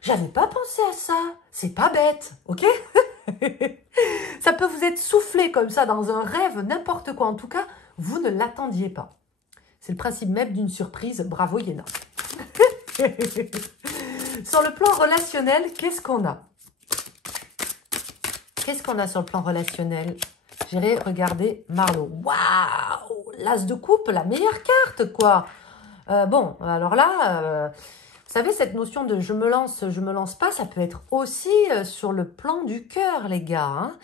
j'avais pas pensé à ça, c'est pas bête, ok ?» Ça peut vous être soufflé comme ça dans un rêve, n'importe quoi. En tout cas, vous ne l'attendiez pas. C'est le principe même d'une surprise. Bravo Yéna. Sur le plan relationnel, qu'est-ce qu'on a? Qu'est-ce qu'on a sur le plan relationnel? J'irai regarder Marlo. Waouh! L'as de coupe, la meilleure carte, quoi. Bon, alors là, vous savez, cette notion de je me lance pas, ça peut être aussi sur le plan du cœur, les gars. Hein.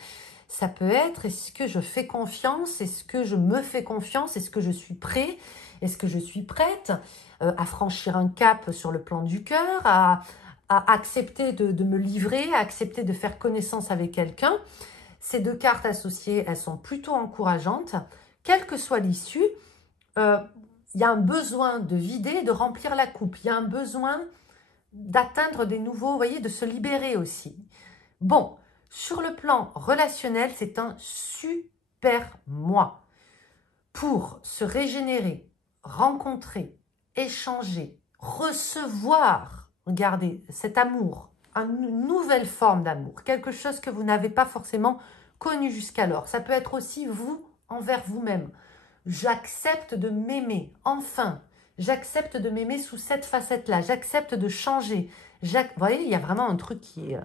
Ça peut être, est-ce que je fais confiance? Est-ce que je me fais confiance? Est-ce que je suis prêt? Est-ce que je suis prête à franchir un cap sur le plan du cœur, à accepter de me livrer, à accepter de faire connaissance avec quelqu'un? Ces deux cartes associées, elles sont plutôt encourageantes. Quelle que soit l'issue, il y a un besoin de vider, de remplir la coupe. Il y a un besoin d'atteindre des nouveaux, vous voyez, de se libérer aussi. Bon, sur le plan relationnel, c'est un super mois. pour se régénérer, rencontrer, échanger, recevoir, regardez, cet amour, une nouvelle forme d'amour, quelque chose que vous n'avez pas forcément connu jusqu'alors. Ça peut être aussi vous envers vous-même. J'accepte de m'aimer, enfin, j'accepte de m'aimer sous cette facette-là, j'accepte de changer. Vous voyez, il y a vraiment un truc qui est...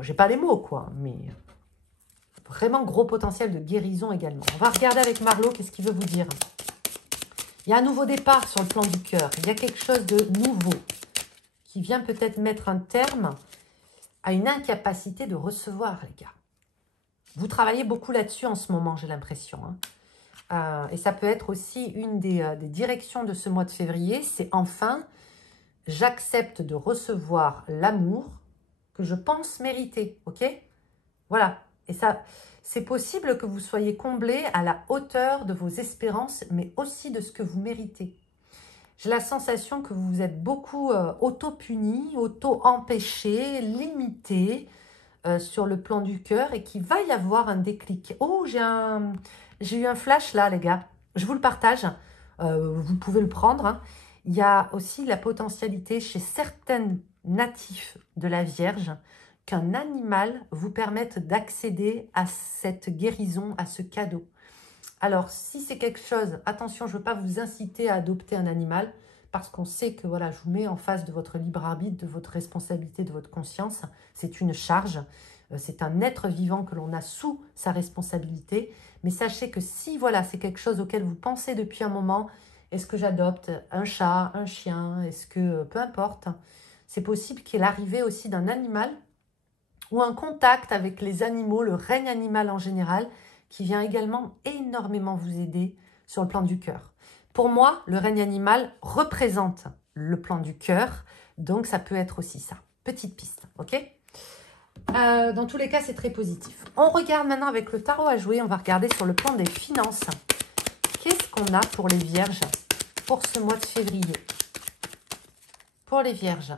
j'ai pas les mots, quoi, mais vraiment gros potentiel de guérison également. On va regarder avec Marlo, qu'est-ce qu'il veut vous dire. Il y a un nouveau départ sur le plan du cœur. Il y a quelque chose de nouveau qui vient peut-être mettre un terme à une incapacité de recevoir, les gars. Vous travaillez beaucoup là-dessus en ce moment, j'ai l'impression. Et ça peut être aussi une des directions de ce mois de février. C'est enfin, j'accepte de recevoir l'amour que je pense mériter. Ok? Voilà. Et ça, c'est possible que vous soyez comblé à la hauteur de vos espérances, mais aussi de ce que vous méritez. J'ai la sensation que vous êtes beaucoup auto-puni, auto-empêché, limité sur le plan du cœur et qu'il va y avoir un déclic. Oh, j'ai eu un flash là, les gars. Je vous le partage. Vous pouvez le prendre. Hein. Il y a aussi la potentialité chez certains natifs de la Vierge qu'un animal vous permette d'accéder à cette guérison, à ce cadeau. Alors, si c'est quelque chose, attention, je ne veux pas vous inciter à adopter un animal parce qu'on sait que voilà, je vous mets en face de votre libre arbitre, de votre responsabilité, de votre conscience. C'est une charge, c'est un être vivant que l'on a sous sa responsabilité. Mais sachez que si voilà, c'est quelque chose auquel vous pensez depuis un moment, est-ce que j'adopte un chat, un chien, est-ce que, peu importe, c'est possible qu'il y ait l'arrivée aussi d'un animal ou un contact avec les animaux, le règne animal en général, qui vient également énormément vous aider sur le plan du cœur. Pour moi, le règne animal représente le plan du cœur, donc ça peut être aussi ça. Petite piste, ok? Dans tous les cas, c'est très positif. On regarde maintenant avec le tarot à jouer, on va regarder sur le plan des finances. Qu'est-ce qu'on a pour les vierges pour ce mois de février? Pour les vierges.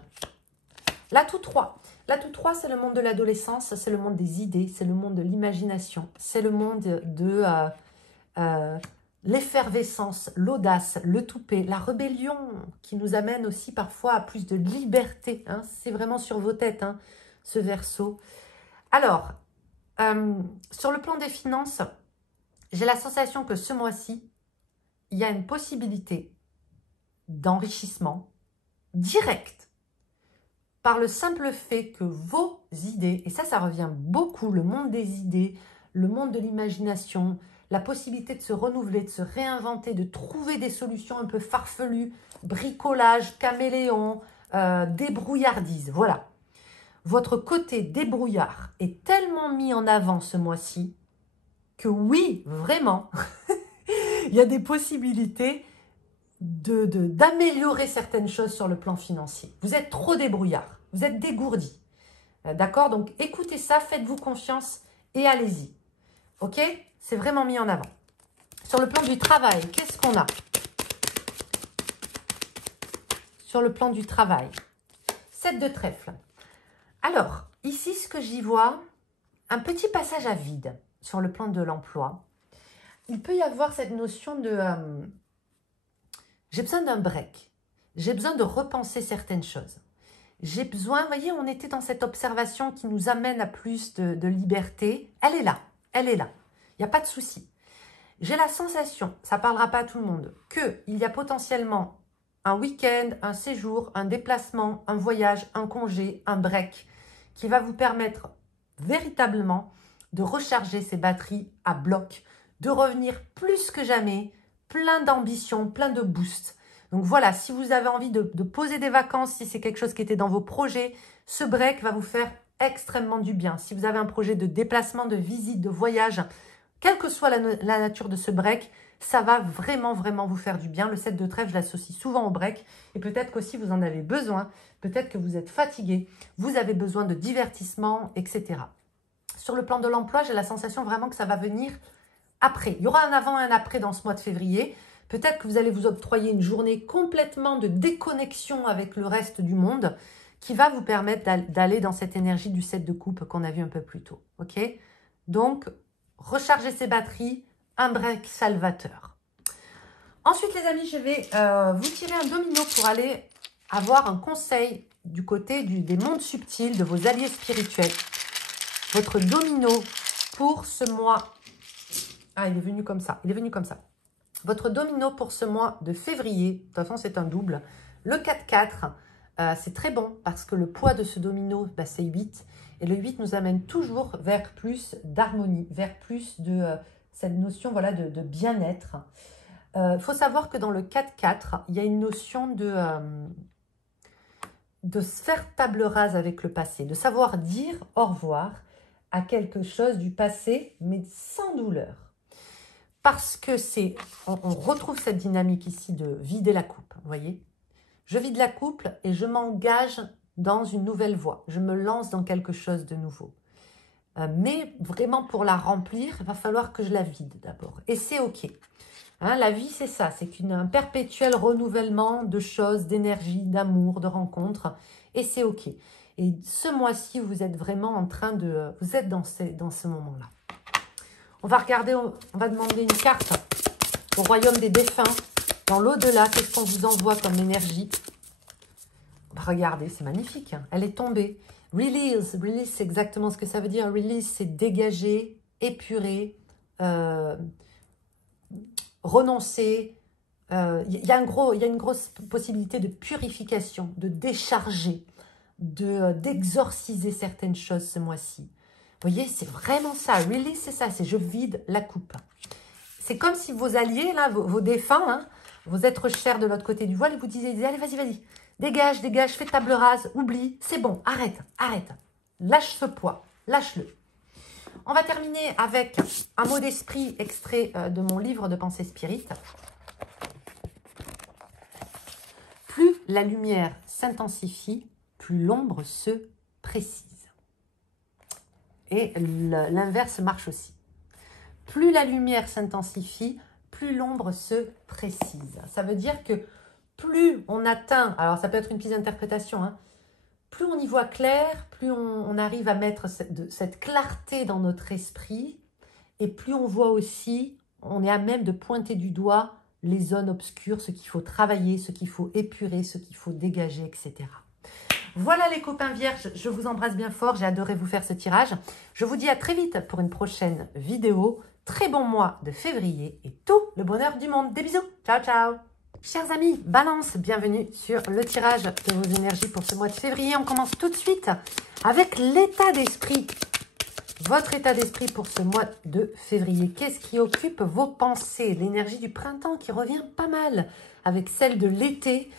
L'atout 3. L'atout 3, c'est le monde de l'adolescence, c'est le monde des idées, c'est le monde de l'imagination, c'est le monde de l'effervescence, l'audace, le toupet, la rébellion qui nous amène aussi parfois à plus de liberté. Hein. C'est vraiment sur vos têtes, hein, ce verso. Alors, sur le plan des finances, j'ai la sensation que ce mois-ci, il y a une possibilité d'enrichissement direct par le simple fait que vos idées, et ça revient beaucoup, le monde des idées, le monde de l'imagination, la possibilité de se renouveler, de se réinventer, de trouver des solutions un peu farfelues, bricolage, caméléon, débrouillardise, voilà. Votre côté débrouillard est tellement mis en avant ce mois-ci que oui, vraiment, il y a des possibilités d'améliorer certaines choses sur le plan financier. Vous êtes trop débrouillard, vous êtes dégourdi. D'accord? Donc écoutez ça, faites-vous confiance et allez-y. Ok? C'est vraiment mis en avant. Sur le plan du travail, qu'est-ce qu'on a? Sur le plan du travail, 7 de trèfle. Alors, ici, ce que j'y vois, un petit passage à vide sur le plan de l'emploi. Il peut y avoir cette notion de... j'ai besoin d'un break. J'ai besoin de repenser certaines choses. J'ai besoin, vous voyez, on était dans cette observation qui nous amène à plus de liberté. Elle est là, elle est là. Il n'y a pas de souci. J'ai la sensation, ça ne parlera pas à tout le monde, qu'il y a potentiellement un week-end, un séjour, un déplacement, un voyage, un congé, un break qui va vous permettre véritablement de recharger ces batteries à bloc, de revenir plus que jamais, plein d'ambition, plein de boost. Donc voilà, si vous avez envie de poser des vacances, si c'est quelque chose qui était dans vos projets, ce break va vous faire extrêmement du bien. Si vous avez un projet de déplacement, de visite, de voyage, quelle que soit la nature de ce break, ça va vraiment, vraiment vous faire du bien. Le 7 de trèfle, je l'associe souvent au break. Et peut-être qu'aussi vous en avez besoin. Peut-être que vous êtes fatigué. Vous avez besoin de divertissement, etc. Sur le plan de l'emploi, j'ai la sensation vraiment que ça va venir après. Il y aura un avant et un après dans ce mois de février. Peut-être que vous allez vous octroyer une journée complètement de déconnexion avec le reste du monde qui va vous permettre d'aller dans cette énergie du 7 de coupe qu'on a vu un peu plus tôt. Ok? Donc, recharger ses batteries, un break salvateur. Ensuite, les amis, je vais vous tirer un domino pour aller avoir un conseil du côté des mondes subtils, de vos alliés spirituels. Votre domino pour ce mois. Ah, il est venu comme ça. Il est venu comme ça. Votre domino pour ce mois de février. De toute façon, c'est un double. Le 4-4, c'est très bon parce que le poids de ce domino, bah, c'est 8. Et le 8 nous amène toujours vers plus d'harmonie, vers plus de cette notion voilà, de bien-être. Il faut savoir que dans le 4-4, il y a une notion de se faire table rase avec le passé, de savoir dire au revoir à quelque chose du passé, mais sans douleur. Parce que on retrouve cette dynamique ici de vider la coupe, vous voyez. Je vide la coupe et je m'engage dans une nouvelle voie. Je me lance dans quelque chose de nouveau. Mais vraiment pour la remplir, il va falloir que je la vide d'abord. Et c'est OK. Hein, la vie, c'est ça. C'est un perpétuel renouvellement de choses, d'énergie, d'amour, de rencontres. Et c'est OK. Et ce mois-ci, vous êtes vraiment en train de... Vous êtes dans ce moment-là. On va regarder, on va demander une carte au royaume des défunts. Dans l'au-delà, qu'est-ce qu'on vous envoie comme énergie? Regardez, c'est magnifique. Hein. Elle est tombée. Release, release, c'est exactement ce que ça veut dire. Release, c'est dégager, épurer, renoncer. Il y a une grosse possibilité de purification, de décharger, d'exorciser certaines choses ce mois-ci. Vous voyez, c'est vraiment ça. Release, c'est ça. C'est je vide la coupe. C'est comme si vos alliés, là, vos défunts, hein, vos êtres chers de l'autre côté du voile, ils vous disaient, allez, vas-y, vas-y. Dégage, dégage, fais table rase, oublie, c'est bon, arrête, arrête. Lâche ce poids, lâche-le. On va terminer avec un mot d'esprit extrait de mon livre de pensée spirit. Plus la lumière s'intensifie, plus l'ombre se précise. Et l'inverse marche aussi. Plus la lumière s'intensifie, plus l'ombre se précise. Ça veut dire que plus on atteint, alors ça peut être une petite interprétation, hein, plus on y voit clair, plus on arrive à mettre cette clarté dans notre esprit, et plus on voit aussi, on est à même de pointer du doigt les zones obscures, ce qu'il faut travailler, ce qu'il faut épurer, ce qu'il faut dégager, etc. Voilà les copains vierges, je vous embrasse bien fort, j'ai adoré vous faire ce tirage. Je vous dis à très vite pour une prochaine vidéo. Très bon mois de février et tout le bonheur du monde. Des bisous, ciao ciao. Chers amis, Balance, bienvenue sur le tirage de vos énergies pour ce mois de février. On commence tout de suite avec l'état d'esprit. Votre état d'esprit pour ce mois de février. Qu'est-ce qui occupe vos pensées? L'énergie du printemps qui revient pas mal avec celle de l'été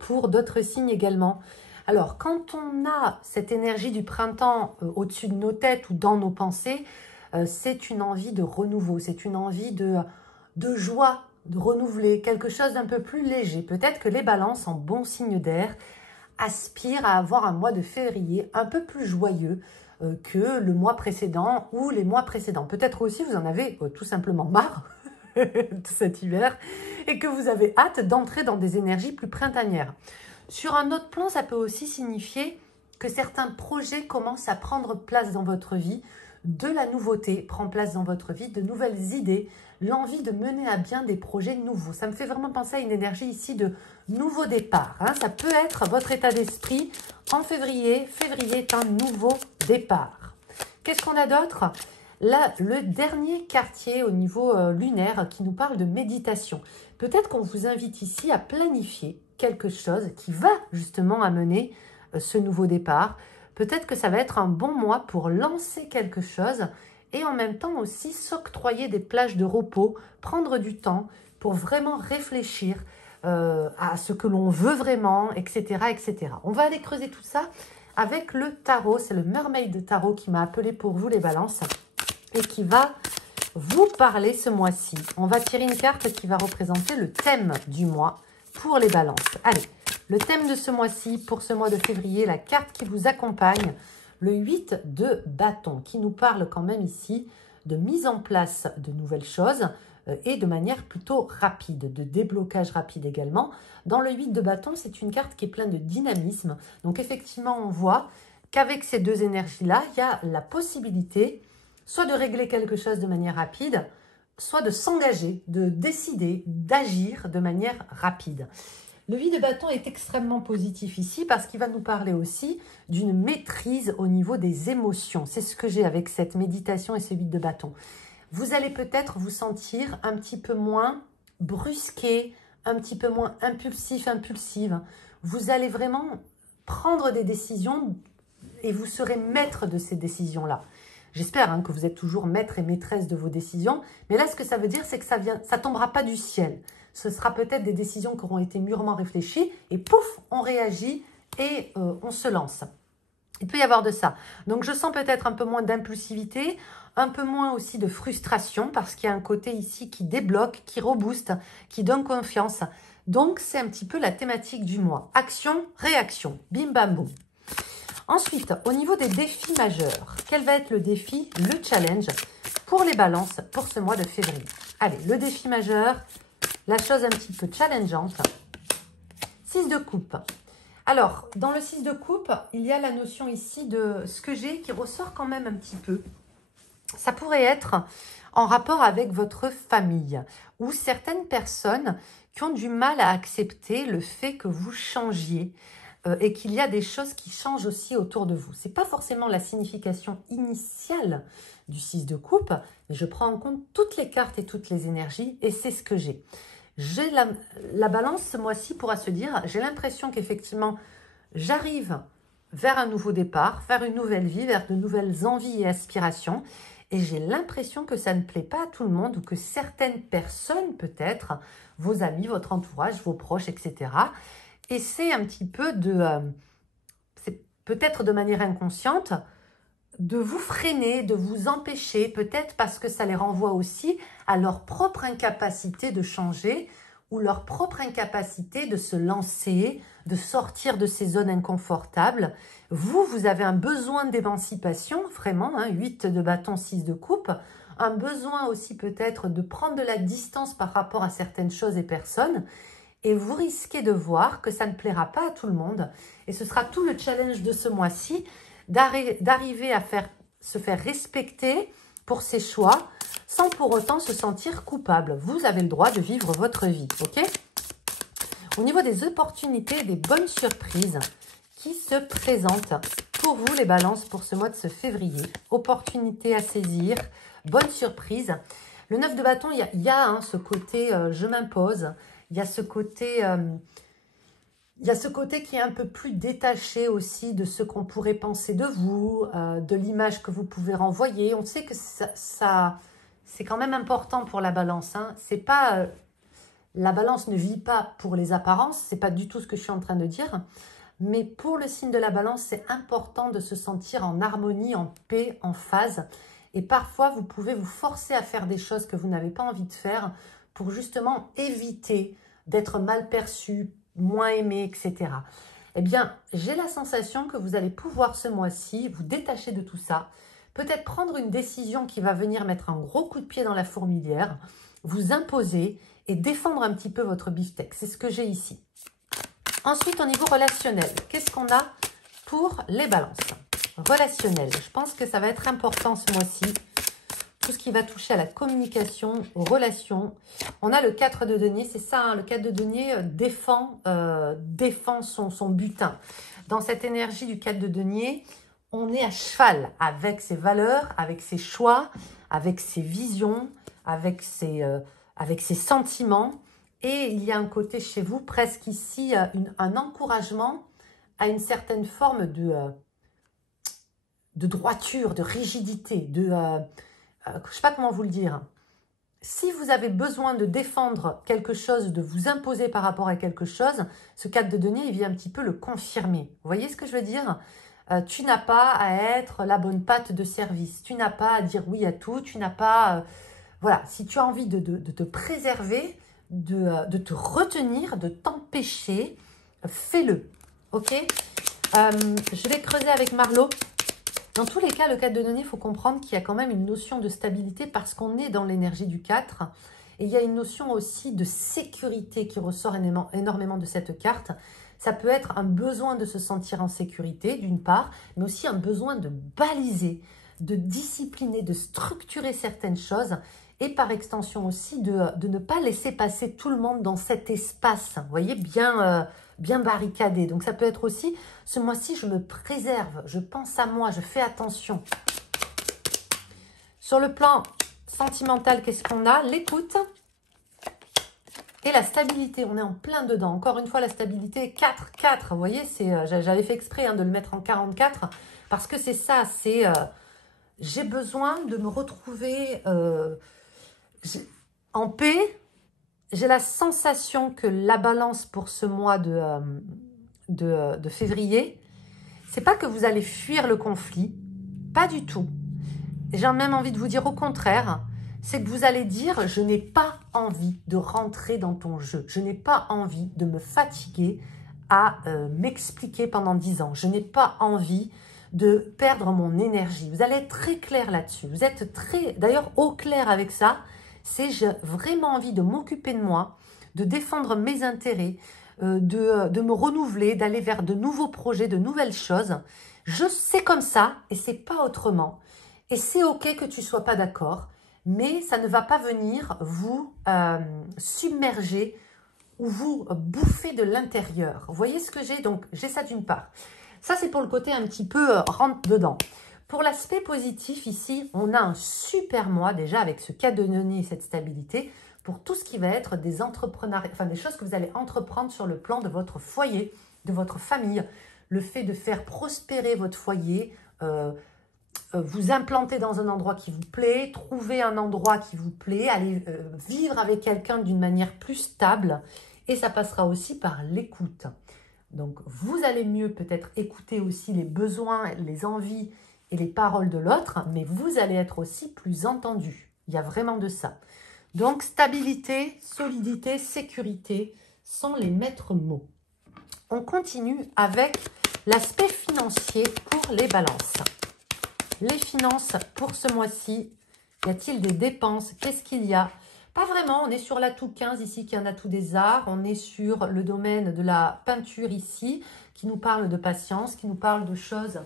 pour d'autres signes également. Alors, quand on a cette énergie du printemps au-dessus de nos têtes ou dans nos pensées, c'est une envie de renouveau, c'est une envie de joie, de renouveler, quelque chose d'un peu plus léger. Peut-être que les balances en bon signe d'air aspirent à avoir un mois de février un peu plus joyeux que le mois précédent ou les mois précédents. Peut-être aussi vous en avez tout simplement marre de cet hiver et que vous avez hâte d'entrer dans des énergies plus printanières. Sur un autre plan, ça peut aussi signifier que certains projets commencent à prendre place dans votre vie, de la nouveauté prend place dans votre vie, de nouvelles idées, l'envie de mener à bien des projets nouveaux. Ça me fait vraiment penser à une énergie ici de nouveau départ. Hein. Ça peut être votre état d'esprit en février. Février est un nouveau départ. Qu'est-ce qu'on a d'autre? Là, le dernier quartier au niveau lunaire qui nous parle de méditation. Peut-être qu'on vous invite ici à planifier quelque chose qui va justement amener ce nouveau départ. Peut-être que ça va être un bon mois pour lancer quelque chose et en même temps aussi s'octroyer des plages de repos, prendre du temps pour vraiment réfléchir à ce que l'on veut vraiment, etc., etc. On va aller creuser tout ça avec le tarot. C'est le Mermaid Tarot qui m'a appelé pour vous les balances et qui va vous parler ce mois-ci. On va tirer une carte qui va représenter le thème du mois pour les balances. Allez, le thème de ce mois-ci, pour ce mois de février, la carte qui vous accompagne, le 8 de bâton, qui nous parle quand même ici de mise en place de nouvelles choses et de manière plutôt rapide, de déblocage rapide également. Dans le 8 de bâton, c'est une carte qui est pleine de dynamisme. Donc effectivement, on voit qu'avec ces deux énergies-là, il y a la possibilité soit de régler quelque chose de manière rapide, soit de s'engager, de décider, d'agir de manière rapide. Le 8 de bâton est extrêmement positif ici parce qu'il va nous parler aussi d'une maîtrise au niveau des émotions. C'est ce que j'ai avec cette méditation et ce 8 de bâton. Vous allez peut-être vous sentir un petit peu moins brusqué, un petit peu moins impulsif, impulsive. Vous allez vraiment prendre des décisions et vous serez maître de ces décisions-là. J'espère que vous êtes toujours maître et maîtresse de vos décisions. Mais là, ce que ça veut dire, c'est que ça ne tombera pas du ciel. Ce sera peut-être des décisions qui auront été mûrement réfléchies. Et pouf, on réagit et on se lance. Il peut y avoir de ça. Donc, je sens peut-être un peu moins d'impulsivité, un peu moins aussi de frustration parce qu'il y a un côté ici qui débloque, qui rebooste, qui donne confiance. Donc, c'est un petit peu la thématique du mois. Action, réaction. Bim, bam, boum. Ensuite, au niveau des défis majeurs, quel va être le défi, le challenge pour les balances pour ce mois de février? Allez, le défi majeur, la chose un petit peu challengeante, 6 de coupe. Alors, dans le 6 de coupe, il y a la notion ici de ce que j'ai qui ressort quand même un petit peu. Ça pourrait être en rapport avec votre famille ou certaines personnes qui ont du mal à accepter le fait que vous changiez. Et qu'il y a des choses qui changent aussi autour de vous. Ce n'est pas forcément la signification initiale du 6 de coupe, mais je prends en compte toutes les cartes et toutes les énergies, et c'est ce que j'ai. La balance, ce mois-ci, pourra se dire, j'ai l'impression qu'effectivement, j'arrive vers un nouveau départ, vers une nouvelle vie, vers de nouvelles envies et aspirations, et j'ai l'impression que ça ne plaît pas à tout le monde, ou que certaines personnes, peut-être, vos amis, votre entourage, vos proches, etc., et c'est un petit peu c'est peut-être de manière inconsciente, de vous freiner, de vous empêcher, peut-être parce que ça les renvoie aussi à leur propre incapacité de changer ou leur propre incapacité de se lancer, de sortir de ces zones inconfortables. Vous avez un besoin d'émancipation, vraiment, 8 de bâton, 6 de coupe, un besoin aussi peut-être de prendre de la distance par rapport à certaines choses et personnes. Et vous risquez de voir que ça ne plaira pas à tout le monde. Et ce sera tout le challenge de ce mois-ci, d'arriver à se faire respecter pour ses choix, sans pour autant se sentir coupable. Vous avez le droit de vivre votre vie, ok? Au niveau des opportunités, des bonnes surprises qui se présentent pour vous, les balances, pour ce mois de ce février. Opportunités à saisir, bonnes surprises. Le 9 de bâton, il y a ce côté je m'impose. Il y a ce côté qui est un peu plus détaché aussi de ce qu'on pourrait penser de vous, de l'image que vous pouvez renvoyer. On sait que ça c'est quand même important pour la balance. C'est pas, la balance ne vit pas pour les apparences, c'est pas du tout ce que je suis en train de dire. Mais pour le signe de la balance, c'est important de se sentir en harmonie, en paix, en phase. Et parfois, vous pouvez vous forcer à faire des choses que vous n'avez pas envie de faire pour justement éviter d'être mal perçu, moins aimé, etc. Eh bien, j'ai la sensation que vous allez pouvoir ce mois-ci vous détacher de tout ça, peut-être prendre une décision qui va venir mettre un gros coup de pied dans la fourmilière, vous imposer et défendre un petit peu votre beefsteak. C'est ce que j'ai ici. Ensuite, au niveau relationnel, qu'est-ce qu'on a pour les balances? Relationnel, je pense que ça va être important ce mois-ci. Tout ce qui va toucher à la communication, aux relations. On a le 4 de denier, c'est ça, le 4 de denier défend son butin. Dans cette énergie du 4 de denier, on est à cheval avec ses valeurs, avec ses choix, avec ses visions, avec ses sentiments. Et il y a un côté chez vous, presque ici, un encouragement à une certaine forme de droiture, de rigidité, je ne sais pas comment vous le dire. Si vous avez besoin de défendre quelque chose, de vous imposer par rapport à quelque chose, ce 4 de denier, il vient un petit peu le confirmer. Vous voyez ce que je veux dire? Tu n'as pas à être la bonne patte de service. Tu n'as pas à dire oui à tout. Tu n'as pas... voilà, si tu as envie de te préserver, de te retenir, de t'empêcher, fais-le. Ok? Je vais creuser avec Marlo. Dans tous les cas, le 4 de denier, il faut comprendre qu'il y a quand même une notion de stabilité parce qu'on est dans l'énergie du 4. Et il y a une notion aussi de sécurité qui ressort énormément de cette carte. Ça peut être un besoin de se sentir en sécurité, d'une part, mais aussi un besoin de baliser, de discipliner, de structurer certaines choses. et par extension aussi de ne pas laisser passer tout le monde dans cet espace, vous voyez, bien barricadé. Donc ça peut être aussi, ce mois-ci, je me préserve, je pense à moi, je fais attention. Sur le plan sentimental, qu'est-ce qu'on a? L'écoute et la stabilité. On est en plein dedans. Encore une fois, la stabilité 4-4. Vous voyez, j'avais fait exprès de le mettre en 44 parce que c'est ça, c'est j'ai besoin de me retrouver en paix. J'ai la sensation que la balance pour ce mois de février, c'est pas que vous allez fuir le conflit, pas du tout. J'ai même envie de vous dire au contraire, c'est que vous allez dire, je n'ai pas envie de rentrer dans ton jeu, je n'ai pas envie de me fatiguer à m'expliquer pendant 10 ans, je n'ai pas envie de perdre mon énergie. Vous allez être très clair là-dessus, vous êtes très, d'ailleurs au clair avec ça, c'est j'ai vraiment envie de m'occuper de moi, de défendre mes intérêts, de me renouveler, d'aller vers de nouveaux projets, de nouvelles choses. Je sais comme ça et c'est pas autrement. Et c'est ok que tu sois pas d'accord, mais ça ne va pas venir vous submerger ou vous bouffer de l'intérieur. Vous voyez ce que j'ai? Donc, j'ai ça d'une part. Ça, c'est pour le côté un petit peu rentre dedans. Pour l'aspect positif, ici, on a un super mois déjà avec ce cadeau-donné et cette stabilité pour tout ce qui va être des entrepreneurs, enfin des choses que vous allez entreprendre sur le plan de votre foyer, de votre famille, le fait de faire prospérer votre foyer, vous implanter dans un endroit qui vous plaît, trouver un endroit qui vous plaît, aller vivre avec quelqu'un d'une manière plus stable et ça passera aussi par l'écoute. Donc, vous allez mieux peut-être écouter aussi les besoins, les envies et les paroles de l'autre, mais vous allez être aussi plus entendu. Il y a vraiment de ça. Donc, stabilité, solidité, sécurité sont les maîtres mots. On continue avec l'aspect financier pour les balances. Les finances pour ce mois-ci, y a-t-il des dépenses? Qu'est-ce qu'il y a? Pas vraiment, on est sur l'atout 15 ici qui est un atout des arts, on est sur le domaine de la peinture ici, qui nous parle de patience, qui nous parle de choses.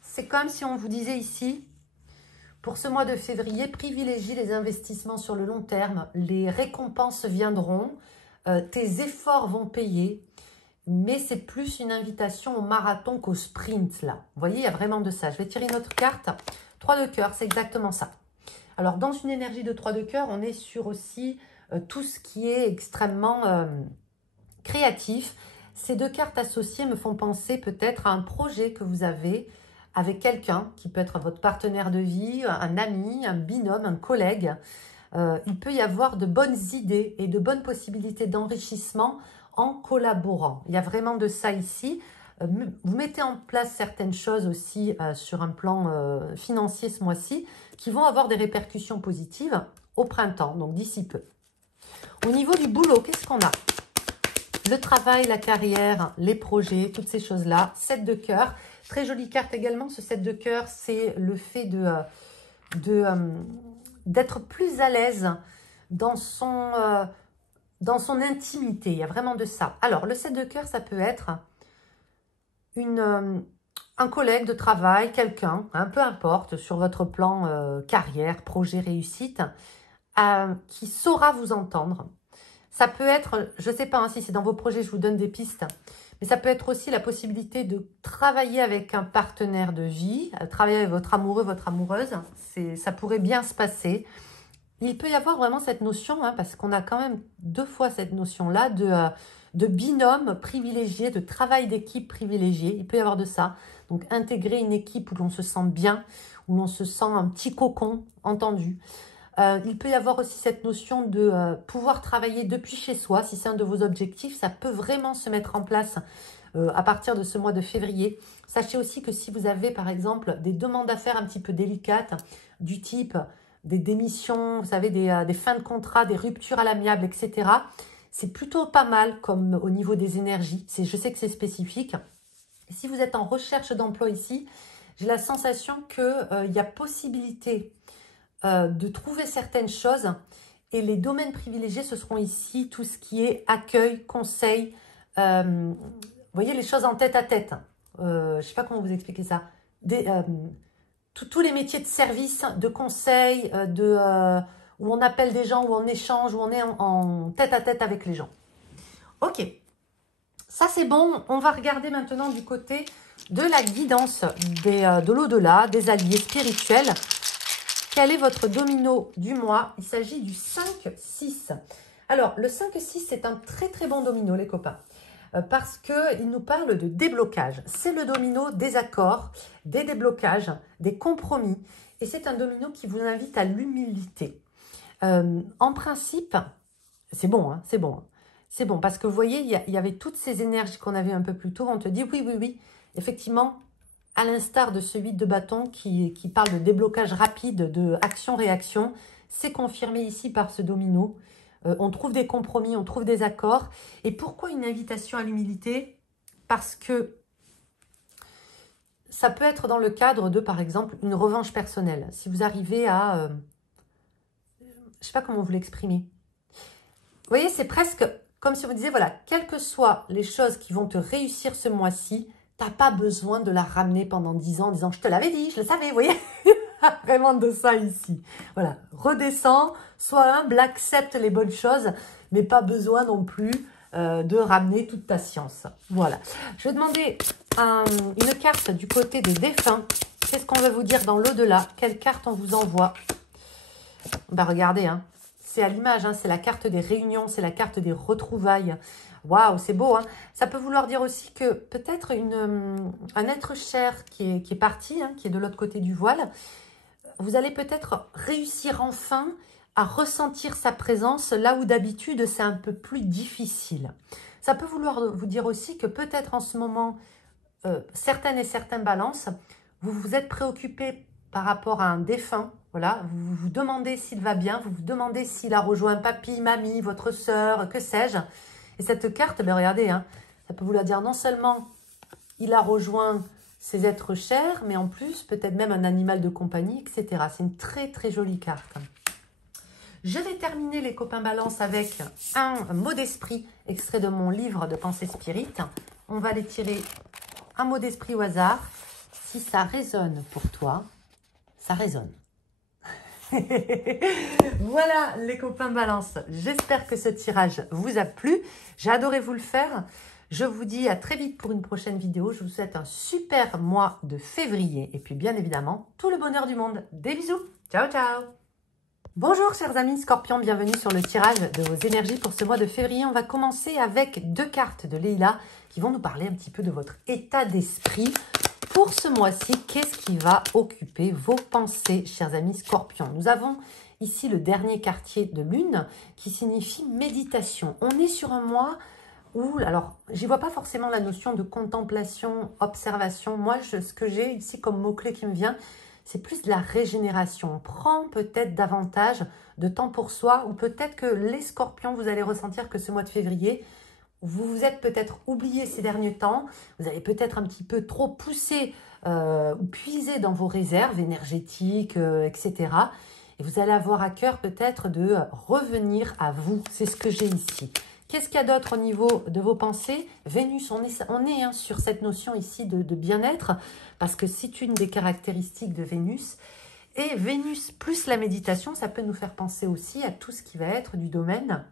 C'est comme si on vous disait ici, pour ce mois de février, privilégie les investissements sur le long terme, les récompenses viendront, tes efforts vont payer, mais c'est plus une invitation au marathon qu'au sprint là. Vous voyez, il y a vraiment de ça. Je vais tirer une autre carte. 3 de cœur, c'est exactement ça. Alors, dans une énergie de 3 de cœur, on est sur aussi tout ce qui est extrêmement créatif. Ces 2 cartes associées me font penser peut-être à un projet que vous avez avec quelqu'un qui peut être votre partenaire de vie, un ami, un binôme, un collègue. Il peut y avoir de bonnes idées et de bonnes possibilités d'enrichissement en collaborant. Il y a vraiment de ça ici. Vous mettez en place certaines choses aussi sur un plan financier ce mois-ci qui vont avoir des répercussions positives au printemps, donc d'ici peu. Au niveau du boulot, qu'est-ce qu'on a? Le travail, la carrière, les projets, toutes ces choses-là. 7 de cœur. Très jolie carte également, ce 7 de cœur, c'est le fait d'être plus à l'aise dans son intimité. Il y a vraiment de ça. Alors, le 7 de cœur, ça peut être un collègue de travail, quelqu'un, peu importe, sur votre plan carrière, projet, réussite, qui saura vous entendre. Ça peut être, je ne sais pas si c'est dans vos projets, je vous donne des pistes, mais ça peut être aussi la possibilité de travailler avec un partenaire de vie, travailler avec votre amoureux, votre amoureuse, ça pourrait bien se passer. Il peut y avoir vraiment cette notion, parce qu'on a quand même 2 fois cette notion-là de binôme privilégié, de travail d'équipe privilégié. Il peut y avoir de ça. Donc, intégrer une équipe où l'on se sent bien, où l'on se sent un petit cocon entendu. Il peut y avoir aussi cette notion de pouvoir travailler depuis chez soi. Si c'est un de vos objectifs, ça peut vraiment se mettre en place à partir de ce mois de février. Sachez aussi que si vous avez, par exemple, des demandes à faire un petit peu délicates, du type des démissions, vous savez, des fins de contrat, des ruptures à l'amiable, etc., c'est plutôt pas mal comme au niveau des énergies. Je sais que c'est spécifique. Et si vous êtes en recherche d'emploi ici, j'ai la sensation qu'il y a possibilité de trouver certaines choses et les domaines privilégiés, ce seront ici tout ce qui est accueil, conseil, vous voyez les choses en tête à tête. Je ne sais pas comment vous expliquer ça. tous les métiers de service, de conseil, où on appelle des gens, où on échange, où on est en tête-à-tête avec les gens. Ok, ça c'est bon. On va regarder maintenant du côté de la guidance de l'au-delà, des alliés spirituels. Quel est votre domino du mois? Il s'agit du 5-6. Alors, le 5-6, c'est un très très bon domino, les copains, parce qu'il nous parle de déblocage. C'est le domino des accords, des déblocages, des compromis, et c'est un domino qui vous invite à l'humilité. En principe, c'est bon, hein, c'est bon. C'est bon, parce que vous voyez, il y avait toutes ces énergies qu'on avait un peu plus tôt. On te dit, oui, effectivement, à l'instar de ce 8 de bâton qui parle de déblocage rapide, de action-réaction, c'est confirmé ici par ce domino. On trouve des compromis, on trouve des accords. Et pourquoi une invitation à l'humilité? Parce que ça peut être dans le cadre de, par exemple, une revanche personnelle. Si vous arrivez à... je ne sais pas comment vous l'exprimer. Vous voyez, c'est presque comme si vous disiez, voilà, quelles que soient les choses qui vont te réussir ce mois-ci, tu n'as pas besoin de la ramener pendant 10 ans en disant, je te l'avais dit, je le savais, vous voyez. Vraiment de ça ici. Voilà, redescends, sois humble, accepte les bonnes choses, mais pas besoin non plus de ramener toute ta science. Voilà. Je vais demander une carte du côté des défunts. Qu'est-ce qu'on va vous dire dans l'au-delà? Quelle carte on vous envoie? Bah regardez, hein. C'est à l'image, hein, c'est la carte des réunions, c'est la carte des retrouvailles. Waouh, c'est beau, hein. Ça peut vouloir dire aussi que peut-être un être cher qui est parti, hein, qui est de l'autre côté du voile, vous allez peut-être réussir enfin à ressentir sa présence là où d'habitude c'est un peu plus difficile. Ça peut vouloir vous dire aussi que peut-être en ce moment, certaines et certains balances, vous vous êtes préoccupé par rapport à un défunt. Voilà, vous vous demandez s'il va bien, vous vous demandez s'il a rejoint papy, mamie, votre sœur, que sais-je. Et cette carte, ben regardez, hein, ça peut vouloir dire non seulement il a rejoint ses êtres chers, mais en plus peut-être même un animal de compagnie, etc. C'est une très très jolie carte. Je vais terminer les copains balance avec un mot d'esprit extrait de mon livre de pensée spirit. On va les tirer un mot d'esprit au hasard. Si ça résonne pour toi, ça résonne. Voilà les copains balance, j'espère que ce tirage vous a plu, j'ai adoré vous le faire. Je vous dis à très vite pour une prochaine vidéo, je vous souhaite un super mois de février et puis bien évidemment tout le bonheur du monde. Des bisous, ciao ciao. Bonjour chers amis Scorpions, bienvenue sur le tirage de vos énergies pour ce mois de février. On va commencer avec 2 cartes de Leïla qui vont nous parler un petit peu de votre état d'esprit. Pour ce mois-ci, qu'est-ce qui va occuper vos pensées, chers amis Scorpions? Nous avons ici le dernier quartier de lune qui signifie méditation. On est sur un mois où, alors, j'y vois pas forcément la notion de contemplation, observation. Moi, ce que j'ai ici comme mot-clé qui me vient, c'est plus de la régénération. On prend peut-être davantage de temps pour soi ou peut-être que les Scorpions, vous allez ressentir que ce mois de février, vous vous êtes peut-être oublié ces derniers temps, vous avez peut-être un petit peu trop poussé ou puisé dans vos réserves énergétiques, etc. Et vous allez avoir à cœur peut-être de revenir à vous. C'est ce que j'ai ici. Qu'est-ce qu'il y a d'autre au niveau de vos pensées? Vénus, on est hein, sur cette notion ici de bien-être, parce que c'est une des caractéristiques de Vénus. Et Vénus plus la méditation, ça peut nous faire penser aussi à tout ce qui va être du domaine,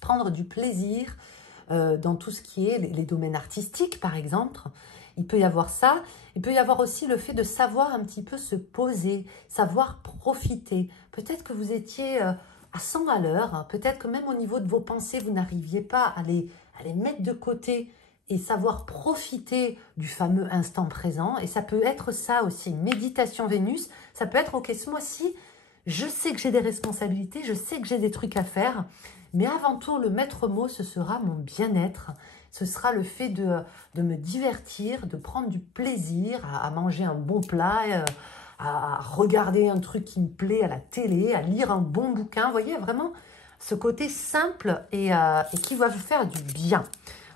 prendre du plaisir, dans tout ce qui est les domaines artistiques, par exemple. Il peut y avoir ça. Il peut y avoir aussi le fait de savoir un petit peu se poser, savoir profiter. Peut-être que vous étiez à 100 à l'heure. Peut-être que même au niveau de vos pensées, vous n'arriviez pas à les mettre de côté et savoir profiter du fameux instant présent. Et ça peut être ça aussi, méditation Vénus. Ça peut être, ok, ce mois-ci, je sais que j'ai des responsabilités, je sais que j'ai des trucs à faire. Mais avant tout, le maître mot, ce sera mon bien-être. Ce sera le fait de me divertir, de prendre du plaisir à manger un bon plat, à regarder un truc qui me plaît à la télé, à lire un bon bouquin. Vous voyez, vraiment ce côté simple et qui va vous faire du bien.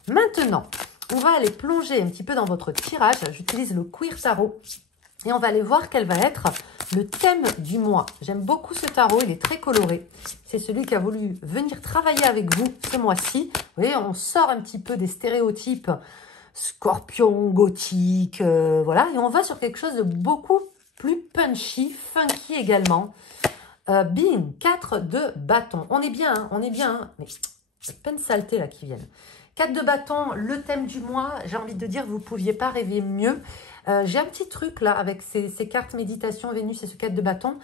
Maintenant, on va aller plonger un petit peu dans votre tirage. J'utilise le Queer Tarot et on va aller voir quel va être le thème du mois. J'aime beaucoup ce tarot, il est très coloré. C'est celui qui a voulu venir travailler avec vous ce mois-ci. Vous voyez, on sort un petit peu des stéréotypes scorpion, gothique, voilà. Et on va sur quelque chose de beaucoup plus punchy, funky également. Bing, 4 de bâton. On est bien, hein, on est bien. Hein, mais il y a plein de saletés là qui viennent. 4 de bâton, le thème du mois. J'ai envie de dire, vous ne pouviez pas rêver mieux. J'ai un petit truc là avec ces cartes méditation Vénus et ce 4 de bâton.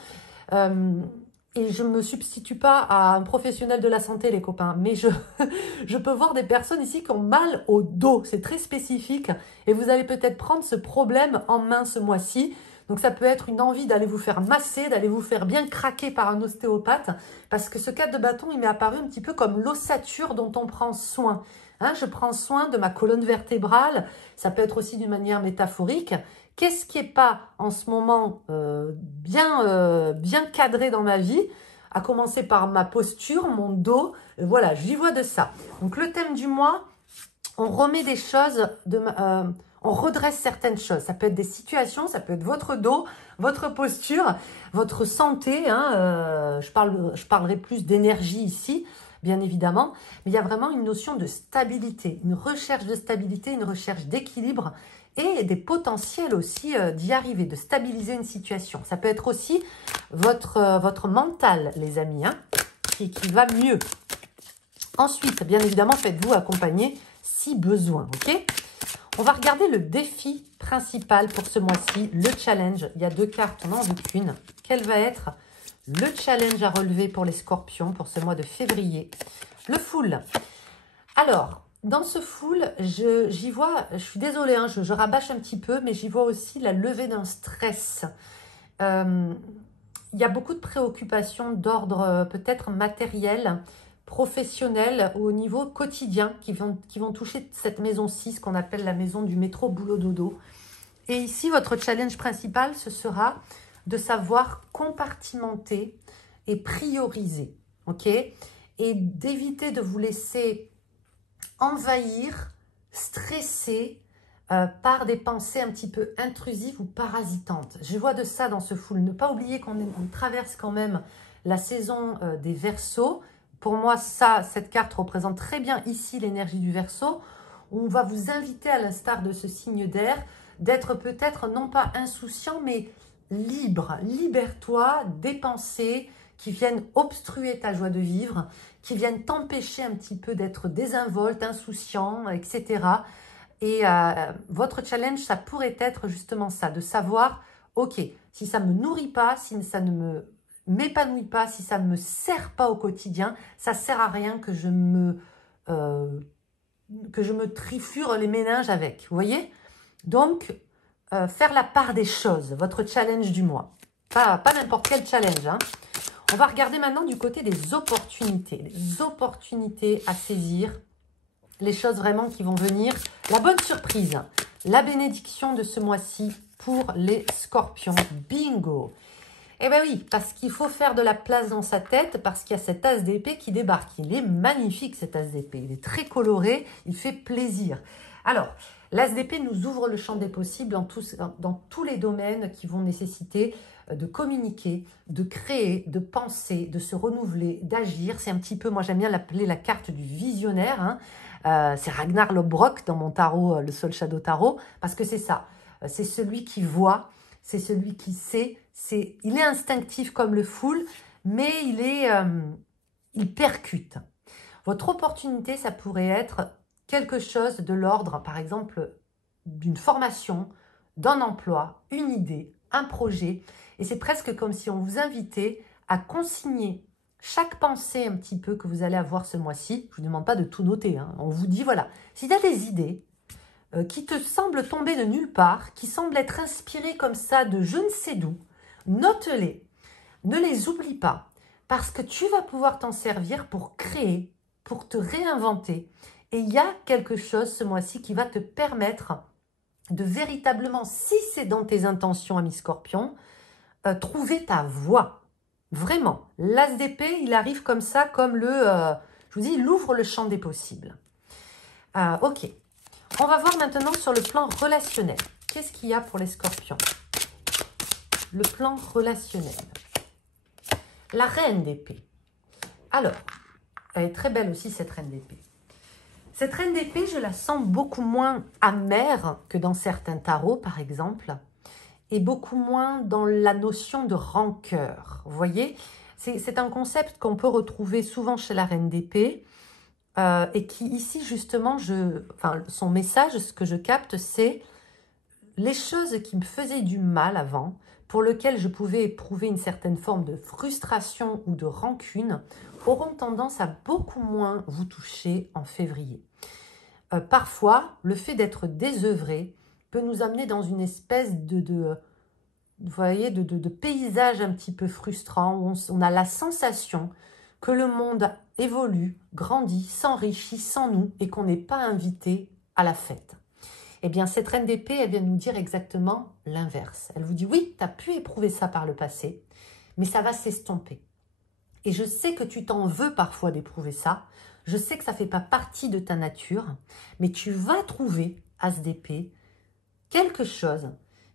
Et je ne me substitue pas à un professionnel de la santé, les copains. Mais je peux voir des personnes ici qui ont mal au dos. C'est très spécifique. Et vous allez peut-être prendre ce problème en main ce mois-ci. Donc, ça peut être une envie d'aller vous faire masser, d'aller vous faire bien craquer par un ostéopathe. Parce que ce 4 de bâton, il m'est apparu un petit peu comme l'ossature dont on prend soin. Hein, je prends soin de ma colonne vertébrale. Ça peut être aussi d'une manière métaphorique. Qu'est-ce qui n'est pas en ce moment bien cadré dans ma vie? À commencer par ma posture, mon dos. Voilà, j'y vois de ça. Donc, le thème du mois, on remet des choses, on redresse certaines choses. Ça peut être des situations, ça peut être votre dos, votre posture, votre santé. Hein, je parlerai plus d'énergie ici, bien évidemment. Mais il y a vraiment une notion de stabilité, une recherche de stabilité, une recherche d'équilibre et des potentiels aussi d'y arriver, de stabiliser une situation. Ça peut être aussi votre mental, les amis, hein, qui va mieux. Ensuite, bien évidemment, faites-vous accompagner si besoin, ok? On va regarder le défi principal pour ce mois-ci, le challenge. Il y a 2 cartes, on n'en veut qu'une. Quel va être le challenge à relever pour les scorpions pour ce mois de février? Le full. Alors, dans ce full, j'y vois, je suis désolée, hein, je rabâche un petit peu, mais j'y vois aussi la levée d'un stress. Il y a beaucoup de préoccupations d'ordre peut-être matériel, professionnel ou au niveau quotidien qui vont toucher cette maison 6 qu'on appelle la maison du métro boulot dodo. Et ici, votre challenge principal, ce sera de savoir compartimenter et prioriser, ok? Et d'éviter de vous laisser envahir, stresser par des pensées un petit peu intrusives ou parasitantes. Je vois de ça dans ce full. Ne pas oublier qu'on traverse quand même la saison des Verseaux. Pour moi, cette carte représente très bien ici l'énergie du Verseau. On va vous inviter, à l'instar de ce signe d'air, d'être peut-être non pas insouciant, mais libre. Libère-toi des pensées qui viennent obstruer ta joie de vivre, qui viennent t'empêcher un petit peu d'être désinvolte, insouciant, etc. Et votre challenge, ça pourrait être justement ça, de savoir, ok, si ça ne me nourrit pas, si ça ne m'épanouit pas, si ça ne me sert pas au quotidien, ça ne sert à rien que je me trifure les méninges avec, vous voyez? Donc, faire la part des choses, votre challenge du mois. Pas n'importe quel challenge, hein. On va regarder maintenant du côté des opportunités. Les opportunités à saisir, les choses vraiment qui vont venir. La bonne surprise, la bénédiction de ce mois-ci pour les scorpions. Bingo! Eh bien oui, parce qu'il faut faire de la place dans sa tête, parce qu'il y a cet as d'épée qui débarque. Il est magnifique cet as d'épée, il est très coloré, il fait plaisir. Alors, l'as d'épée nous ouvre le champ des possibles dans tous les domaines qui vont nécessiter de communiquer, de créer, de penser, de se renouveler, d'agir. C'est un petit peu, moi j'aime bien l'appeler la carte du visionnaire. Hein. C'est Ragnar Lodbrok dans mon tarot, le Soul Shadow Tarot, parce que c'est ça. C'est celui qui voit, c'est celui qui sait. Il est instinctif comme le full, mais il percute. Votre opportunité, ça pourrait être quelque chose de l'ordre, par exemple, d'une formation, d'un emploi, une idée, un projet. Et c'est presque comme si on vous invitait à consigner chaque pensée un petit peu que vous allez avoir ce mois-ci. Je ne vous demande pas de tout noter. Hein. On vous dit, voilà, si tu as des idées qui te semblent tomber de nulle part, qui semblent être inspirées comme ça de je ne sais d'où, note-les. Ne les oublie pas. Parce que tu vas pouvoir t'en servir pour créer, pour te réinventer. Et il y a quelque chose ce mois-ci qui va te permettre de véritablement, si c'est dans tes intentions, ami Scorpion, trouver ta voie. Vraiment. L'as d'épée, il arrive comme ça, comme je vous dis, il ouvre le champ des possibles. Ok. On va voir maintenant sur le plan relationnel. Qu'est-ce qu'il y a pour les Scorpions? Le plan relationnel. La reine d'épée. Alors, elle est très belle aussi, cette reine d'épée. Cette reine d'épée, je la sens beaucoup moins amère que dans certains tarots, par exemple. et beaucoup moins dans la notion de rancœur. Vous voyez, c'est un concept qu'on peut retrouver souvent chez la reine d'épée et qui ici justement, son message, ce que je capte, c'est les choses qui me faisaient du mal avant, pour lesquelles je pouvais éprouver une certaine forme de frustration ou de rancune, auront tendance à beaucoup moins vous toucher en février. Parfois, le fait d'être désœuvré peut nous amener dans une espèce vous voyez, de paysage un petit peu frustrant, où on a la sensation que le monde évolue, grandit, s'enrichit sans nous et qu'on n'est pas invité à la fête. Eh bien, cette reine d'épée, elle vient nous dire exactement l'inverse. Elle vous dit, oui, tu as pu éprouver ça par le passé, mais ça va s'estomper. Et je sais que tu t'en veux parfois d'éprouver ça. Je sais que ça ne fait pas partie de ta nature, mais tu vas trouver, as d'épée, quelque chose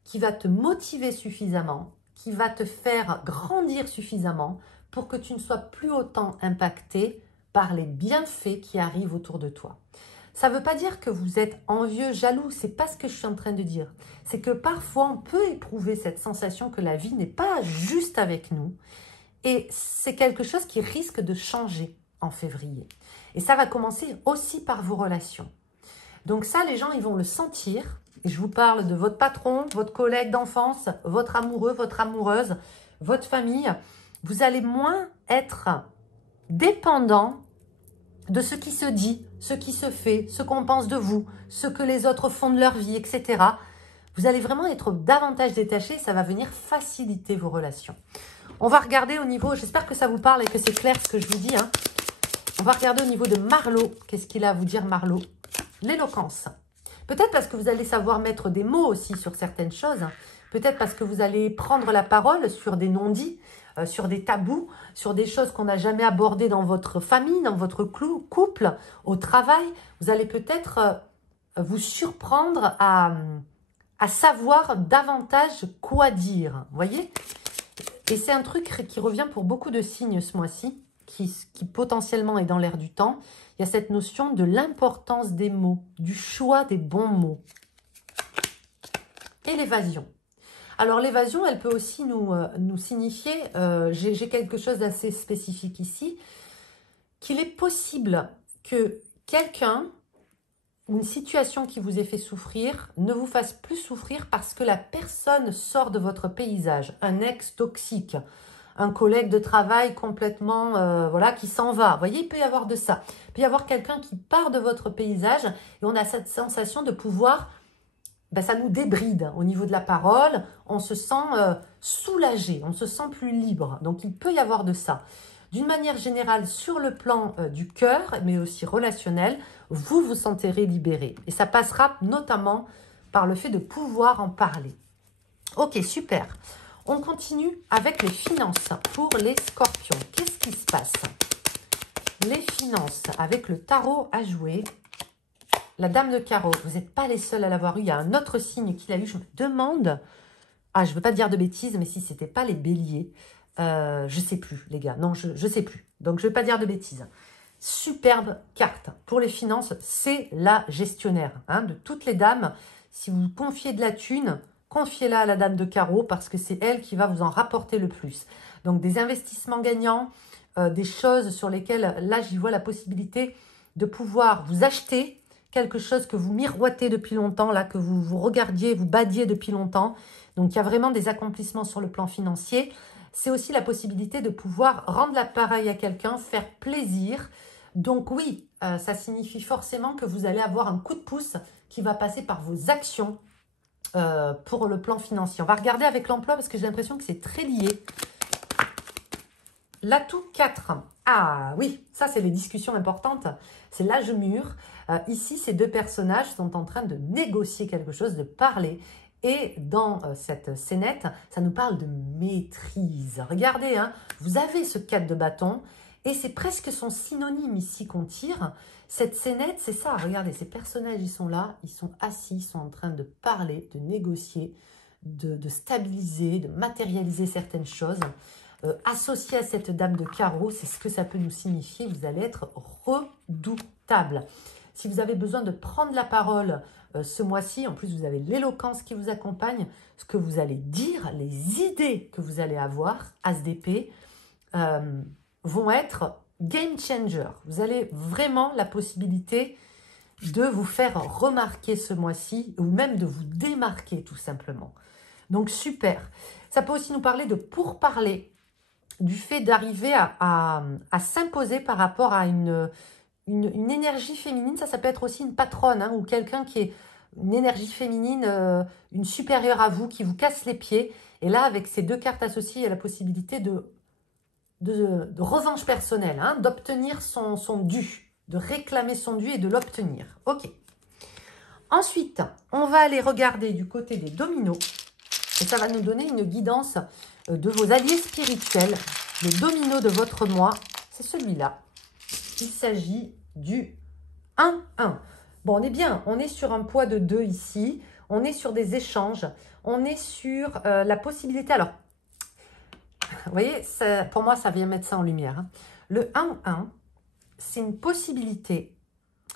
qui va te motiver suffisamment, qui va te faire grandir suffisamment pour que tu ne sois plus autant impacté par les bienfaits qui arrivent autour de toi. Ça ne veut pas dire que vous êtes envieux, jaloux, c'est pas ce que je suis en train de dire. C'est que parfois on peut éprouver cette sensation que la vie n'est pas juste avec nous et c'est quelque chose qui risque de changer en février. Et ça va commencer aussi par vos relations. Donc ça, les gens, ils vont le sentir. Et je vous parle de votre patron, votre collègue d'enfance, votre amoureux, votre amoureuse, votre famille. Vous allez moins être dépendant de ce qui se dit, ce qui se fait, ce qu'on pense de vous, ce que les autres font de leur vie, etc. Vous allez vraiment être davantage détaché. Ça va venir faciliter vos relations. On va regarder au niveau, j'espère que ça vous parle et que c'est clair ce que je vous dis. On va regarder au niveau de Marlo. Qu'est-ce qu'il a à vous dire, Marlo? L'éloquence. Peut-être parce que vous allez savoir mettre des mots aussi sur certaines choses. Peut-être parce que vous allez prendre la parole sur des non-dits, sur des tabous, sur des choses qu'on n'a jamais abordées dans votre famille, dans votre couple, au travail. Vous allez peut-être vous surprendre à savoir davantage quoi dire. Vous voyez? Et c'est un truc qui revient pour beaucoup de signes ce mois-ci, qui potentiellement est dans l'air du temps. Il y a cette notion de l'importance des mots, du choix des bons mots. Et l'évasion. Alors l'évasion, elle peut aussi nous signifier, j'ai quelque chose d'assez spécifique ici, qu'il est possible que quelqu'un, une situation qui vous ait fait souffrir, ne vous fasse plus souffrir parce que la personne sort de votre paysage. Un ex toxique, un collègue de travail complètement, voilà, qui s'en va. Vous voyez, il peut y avoir de ça. Il peut y avoir quelqu'un qui part de votre paysage et on a cette sensation de pouvoir, ça nous débride au niveau de la parole. On se sent soulagé, on se sent plus libre. Donc, il peut y avoir de ça. D'une manière générale, sur le plan du cœur, mais aussi relationnel, vous vous sentirez libéré. Et ça passera notamment par le fait de pouvoir en parler. Ok, super. On continue avec les finances pour les scorpions. Qu'est-ce qui se passe? Les finances avec le tarot à jouer. La dame de carreau, vous n'êtes pas les seuls à l'avoir eu. Il y a un autre signe qui l'a eu. Je me demande, je ne veux pas dire de bêtises, mais si ce n'était pas les béliers, je ne sais plus les gars. Non, je ne sais plus. Donc je ne vais pas dire de bêtises. Superbe carte. Pour les finances, c'est la gestionnaire de toutes les dames. Si vous confiez de la thune, confiez-la à la dame de carreau parce que c'est elle qui va vous en rapporter le plus. Donc, des investissements gagnants, des choses sur lesquelles, là, j'y vois la possibilité de pouvoir vous acheter quelque chose que vous miroitez depuis longtemps, là, que vous regardiez, vous badiez depuis longtemps. Donc, il y a vraiment des accomplissements sur le plan financier. C'est aussi la possibilité de pouvoir rendre l'appareil à quelqu'un, faire plaisir. Donc, oui, ça signifie forcément que vous allez avoir un coup de pouce qui va passer par vos actions pour le plan financier. On va regarder avec l'emploi parce que j'ai l'impression que c'est très lié. L'atout 4. Ah oui, ça c'est les discussions importantes. C'est l'âge mûr. Ici, ces deux personnages sont en train de négocier quelque chose, de parler. Et dans cette scénette, ça nous parle de maîtrise. Regardez, vous avez ce 4 de bâton et c'est presque son synonyme ici qu'on tire. Cette scénette, c'est ça. Regardez, ces personnages, ils sont là, ils sont assis, ils sont en train de parler, de négocier, de stabiliser, de matérialiser certaines choses. Associé à cette dame de carreau, c'est ce que ça peut nous signifier. Vous allez être redoutable. Si vous avez besoin de prendre la parole ce mois-ci, en plus vous avez l'éloquence qui vous accompagne, ce que vous allez dire, les idées que vous allez avoir, ASDP, vont être game changer. Vous avez vraiment la possibilité de vous faire remarquer ce mois-ci ou même de vous démarquer tout simplement. Donc super. Ça peut aussi nous parler de pourparler, du fait d'arriver à s'imposer par rapport à une énergie féminine. Ça peut être aussi une patronne ou quelqu'un qui est une énergie féminine, une supérieure à vous, qui vous casse les pieds. Et là, avec ces deux cartes associées, il y a la possibilité de revanche personnelle, d'obtenir son dû, de réclamer son dû et de l'obtenir. Ok. Ensuite, on va aller regarder du côté des dominos. Et ça va nous donner une guidance de vos alliés spirituels. Le domino de votre mois, c'est celui-là. Il s'agit du 1-1. Bon, on est bien. On est sur un poids de 2 ici. On est sur des échanges. On est sur la possibilité. Alors, vous voyez, ça, pour moi, ça vient mettre ça en lumière. Le 1-1, c'est une possibilité.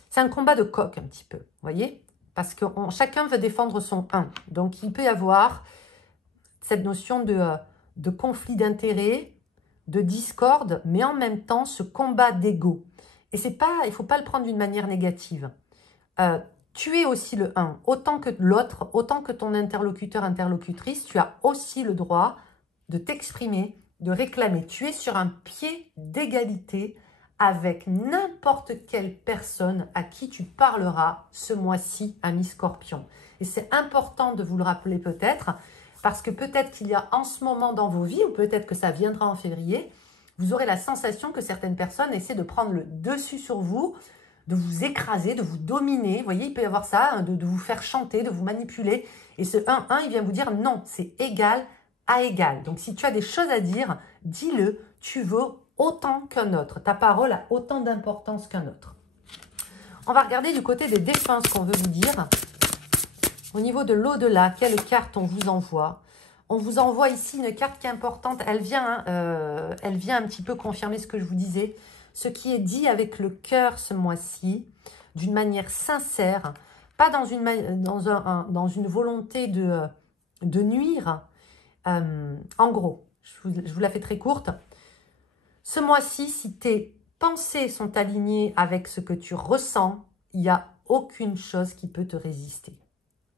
C'est un combat de coq un petit peu. Vous voyez? Parce que chacun veut défendre son 1. Donc, il peut y avoir cette notion de conflit d'intérêts, de discorde, mais en même temps, ce combat d'ego. Et c'est pas, il ne faut pas le prendre d'une manière négative. Tu es aussi le 1, autant que l'autre, autant que ton interlocuteur, interlocutrice, tu as aussi le droit de t'exprimer, de réclamer. Tu es sur un pied d'égalité avec n'importe quelle personne à qui tu parleras ce mois-ci, ami Scorpion. Et c'est important de vous le rappeler peut-être, parce que peut-être qu'il y a en ce moment dans vos vies, ou peut-être que ça viendra en février, vous aurez la sensation que certaines personnes essaient de prendre le dessus sur vous, de vous écraser, de vous dominer. Vous voyez, il peut y avoir ça, de vous faire chanter, de vous manipuler. Et ce 1-1, il vient vous dire non, c'est égal à égal. Donc, si tu as des choses à dire, dis-le, tu vaux autant qu'un autre. Ta parole a autant d'importance qu'un autre. On va regarder du côté des défenses qu'on veut vous dire. Au niveau de l'au-delà, quelle carte on vous envoie? On vous envoie ici une carte qui est importante. Elle vient un petit peu confirmer ce que je vous disais. Ce qui est dit avec le cœur ce mois-ci, d'une manière sincère, pas dans une volonté de nuire. En gros, je vous la fais très courte. Ce mois-ci, si tes pensées sont alignées avec ce que tu ressens, il n'y a aucune chose qui peut te résister.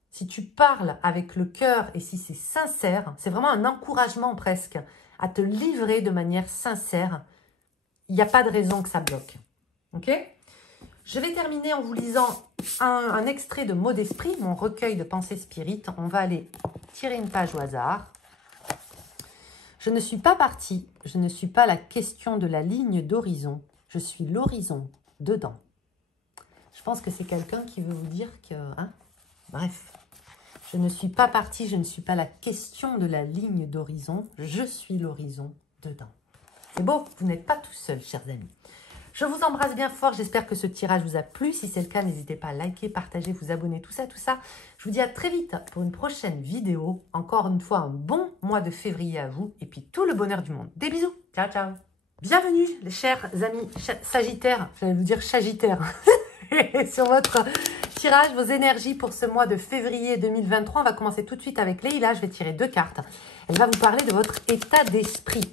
Si tu parles avec le cœur et si c'est sincère, c'est vraiment un encouragement presque à te livrer de manière sincère. Il n'y a pas de raison que ça bloque. Ok? Je vais terminer en vous lisant un extrait de Mots d'Esprit, mon recueil de pensées spirites. On va aller tirer une page au hasard. Je ne suis pas partie, je ne suis pas la question de la ligne d'horizon, je suis l'horizon dedans. Je pense que c'est quelqu'un qui veut vous dire que... Bref. Je ne suis pas partie, je ne suis pas la question de la ligne d'horizon, je suis l'horizon dedans. C'est beau, vous n'êtes pas tout seul, chers amis. Je vous embrasse bien fort, j'espère que ce tirage vous a plu. Si c'est le cas, n'hésitez pas à liker, partager, vous abonner, tout ça, tout ça. Je vous dis à très vite pour une prochaine vidéo. Encore une fois, un bon mois de février à vous et puis tout le bonheur du monde. Des bisous, ciao, ciao. Bienvenue, les chers amis sagittaires, j'allais vous dire sagittaires, sur votre tirage, vos énergies pour ce mois de février 2023. On va commencer tout de suite avec Leïla. Je vais tirer 2 cartes. Elle va vous parler de votre état d'esprit.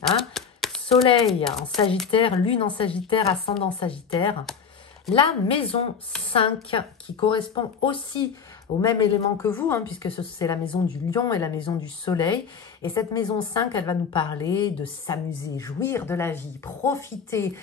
Soleil en Sagittaire, Lune en Sagittaire, Ascendant Sagittaire. La maison 5 qui correspond aussi au même élément que vous, puisque c'est la maison du lion et la maison du soleil. Et cette maison 5, elle va nous parler de s'amuser, jouir de la vie, profiter,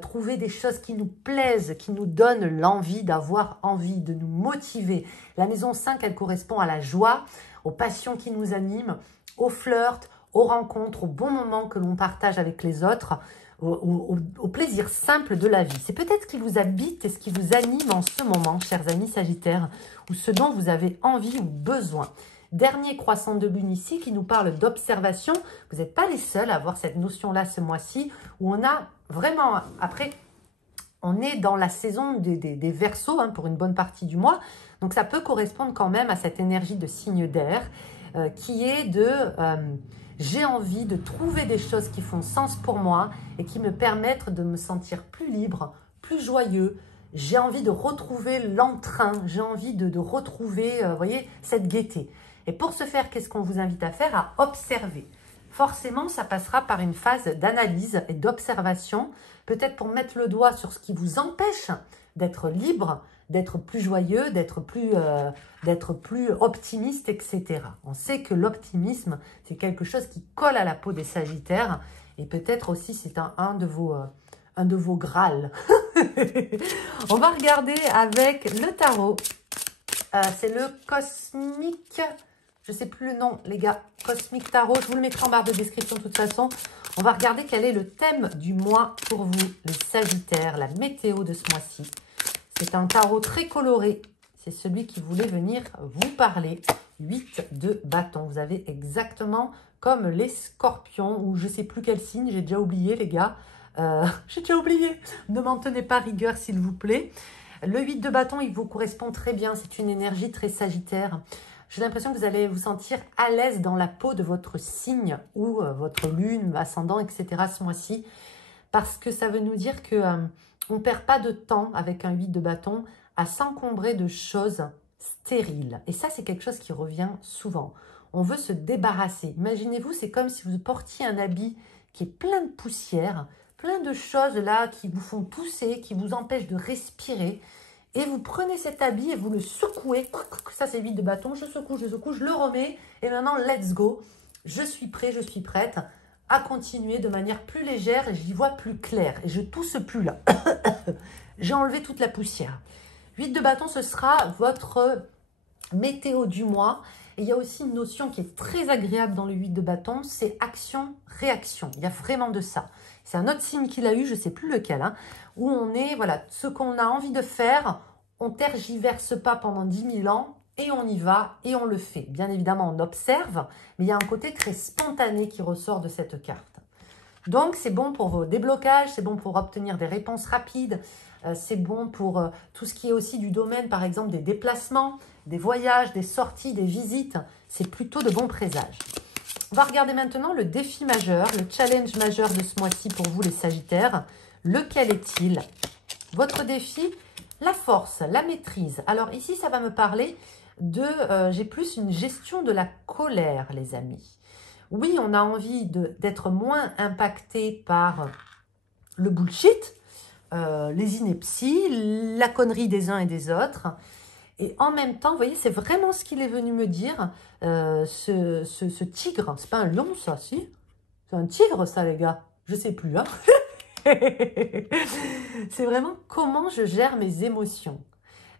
trouver des choses qui nous plaisent, qui nous donnent l'envie d'avoir envie, de nous motiver. La maison 5, elle correspond à la joie, aux passions qui nous animent, au flirt, aux rencontres, aux bons moments que l'on partage avec les autres, au plaisir simple de la vie. C'est peut-être ce qui vous habite et ce qui vous anime en ce moment, chers amis Sagittaires, ou ce dont vous avez envie ou besoin. Dernier croissant de lune ici qui nous parle d'observation. Vous n'êtes pas les seuls à avoir cette notion-là ce mois-ci, où on a vraiment, après, on est dans la saison des Verseaux pour une bonne partie du mois. Donc ça peut correspondre quand même à cette énergie de signe d'air qui est de... j'ai envie de trouver des choses qui font sens pour moi et qui me permettent de me sentir plus libre, plus joyeux. J'ai envie de retrouver l'entrain, j'ai envie de retrouver, vous voyez, cette gaieté. Et pour ce faire, qu'est-ce qu'on vous invite à faire? À observer. Forcément, ça passera par une phase d'analyse et d'observation, peut-être pour mettre le doigt sur ce qui vous empêche d'être libre, d'être plus joyeux, d'être plus optimiste, etc. On sait que l'optimisme, c'est quelque chose qui colle à la peau des Sagittaires, et peut-être aussi c'est un de vos Graals. On va regarder avec le tarot. C'est le Cosmic, je ne sais plus le nom, les gars. Cosmic Tarot, je vous le mettrai en barre de description de toute façon. On va regarder quel est le thème du mois pour vous, les Sagittaires, la météo de ce mois-ci. C'est un tarot très coloré. C'est celui qui voulait venir vous parler. 8 de bâton. Vous avez exactement comme les scorpions, ou je ne sais plus quel signe, j'ai déjà oublié, les gars. J'ai déjà oublié. Ne m'en tenez pas rigueur, s'il vous plaît. Le 8 de bâton, il vous correspond très bien. C'est une énergie très sagittaire. J'ai l'impression que vous allez vous sentir à l'aise dans la peau de votre signe ou votre lune, ascendant, etc. ce mois-ci. Parce que ça veut nous dire que on ne perd pas de temps avec un 8 de bâton à s'encombrer de choses stériles. Et ça, c'est quelque chose qui revient souvent. On veut se débarrasser. Imaginez-vous, c'est comme si vous portiez un habit qui est plein de poussière, plein de choses là qui vous font tousser, qui vous empêchent de respirer. Et vous prenez cet habit et vous le secouez. Ça, c'est 8 de bâton. Je secoue, je le remets. Et maintenant, let's go. Je suis prêt, je suis prête à continuer de manière plus légère et j'y vois plus clair. Et je tousse plus là. J'ai enlevé toute la poussière. 8 de bâton, ce sera votre météo du mois. Et il y a aussi une notion qui est très agréable dans le 8 de bâton, c'est action-réaction. Il y a vraiment de ça. C'est un autre signe qu'il a eu, je ne sais plus lequel, hein, où on est, voilà, ce qu'on a envie de faire, on ne tergiverse pas pendant 10 000 ans, et on y va, et on le fait. Bien évidemment, on observe, mais il y a un côté très spontané qui ressort de cette carte. Donc, c'est bon pour vos déblocages, c'est bon pour obtenir des réponses rapides, c'est bon pour tout ce qui est aussi du domaine, par exemple, des déplacements, des voyages, des sorties, des visites. C'est plutôt de bons présages. On va regarder maintenant le défi majeur, le challenge majeur de ce mois-ci pour vous, les Sagittaires. Lequel est-il? Votre défi, la force, la maîtrise. Alors ici, ça va me parler de, j'ai plus une gestion de la colère, les amis. Oui, on a envie d'être moins impacté par le bullshit, les inepties, la connerie des uns et des autres. Et en même temps, vous voyez, c'est vraiment ce qu'il est venu me dire, ce tigre. C'est pas un lion, ça, si? C'est un tigre, ça, les gars. Je sais plus, hein. C'est vraiment comment je gère mes émotions.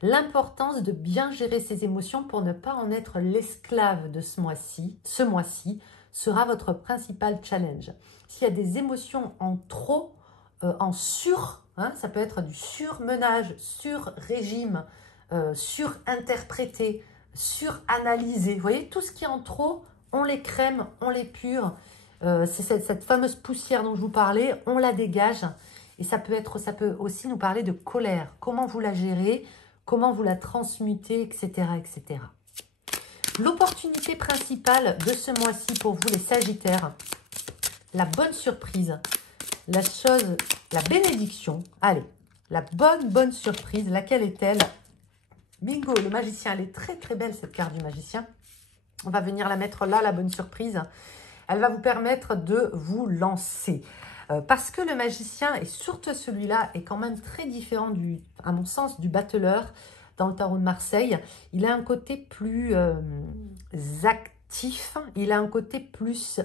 L'importance de bien gérer ses émotions pour ne pas en être l'esclave de ce mois-ci sera votre principal challenge. S'il y a des émotions en trop, en sur, hein, ça peut être du surmenage, sur-régime, surinterprété, suranalysé. Vous voyez, tout ce qui est en trop, on les crème, on les pure. C'est cette fameuse poussière dont je vous parlais, on la dégage. Et ça peut aussi nous parler de colère. Comment vous la gérez, comment vous la transmutez, etc. etc. L'opportunité principale de ce mois-ci pour vous, les Sagittaires, la bonne surprise, la bénédiction. Allez, la bonne surprise, laquelle est-elle? Bingo, le magicien, elle est très très belle cette carte du magicien. On va venir la mettre là, la bonne surprise. Elle va vous permettre de vous lancer. Parce que le magicien, et surtout celui-là, est quand même très différent, à mon sens, du battleur dans le tarot de Marseille. Il a un côté plus actif, il a un côté plus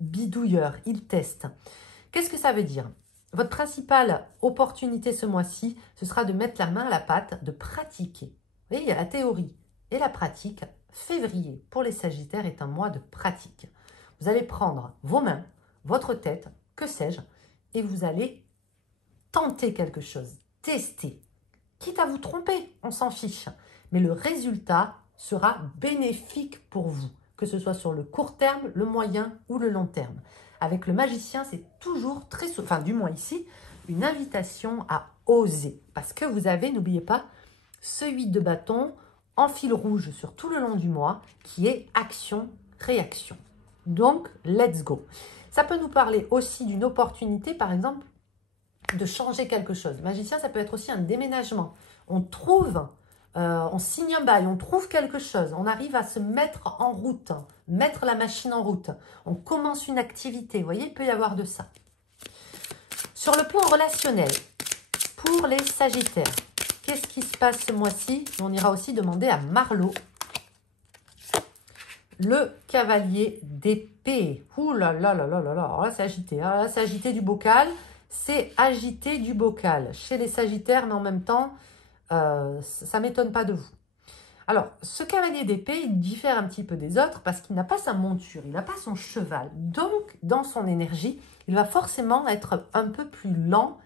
bidouilleur, il teste. Qu'est-ce que ça veut dire? Votre principale opportunité ce mois-ci, ce sera de mettre la main à la pâte, de pratiquer. Vous voyez, il y a la théorie et la pratique. Février, pour les Sagittaires, est un mois de pratique. Vous allez prendre vos mains, votre tête, que sais-je, et vous allez tenter quelque chose, tester. Quitte à vous tromper, on s'en fiche. Mais le résultat sera bénéfique pour vous, que ce soit sur le court terme, le moyen ou le long terme. Avec le magicien, c'est toujours très souvent, enfin du moins ici, une invitation à oser. Parce que vous avez, n'oubliez pas, ce 8 de bâton en fil rouge sur tout le long du mois, qui est action-réaction. Donc, let's go. Ça peut nous parler aussi d'une opportunité, par exemple, de changer quelque chose. Magicien, ça peut être aussi un déménagement. On trouve, on signe un bail, on trouve quelque chose. On arrive à se mettre en route, mettre la machine en route. On commence une activité. Vous voyez, il peut y avoir de ça. Sur le plan relationnel, pour les Sagittaires, qu'est-ce qui se passe ce mois-ci? On ira aussi demander à Marlo. Le cavalier d'épée. Ouh là là là là là là. Alors là, c'est agité. Alors là, c'est agité du bocal. C'est agité du bocal. Chez les Sagittaires, mais en même temps, ça ne m'étonne pas de vous. Alors, ce cavalier d'épée, il diffère un petit peu des autres parce qu'il n'a pas sa monture, il n'a pas son cheval. Donc, dans son énergie, il va forcément être un peu plus lent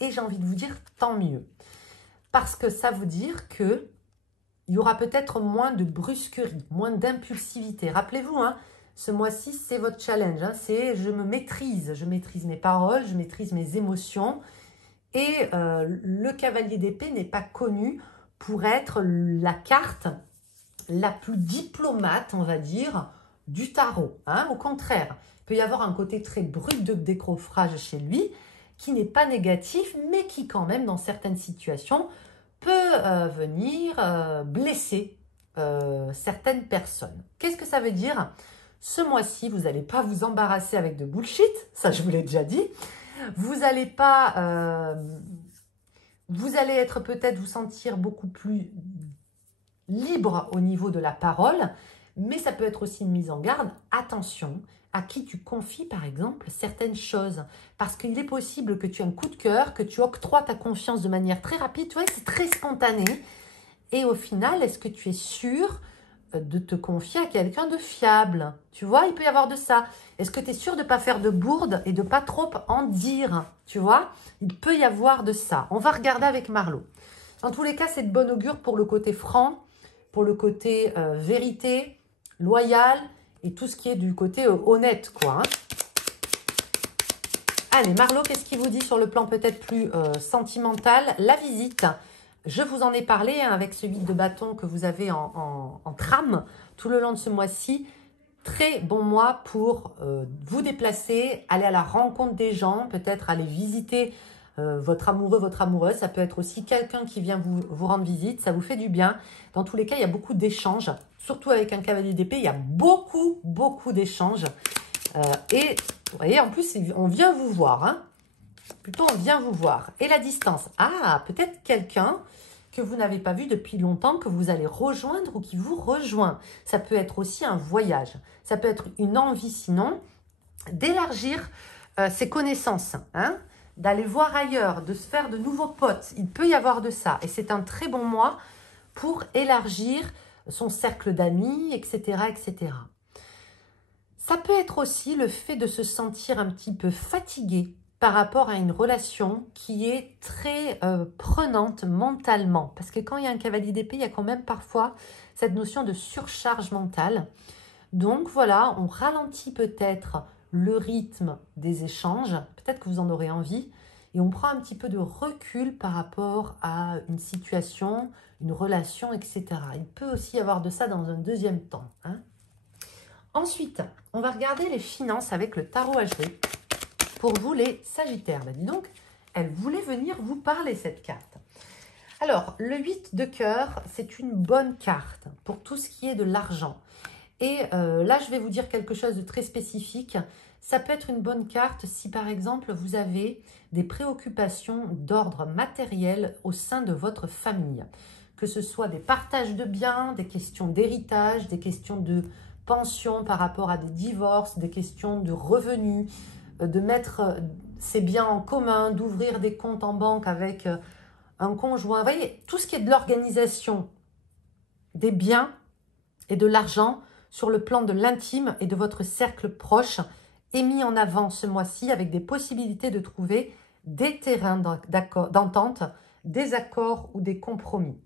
et j'ai envie de vous dire tant mieux. Parce que ça veut dire que il y aura peut-être moins de brusquerie, moins d'impulsivité. Rappelez-vous, hein, ce mois-ci, c'est votre challenge. Hein, c'est je maîtrise mes paroles, je maîtrise mes émotions. Et le cavalier d'épée n'est pas connu pour être la carte la plus diplomate, on va dire, du tarot. Hein. Au contraire, il peut y avoir un côté très brut de décoffrage chez lui, qui n'est pas négatif, mais qui quand même, dans certaines situations, peut venir blesser certaines personnes. Qu'est-ce que ça veut dire? Ce mois-ci, vous n'allez pas vous embarrasser avec de bullshit, ça je vous l'ai déjà dit. Vous n'allez pas... vous allez être peut-être vous sentir beaucoup plus libre au niveau de la parole, mais ça peut être aussi une mise en garde. Attention à qui tu confies, par exemple, certaines choses. Parce qu'il est possible que tu aies un coup de cœur, que tu octroies ta confiance de manière très rapide. Tu vois, c'est très spontané. Et au final, est-ce que tu es sûr de te confier à quelqu'un de fiable? Tu vois, il peut y avoir de ça. Est-ce que tu es sûr de ne pas faire de bourde et de ne pas trop en dire? Tu vois, il peut y avoir de ça. On va regarder avec Marlo. Dans tous les cas, c'est de bon augure pour le côté franc, pour le côté vérité, loyal, et tout ce qui est du côté honnête, quoi. Hein. Allez, Marlo, qu'est-ce qu'il vous dit sur le plan peut-être plus sentimental? La visite, je vous en ai parlé hein, avec ce 8 de bâton que vous avez en trame tout le long de ce mois-ci. Très bon mois pour vous déplacer, aller à la rencontre des gens, peut-être aller visiter votre amoureux, votre amoureuse. Ça peut être aussi quelqu'un qui vient vous rendre visite, ça vous fait du bien. Dans tous les cas, il y a beaucoup d'échanges. Surtout avec un cavalier d'épée, il y a beaucoup d'échanges. Et vous voyez, en plus, on vient vous voir. Hein. Plutôt, on vient vous voir. Et la distance. Ah, peut-être quelqu'un que vous n'avez pas vu depuis longtemps, que vous allez rejoindre ou qui vous rejoint. Ça peut être aussi un voyage. Ça peut être une envie, sinon, d'élargir ses connaissances. Hein, d'aller voir ailleurs, de se faire de nouveaux potes. Il peut y avoir de ça. Et c'est un très bon mois pour élargir son cercle d'amis, etc., etc. Ça peut être aussi le fait de se sentir un petit peu fatigué par rapport à une relation qui est très prenante mentalement. Parce que quand il y a un cavalier d'épée, il y a quand même parfois cette notion de surcharge mentale. Donc voilà, on ralentit peut-être le rythme des échanges. Peut-être que vous en aurez envie. Et on prend un petit peu de recul par rapport à une situation, une relation, etc. Il peut aussi y avoir de ça dans un deuxième temps. Hein. Ensuite, on va regarder les finances avec le tarot à jouer. Pour vous, les Sagittaires. Ben, dis donc, elle voulait venir vous parler, cette carte. Alors, le 8 de cœur, c'est une bonne carte pour tout ce qui est de l'argent. Et là, je vais vous dire quelque chose de très spécifique. Ça peut être une bonne carte si, par exemple, vous avez des préoccupations d'ordre matériel au sein de votre famille. Que ce soit des partages de biens, des questions d'héritage, des questions de pension par rapport à des divorces, des questions de revenus, de mettre ses biens en commun, d'ouvrir des comptes en banque avec un conjoint. Vous voyez, tout ce qui est de l'organisation des biens et de l'argent sur le plan de l'intime et de votre cercle proche est mis en avant ce mois-ci avec des possibilités de trouver des terrains d'entente, des accords ou des compromis.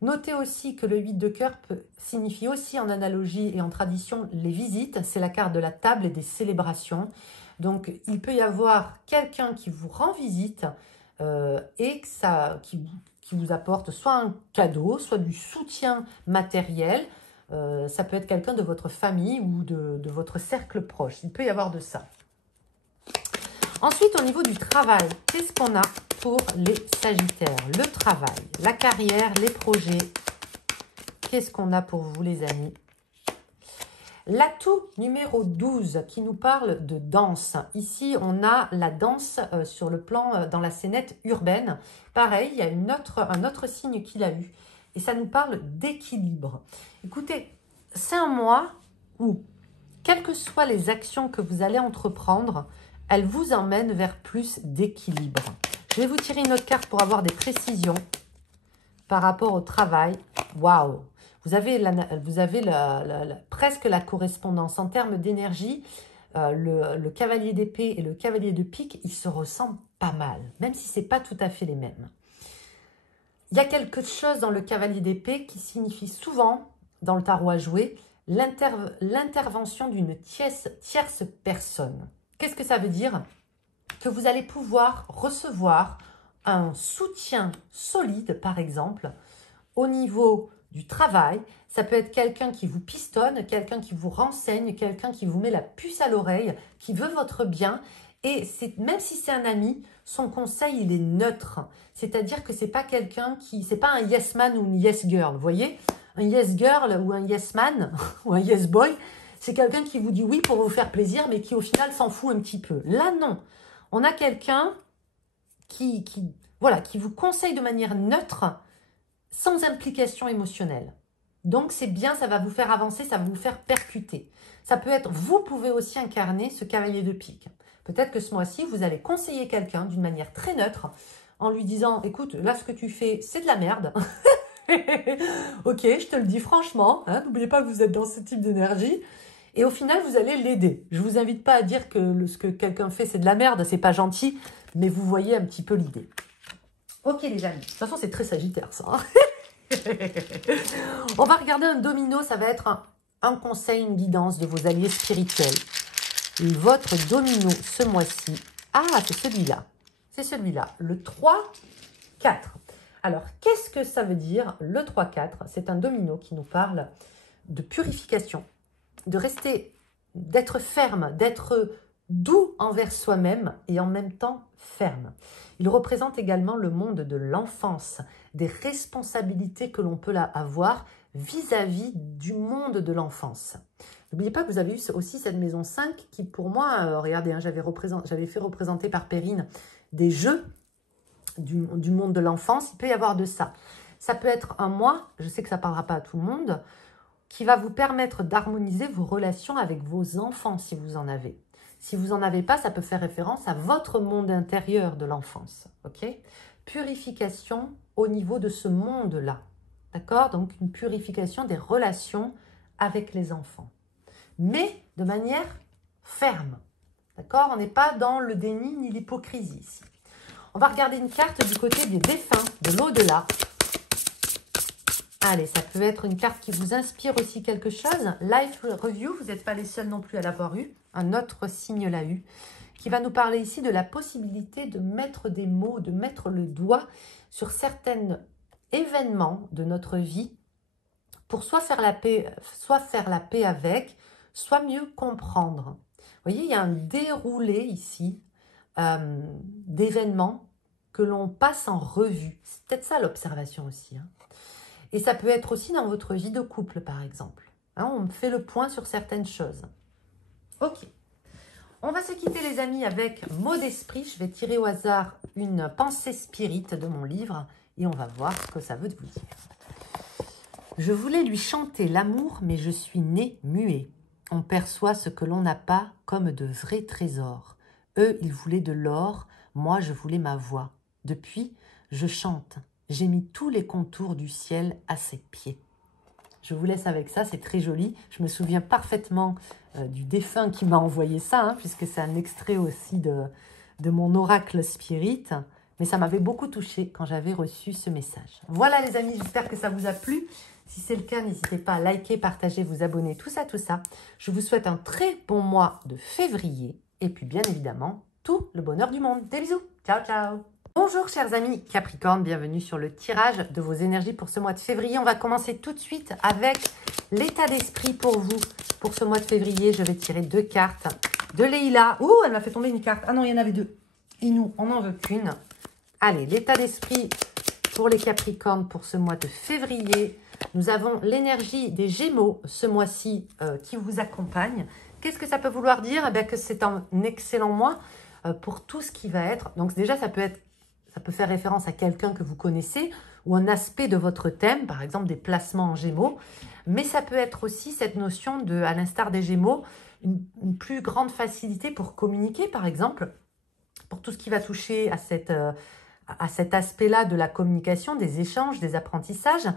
Notez aussi que le 8 de cœur signifie aussi en analogie et en tradition les visites. C'est la carte de la table et des célébrations. Donc, il peut y avoir quelqu'un qui vous rend visite et qui vous apporte soit un cadeau, soit du soutien matériel. Ça peut être quelqu'un de votre famille ou de votre cercle proche. Il peut y avoir de ça. Ensuite, au niveau du travail, qu'est-ce qu'on a pour les Sagittaires? Le travail, la carrière, les projets. Qu'est-ce qu'on a pour vous, les amis? L'atout numéro 12 qui nous parle de danse. Ici, on a la danse sur le plan dans la scénette urbaine. Pareil, il y a un autre signe qu'il a eu. Et ça nous parle d'équilibre. Écoutez, c'est un mois où, quelles que soient les actions que vous allez entreprendre, elles vous emmènent vers plus d'équilibre. Je vais vous tirer une autre carte pour avoir des précisions par rapport au travail. Waouh! Vous avez, presque la correspondance. En termes d'énergie, le cavalier d'épée et le cavalier de pique, ils se ressemblent pas mal, même si ce n'est pas tout à fait les mêmes. Il y a quelque chose dans le cavalier d'épée qui signifie souvent, dans le tarot à jouer, l'intervention d'une tierce personne. Qu'est-ce que ça veut dire? Que vous allez pouvoir recevoir un soutien solide, par exemple, au niveau du travail. Ça peut être quelqu'un qui vous pistonne, quelqu'un qui vous renseigne, quelqu'un qui vous met la puce à l'oreille, qui veut votre bien. Et même si c'est un ami, son conseil, il est neutre. C'est-à-dire que c'est pas quelqu'un qui... C'est pas un yes man ou une yes girl, vous voyez? Un yes girl ou un yes man ou un yes boy, c'est quelqu'un qui vous dit oui pour vous faire plaisir, mais qui au final s'en fout un petit peu. Là, non. On a quelqu'un qui vous conseille de manière neutre, sans implication émotionnelle. Donc, c'est bien, ça va vous faire avancer, ça va vous faire percuter. Ça peut être, vous pouvez aussi incarner ce cavalier de pique. Peut-être que ce mois-ci, vous allez conseiller quelqu'un d'une manière très neutre, en lui disant, écoute, là, ce que tu fais, c'est de la merde. Ok, je te le dis franchement, hein, n'oubliez pas que vous êtes dans ce type d'énergie. Et au final, vous allez l'aider. Je ne vous invite pas à dire que ce que quelqu'un fait, c'est de la merde, c'est pas gentil, mais vous voyez un petit peu l'idée. Ok les amis, de toute façon c'est très sagittaire ça. On va regarder un domino, ça va être un conseil, une guidance de vos alliés spirituels. Votre domino ce mois-ci, c'est celui-là. C'est celui-là, le 3-4. Alors, qu'est-ce que ça veut dire le 3-4? C'est un domino qui nous parle de purification, de rester, d'être ferme, d'être doux envers soi-même et en même temps ferme. Il représente également le monde de l'enfance, des responsabilités que l'on peut avoir vis-à-vis du monde de l'enfance. N'oubliez pas que vous avez eu aussi cette maison 5 qui, pour moi, regardez, hein, j'avais fait représenter par Perrine des jeux du monde de l'enfance. Il peut y avoir de ça. Ça peut être un mois, je sais que ça ne parlera pas à tout le monde, qui va vous permettre d'harmoniser vos relations avec vos enfants si vous en avez. Si vous n'en avez pas, ça peut faire référence à votre monde intérieur de l'enfance. Ok? Purification au niveau de ce monde-là. D'accord? Donc, une purification des relations avec les enfants. Mais de manière ferme. D'accord? On n'est pas dans le déni ni l'hypocrisie ici. On va regarder une carte du côté des défunts, de l'au-delà. Allez, ça peut être une carte qui vous inspire aussi quelque chose. Life Review, vous n'êtes pas les seuls non plus à l'avoir eu. Un autre signe l'a eu, qui va nous parler ici de la possibilité de mettre des mots, de mettre le doigt sur certains événements de notre vie pour soit faire la paix avec, soit mieux comprendre. Vous voyez, il y a un déroulé ici d'événements que l'on passe en revue. C'est peut-être ça l'observation aussi, hein. Et ça peut être aussi dans votre vie de couple, par exemple. Hein, on fait le point sur certaines choses. Ok. On va se quitter, les amis, avec mot d'esprit. Je vais tirer au hasard une pensée spirit de mon livre et on va voir ce que ça veut vous dire. Je voulais lui chanter l'amour, mais je suis né muet. On perçoit ce que l'on n'a pas comme de vrais trésors. Eux, ils voulaient de l'or, moi, je voulais ma voix. Depuis, je chante. J'ai mis tous les contours du ciel à ses pieds. Je vous laisse avec ça, c'est très joli. Je me souviens parfaitement du défunt qui m'a envoyé ça, hein, puisque c'est un extrait aussi de mon oracle spirit. Mais ça m'avait beaucoup touchée quand j'avais reçu ce message. Voilà les amis, j'espère que ça vous a plu. Si c'est le cas, n'hésitez pas à liker, partager, vous abonner, tout ça, tout ça. Je vous souhaite un très bon mois de février. Et puis bien évidemment, tout le bonheur du monde. Des bisous, ciao ciao. Bonjour chers amis Capricorne, bienvenue sur le tirage de vos énergies pour ce mois de février. On va commencer tout de suite avec l'état d'esprit pour vous. Pour ce mois de février, je vais tirer 2 cartes de Leïla. Ouh, elle m'a fait tomber une carte. Ah non, il y en avait deux. Et nous, on n'en veut qu'une. Allez, l'état d'esprit pour les Capricornes pour ce mois de février. Nous avons l'énergie des Gémeaux ce mois-ci qui vous accompagne. Qu'est-ce que ça peut vouloir dire? Eh bien, que c'est un excellent mois pour tout ce qui va être. Donc déjà, ça peut faire référence à quelqu'un que vous connaissez ou un aspect de votre thème, par exemple des placements en Gémeaux. Mais ça peut être aussi cette notion de, à l'instar des Gémeaux, une plus grande facilité pour communiquer, par exemple, pour tout ce qui va toucher à cet aspect-là de la communication, des échanges, des apprentissages,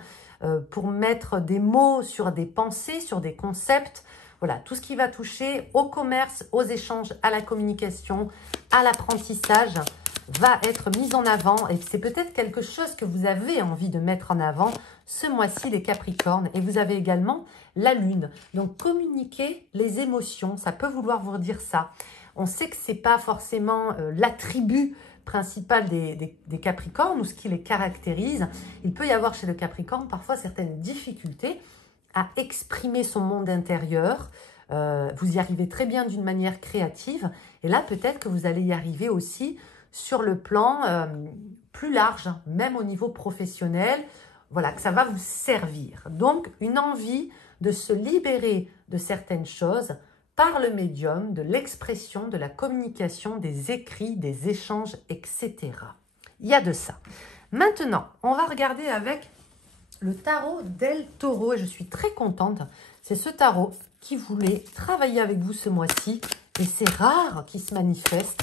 pour mettre des mots sur des pensées, sur des concepts. Voilà, tout ce qui va toucher au commerce, aux échanges, à la communication, à l'apprentissage, va être mis en avant. Et c'est peut-être quelque chose que vous avez envie de mettre en avant ce mois-ci, les Capricornes. Et vous avez également la Lune. Donc, communiquer les émotions, ça peut vouloir vous dire ça. On sait que ce n'est pas forcément l'attribut principal des Capricornes ou ce qui les caractérise. Il peut y avoir chez le Capricorne parfois certaines difficultés à exprimer son monde intérieur. Vous y arrivez très bien d'une manière créative. Et là, peut-être que vous allez y arriver aussi sur le plan plus large, même au niveau professionnel. Voilà, que ça va vous servir. Donc, une envie de se libérer de certaines choses par le médium, de l'expression, de la communication, des écrits, des échanges, etc. Il y a de ça. Maintenant, on va regarder avec le tarot del Taureau. Et je suis très contente. C'est ce tarot qui voulait travailler avec vous ce mois-ci. Et c'est rare qu'il se manifeste.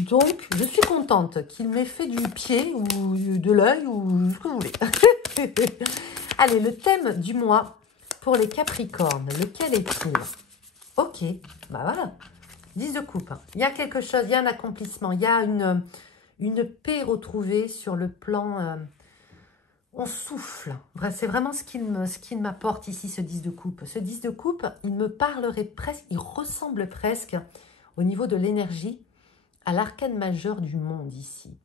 Donc, je suis contente qu'il m'ait fait du pied ou de l'œil ou ce que vous voulez. Allez, le thème du mois pour les Capricornes, lequel est-il? Ok, bah voilà, 10 de coupe. Il y a quelque chose, il y a un accomplissement, il y a une paix retrouvée sur le plan... on souffle. C'est vraiment ce qu'il m'apporte ici, ce 10 de coupe. Ce 10 de coupe, il me parlerait presque, il ressemble presque au niveau de l'énergie à l'arcane majeur du monde ici.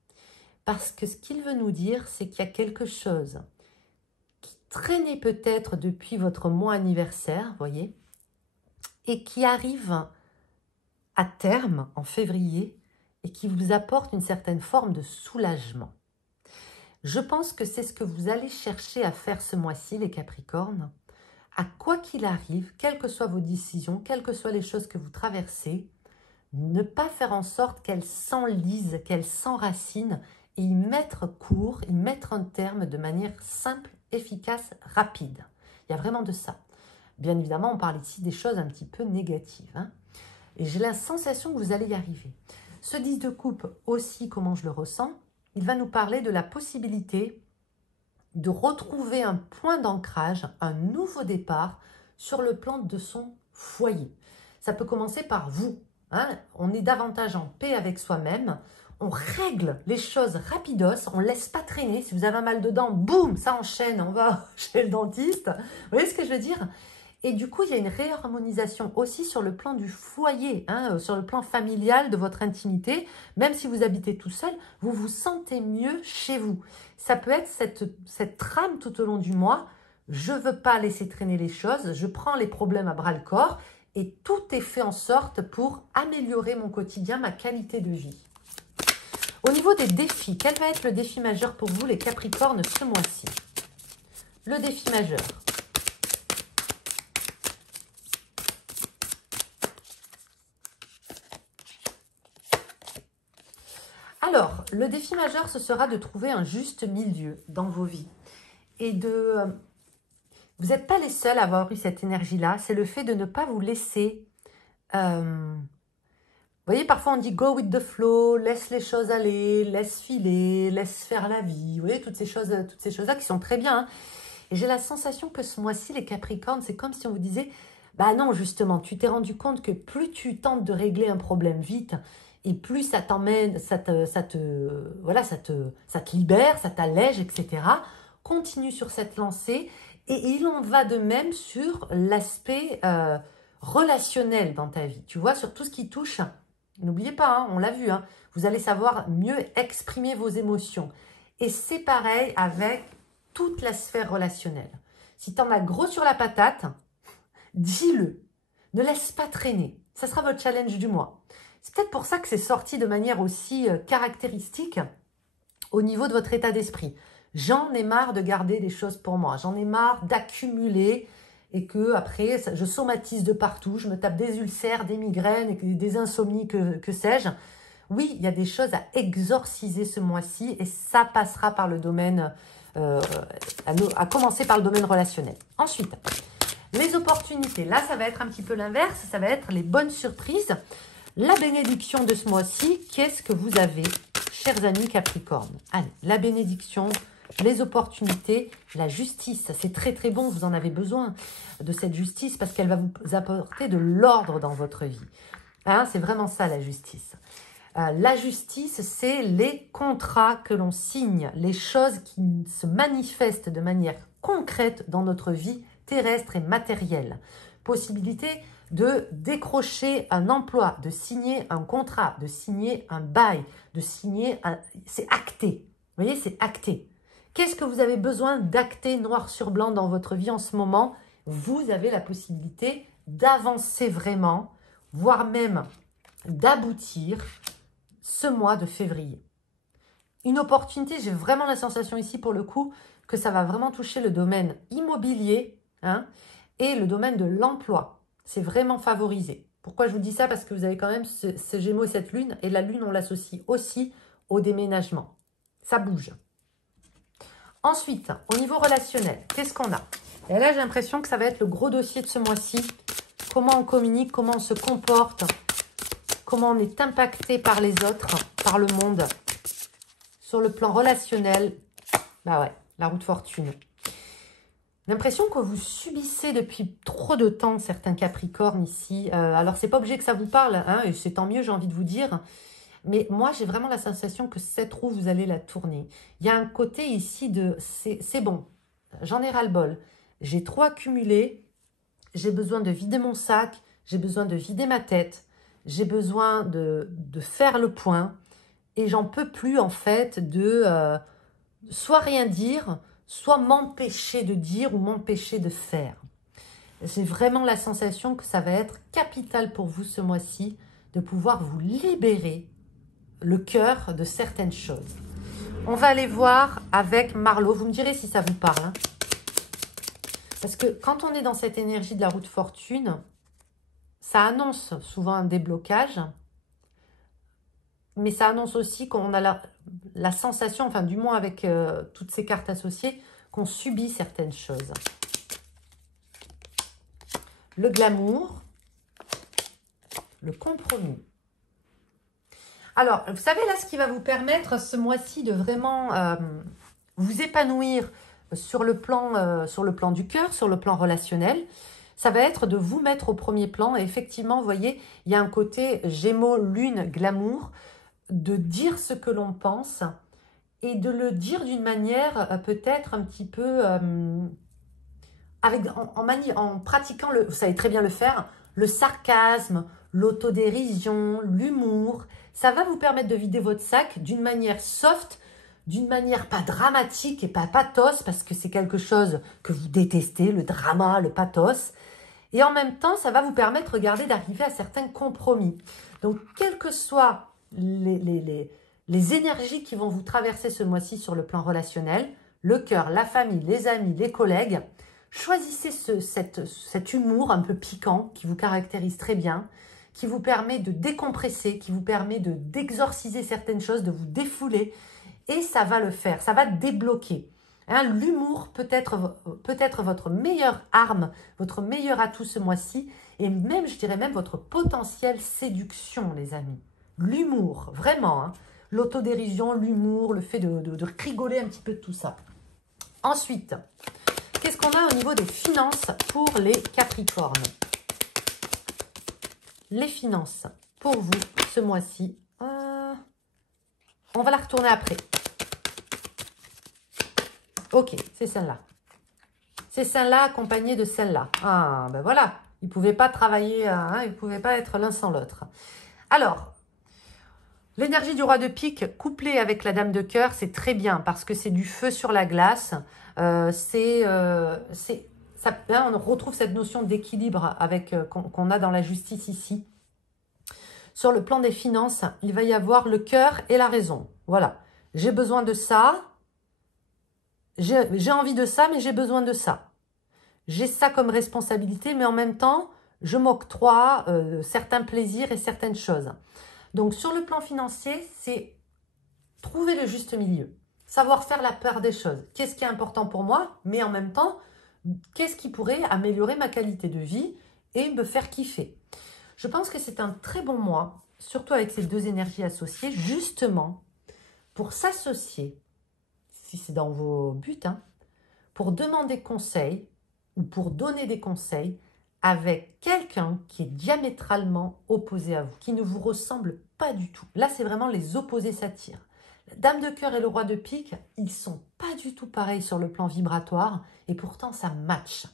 Parce que ce qu'il veut nous dire, c'est qu'il y a quelque chose qui traînait peut-être depuis votre mois anniversaire, voyez, et qui arrive à terme en février et qui vous apporte une certaine forme de soulagement. Je pense que c'est ce que vous allez chercher à faire ce mois-ci, les Capricornes. À quoi qu'il arrive, quelles que soient vos décisions, quelles que soient les choses que vous traversez, ne pas faire en sorte qu'elles s'enlisent, qu'elles s'enracinent et y mettre court, y mettre un terme de manière simple, efficace, rapide. Il y a vraiment de ça. Bien évidemment, on parle ici des choses un petit peu négatives. Hein. Et j'ai la sensation que vous allez y arriver. Ce 10 de coupe aussi, comment je le ressens, il va nous parler de la possibilité de retrouver un point d'ancrage, un nouveau départ sur le plan de son foyer. Ça peut commencer par vous. Hein. On est davantage en paix avec soi-même. On règle les choses rapidos, on ne laisse pas traîner. Si vous avez un mal de dents, boum, ça enchaîne, on va chez le dentiste. Vous voyez ce que je veux dire? Et du coup, il y a une réharmonisation aussi sur le plan du foyer, hein, sur le plan familial de votre intimité. Même si vous habitez tout seul, vous vous sentez mieux chez vous. Ça peut être cette trame tout au long du mois. Je ne veux pas laisser traîner les choses, je prends les problèmes à bras-le-corps et tout est fait en sorte pour améliorer mon quotidien, ma qualité de vie. Au niveau des défis, quel va être le défi majeur pour vous, les Capricornes, ce mois-ci? Le défi majeur. Alors, le défi majeur, ce sera de trouver un juste milieu dans vos vies. Et de... vous n'êtes pas les seuls à avoir eu cette énergie-là. C'est le fait de ne pas vous laisser... vous voyez, parfois on dit « go with the flow », laisse les choses aller, laisse filer, laisse faire la vie. Vous voyez, toutes ces choses-là qui sont très bien. Hein. Et j'ai la sensation que ce mois-ci, les Capricornes, c'est comme si on vous disait « bah non, justement, tu t'es rendu compte que plus tu tentes de régler un problème vite... » et plus ça t'emmène, ça te libère, ça t'allège, etc. Continue sur cette lancée. Et il en va de même sur l'aspect relationnel dans ta vie. Tu vois, sur tout ce qui touche, n'oubliez pas, hein, on l'a vu, hein, vous allez savoir mieux exprimer vos émotions. Et c'est pareil avec toute la sphère relationnelle. Si tu en as gros sur la patate, dis-le. Ne laisse pas traîner. ça sera votre challenge du mois. C'est peut-être pour ça que c'est sorti de manière aussi caractéristique au niveau de votre état d'esprit. J'en ai marre de garder des choses pour moi. J'en ai marre d'accumuler et que après je somatise de partout. Je me tape des ulcères, des migraines, des insomnies, que sais-je. Oui, il y a des choses à exorciser ce mois-ci et ça passera par le domaine, à commencer par le domaine relationnel. Ensuite, les opportunités. Là, ça va être un petit peu l'inverse. Ça va être les bonnes surprises. La bénédiction de ce mois-ci, qu'est-ce que vous avez, chers amis Capricorne? Allez, la bénédiction, les opportunités, la justice. C'est très très bon, vous en avez besoin de cette justice parce qu'elle va vous apporter de l'ordre dans votre vie. Hein, c'est vraiment ça la justice. La justice, c'est les contrats que l'on signe, les choses qui se manifestent de manière concrète dans notre vie terrestre et matérielle. Possibilité de décrocher un emploi, de signer un contrat, de signer un bail, de signer un... C'est acté. Vous voyez, c'est acté. Qu'est-ce que vous avez besoin d'acter noir sur blanc dans votre vie en ce moment? Vous avez la possibilité d'avancer vraiment, voire même d'aboutir ce mois de février. Une opportunité, j'ai vraiment la sensation ici pour le coup que ça va vraiment toucher le domaine immobilier hein, et le domaine de l'emploi. C'est vraiment favorisé. Pourquoi je vous dis ça? Parce que vous avez quand même ce Gémeaux et cette Lune. Et la Lune, on l'associe aussi au déménagement. Ça bouge. Ensuite, au niveau relationnel, qu'est-ce qu'on a? Et là, j'ai l'impression que ça va être le gros dossier de ce mois-ci. Comment on communique, comment on se comporte, comment on est impacté par les autres, par le monde. Sur le plan relationnel, bah ouais, la roue de fortune. L'impression que vous subissez depuis trop de temps certains Capricornes ici. Alors, c'est pas obligé que ça vous parle, hein, et c'est tant mieux, j'ai envie de vous dire. Mais moi, j'ai vraiment la sensation que cette roue, vous allez la tourner. Il y a un côté ici de c'est bon, j'en ai ras-le-bol. J'ai trop accumulé, j'ai besoin de vider mon sac, j'ai besoin de vider ma tête, j'ai besoin de faire le point et j'en peux plus en fait de soit rien dire, soit m'empêcher de dire ou m'empêcher de faire. J'ai vraiment la sensation que ça va être capital pour vous ce mois-ci de pouvoir vous libérer le cœur de certaines choses. On va aller voir avec Marlo. Vous me direz si ça vous parle. Hein. Parce que quand on est dans cette énergie de la roue de fortune, ça annonce souvent un déblocage. Mais ça annonce aussi qu'on a la sensation, enfin du moins avec toutes ces cartes associées, qu'on subit certaines choses. Le glamour, le compromis. Alors, vous savez là, ce qui va vous permettre ce mois-ci de vraiment vous épanouir sur le plan du cœur, sur le plan relationnel, ça va être de vous mettre au premier plan. Et effectivement, vous voyez, il y a un côté Gémeaux, Lune, glamour, de dire ce que l'on pense et de le dire d'une manière peut-être un petit peu en pratiquant, vous savez très bien le faire, le sarcasme, l'autodérision, l'humour. Ça va vous permettre de vider votre sac d'une manière soft, d'une manière pas dramatique et pas pathos, parce que c'est quelque chose que vous détestez, le drama, le pathos. Et en même temps, ça va vous permettre, regardez, d'arriver à certains compromis. Donc, quelles que soient les énergies qui vont vous traverser ce mois-ci sur le plan relationnel, le cœur, la famille, les amis, les collègues, choisissez cet humour un peu piquant qui vous caractérise très bien, qui vous permet de décompresser, qui vous permet d'exorciser certaines choses, de vous défouler. Et ça va le faire, ça va débloquer. Hein, l'humour peut être votre meilleure arme, votre meilleur atout ce mois-ci. Et même, je dirais même, votre potentielle séduction, les amis. L'humour, vraiment. Hein, l'autodérision, l'humour, le fait de rigoler un petit peu de tout ça. Ensuite, qu'est-ce qu'on a au niveau des finances pour les Capricornes? Les finances pour vous ce mois-ci. On va la retourner après. Ok, c'est celle-là. C'est celle-là accompagnée de celle-là. Ah, ben voilà. Ils ne pouvaient pas travailler, hein, ils ne pouvaient pas être l'un sans l'autre. Alors, l'énergie du roi de pique couplée avec la dame de cœur, c'est très bien parce que c'est du feu sur la glace. On retrouve cette notion d'équilibre qu'on a dans la justice ici. Sur le plan des finances, il va y avoir le cœur et la raison. Voilà, j'ai besoin de ça, j'ai envie de ça, mais j'ai besoin de ça. J'ai ça comme responsabilité, mais en même temps, je m'octroie certains plaisirs et certaines choses. Donc, sur le plan financier, c'est trouver le juste milieu. Savoir faire la part des choses. Qu'est-ce qui est important pour moi, mais en même temps, qu'est-ce qui pourrait améliorer ma qualité de vie et me faire kiffer. Je pense que c'est un très bon mois, surtout avec ces deux énergies associées, justement, pour s'associer, si c'est dans vos buts, hein, pour demander conseil ou pour donner des conseils avec quelqu'un qui est diamétralement opposé à vous, qui ne vous ressemble pas du tout. Là, c'est vraiment les opposés s'attirent. La dame de cœur et le roi de pique, ils sont pas du tout pareils sur le plan vibratoire et pourtant ça match.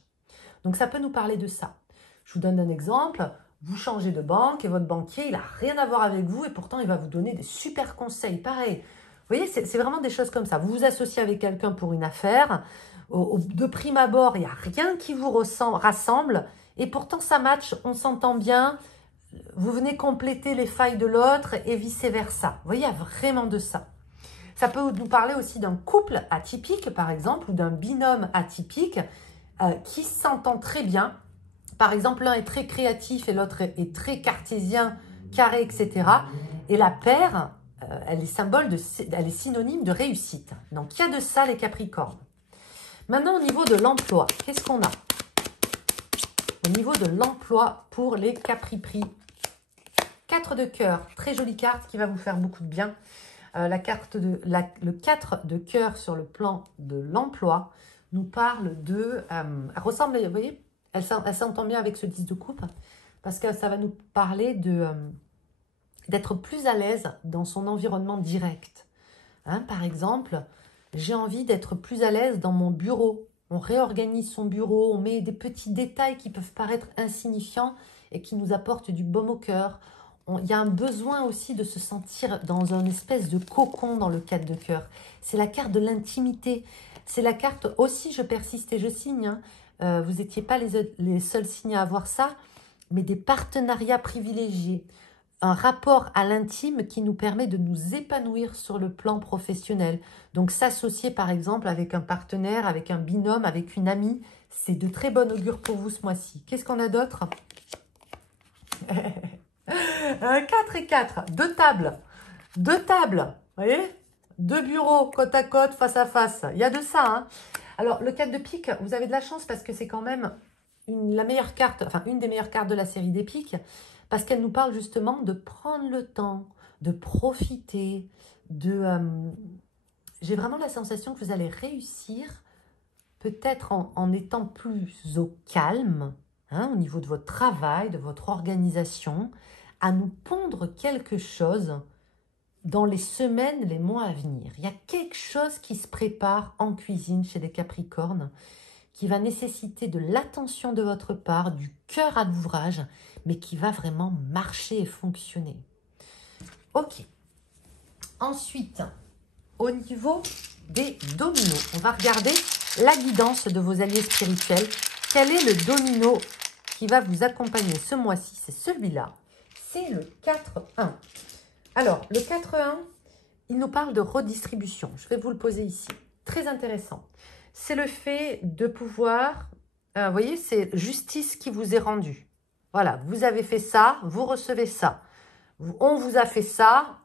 Donc ça peut nous parler de ça. Je vous donne un exemple. Vous changez de banque et votre banquier, il n'a rien à voir avec vous et pourtant il va vous donner des super conseils. Pareil. Vous voyez, c'est vraiment des choses comme ça. Vous vous associez avec quelqu'un pour une affaire. De prime abord, il n'y a rien qui vous rassemble. Et pourtant, ça match, on s'entend bien. Vous venez compléter les failles de l'autre et vice-versa. Vous voyez, il y a vraiment de ça. Ça peut nous parler aussi d'un couple atypique, par exemple, ou d'un binôme atypique qui s'entend très bien. Par exemple, l'un est très créatif et l'autre est très cartésien, carré, etc. Et la paire, elle est synonyme de réussite. Donc, il y a de ça, les Capricornes. Maintenant, au niveau de l'emploi, qu'est-ce qu'on a? Au niveau de l'emploi pour les Capripris. 4 de cœur, très jolie carte qui va vous faire beaucoup de bien. Le 4 de cœur sur le plan de l'emploi nous parle de... elle ressemble, vous voyez, elle s'entend bien avec ce 10 de coupe parce que ça va nous parler d'être plus à l'aise dans son environnement direct. Hein, par exemple, j'ai envie d'être plus à l'aise dans mon bureau. On réorganise son bureau, on met des petits détails qui peuvent paraître insignifiants et qui nous apportent du baume au cœur. Il y a un besoin aussi de se sentir dans un espèce de cocon dans le 4 de cœur. C'est la carte de l'intimité. C'est la carte aussi, je persiste et je signe. Hein. Vous n'étiez pas les seuls signes à avoir ça, mais des partenariats privilégiés. Un rapport à l'intime qui nous permet de nous épanouir sur le plan professionnel. Donc s'associer par exemple avec un partenaire, avec un binôme, avec une amie, c'est de très bon augure pour vous ce mois-ci. Qu'est-ce qu'on a d'autre? 4 et 4, 2 tables. 2 tables, vous voyez? 2 bureaux côte à côte, face à face. Il y a de ça. Hein. Alors, le 4 de pique, vous avez de la chance parce que c'est quand même la meilleure carte, enfin une des meilleures cartes de la série des piques, parce qu'elle nous parle justement de prendre le temps, de profiter, j'ai vraiment la sensation que vous allez réussir, peut-être en étant plus au calme, hein, au niveau de votre travail, de votre organisation, à nous pondre quelque chose dans les semaines, les mois à venir. Il y a quelque chose qui se prépare en cuisine chez les Capricornes qui va nécessiter de l'attention de votre part, du cœur à l'ouvrage, mais qui va vraiment marcher et fonctionner. Ok. Ensuite, au niveau des dominos, on va regarder la guidance de vos alliés spirituels. Quel est le domino qui va vous accompagner ce mois-ci? C'est celui-là. C'est le 4-1. Alors, le 4-1, il nous parle de redistribution. Je vais vous le poser ici. Très intéressant. C'est le fait de pouvoir, vous voyez, c'est justice qui vous est rendue. Voilà, vous avez fait ça, vous recevez ça. On vous a fait ça,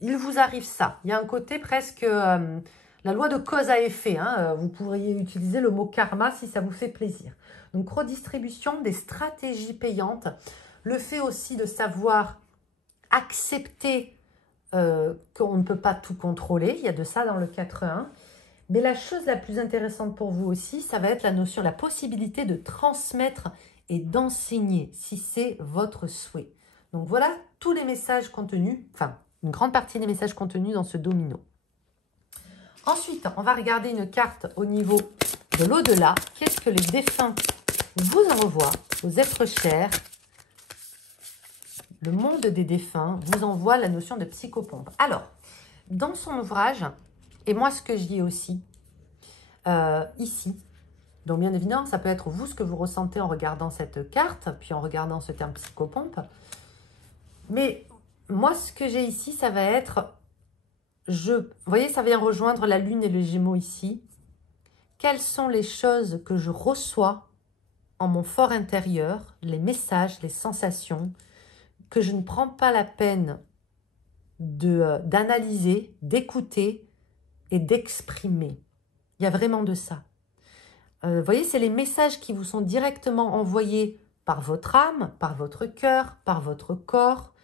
il vous arrive ça. Il y a un côté presque, la loi de cause à effet. Hein, vous pourriez utiliser le mot karma si ça vous fait plaisir. Donc, redistribution des stratégies payantes. Le fait aussi de savoir accepter qu'on ne peut pas tout contrôler. Il y a de ça dans le 4-1. Mais la chose la plus intéressante pour vous aussi, ça va être la notion, la possibilité de transmettre et d'enseigner si c'est votre souhait. Donc voilà tous les messages contenus, enfin une grande partie des messages contenus dans ce domino. Ensuite, on va regarder une carte au niveau de l'au-delà. Qu'est-ce que les défunts vous envoient, vos êtres chers? Le monde des défunts vous envoie la notion de psychopompe. Alors, dans son ouvrage, et moi ce que je dis aussi, ici, donc bien évidemment, ça peut être vous ce que vous ressentez en regardant cette carte, puis en regardant ce terme psychopompe, mais moi, ce que j'ai ici, ça va être, vous voyez, ça vient rejoindre la Lune et le Gémeaux ici. Quelles sont les choses que je reçois en mon fort intérieur, les messages, les sensations, que je ne prends pas la peine d'analyser, d'écouter et d'exprimer. Il y a vraiment de ça. Vous voyez, c'est les messages qui vous sont directement envoyés par votre âme, par votre cœur, par votre corps,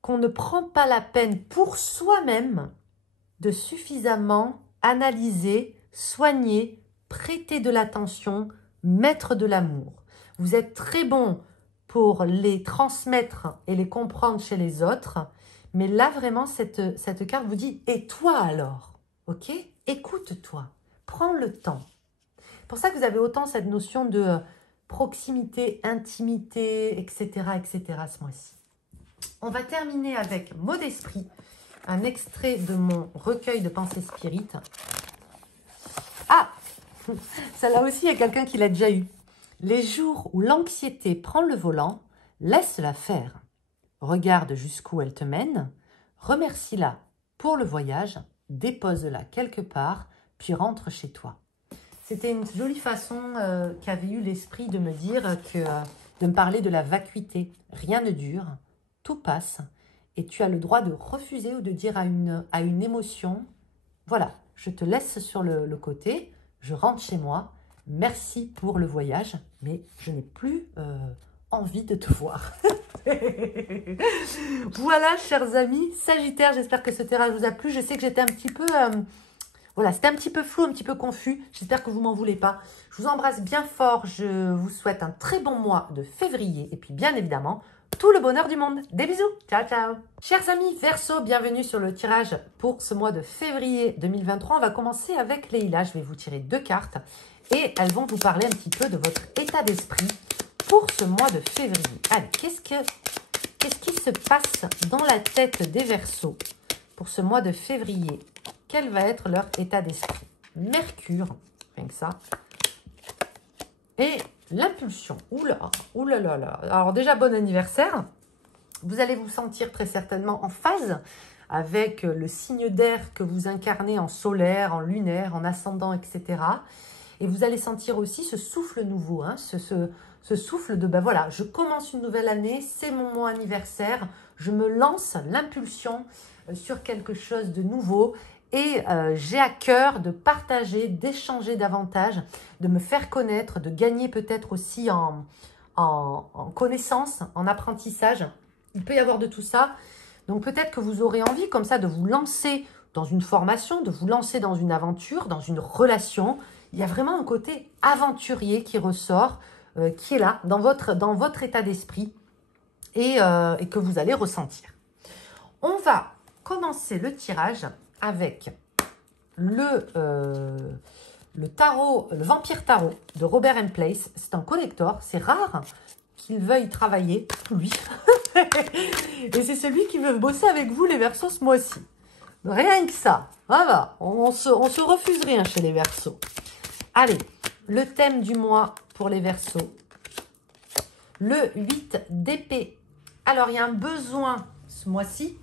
qu'on ne prend pas la peine pour soi-même de suffisamment analyser, soigner, prêter de l'attention, mettre de l'amour. Vous êtes très bon pour les transmettre et les comprendre chez les autres, mais là vraiment cette carte vous dit « et toi alors ?» Ok? Écoute-toi, prends le temps. C'est pour ça que vous avez autant cette notion de proximité, intimité, etc. ce mois-ci. On va terminer avec mot d'esprit, un extrait de mon recueil de pensées spirites. Ah, celle-là aussi, il y a quelqu'un qui l'a déjà eu. Les jours où l'anxiété prend le volant, laisse-la faire. Regarde jusqu'où elle te mène, remercie-la pour le voyage, dépose-la quelque part, puis rentre chez toi. C'était une jolie façon qu'avait eu l'esprit de me dire de me parler de la vacuité. Rien ne dure, tout passe, et tu as le droit de refuser ou de dire à une émotion, voilà, je te laisse sur le côté, je rentre chez moi, merci pour le voyage, mais je n'ai plus envie de te voir. Voilà, chers amis, Sagittaire, j'espère que ce tirage vous a plu. Je sais que j'étais un petit peu... voilà, c'était un petit peu flou, un petit peu confus. J'espère que vous m'en voulez pas. Je vous embrasse bien fort. Je vous souhaite un très bon mois de février. Et puis, bien évidemment, tout le bonheur du monde. Des bisous. Ciao, ciao. Chers amis Verseau, bienvenue sur le tirage pour ce mois de février 2023. On va commencer avec Leïla. Je vais vous tirer 2 cartes et elles vont vous parler un petit peu de votre état d'esprit pour ce mois de février. Allez, qu'est-ce qui se passe dans la tête des Verseaux pour ce mois de février? Quel va être leur état d'esprit? Mercure, rien que ça. Et l'impulsion. Oula, oulala. Alors déjà, bon anniversaire. Vous allez vous sentir très certainement en phase avec le signe d'air que vous incarnez en solaire, en lunaire, en ascendant, etc. Et vous allez sentir aussi ce souffle nouveau, hein, ce souffle de, ben voilà, je commence une nouvelle année, c'est mon mois anniversaire, je me lance l'impulsion sur quelque chose de nouveau. Et j'ai à cœur de partager, d'échanger davantage, de me faire connaître, de gagner peut-être aussi en connaissance, en apprentissage. Il peut y avoir de tout ça. Donc peut-être que vous aurez envie comme ça de vous lancer dans une formation, de vous lancer dans une aventure, dans une relation. Il y a vraiment un côté aventurier qui ressort, qui est là, dans votre état d'esprit et que vous allez ressentir. On va commencer le tirage avec le tarot, le Vampire Tarot de Robert & Place. C'est un collector, c'est rare qu'il veuille travailler, lui. Et c'est celui qui veut bosser avec vous, les Verseaux, ce mois-ci. Rien que ça. Voilà, on se refuse rien chez les Verseaux. Allez, le thème du mois pour les Verseaux. Le 8 d'épée. Alors, il y a un besoin ce mois-ci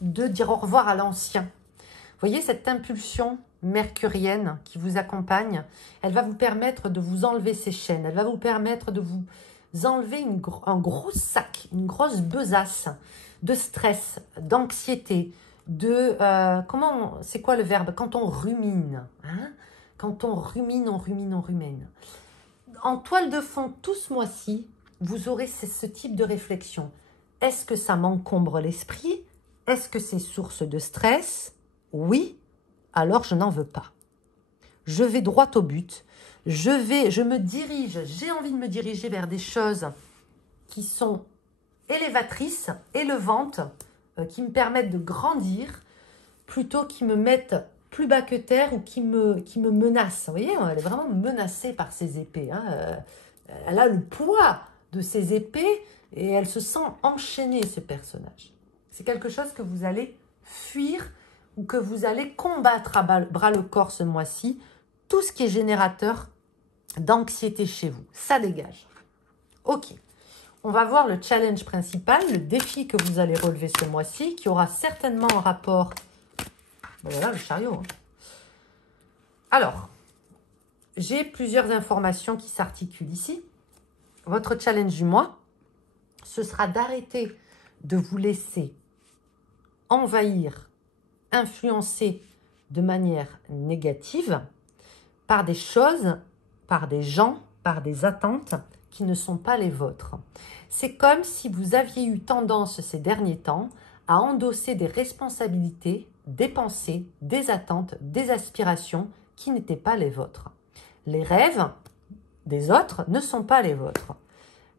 de dire au revoir à l'ancien. Vous voyez cette impulsion mercurienne qui vous accompagne, elle va vous permettre de vous enlever ces chaînes, elle va vous permettre de vous enlever un gros sac, une grosse besace de stress, d'anxiété, c'est quoi le verbe? Quand on rumine, hein? Quand on rumine, on rumine. En toile de fond, tout ce mois-ci, vous aurez ce type de réflexion. Est-ce que ça m'encombre l'esprit? Est-ce que c'est source de stress? Oui, alors je n'en veux pas. Je vais droit au but. J'ai envie de me diriger vers des choses qui sont élévatrices, élevantes, qui me permettent de grandir, plutôt qui me mettent plus bas que terre ou qui me menacent. Vous voyez, elle est vraiment menacée par ses épées. Hein. Elle a le poids de ses épées et elle se sent enchaînée, ce personnage. C'est quelque chose que vous allez fuir ou que vous allez combattre à bras le corps ce mois-ci. Tout ce qui est générateur d'anxiété chez vous, ça dégage. Ok, on va voir le challenge principal, le défi que vous allez relever ce mois-ci, qui aura certainement un rapport... Voilà, le chariot. Hein. Alors, j'ai plusieurs informations qui s'articulent ici. Votre challenge du mois, ce sera d'arrêter de vous laisser envahir, influencer de manière négative par des choses, par des gens, par des attentes qui ne sont pas les vôtres. C'est comme si vous aviez eu tendance ces derniers temps à endosser des responsabilités, des pensées, des attentes, des aspirations qui n'étaient pas les vôtres. Les rêves des autres ne sont pas les vôtres.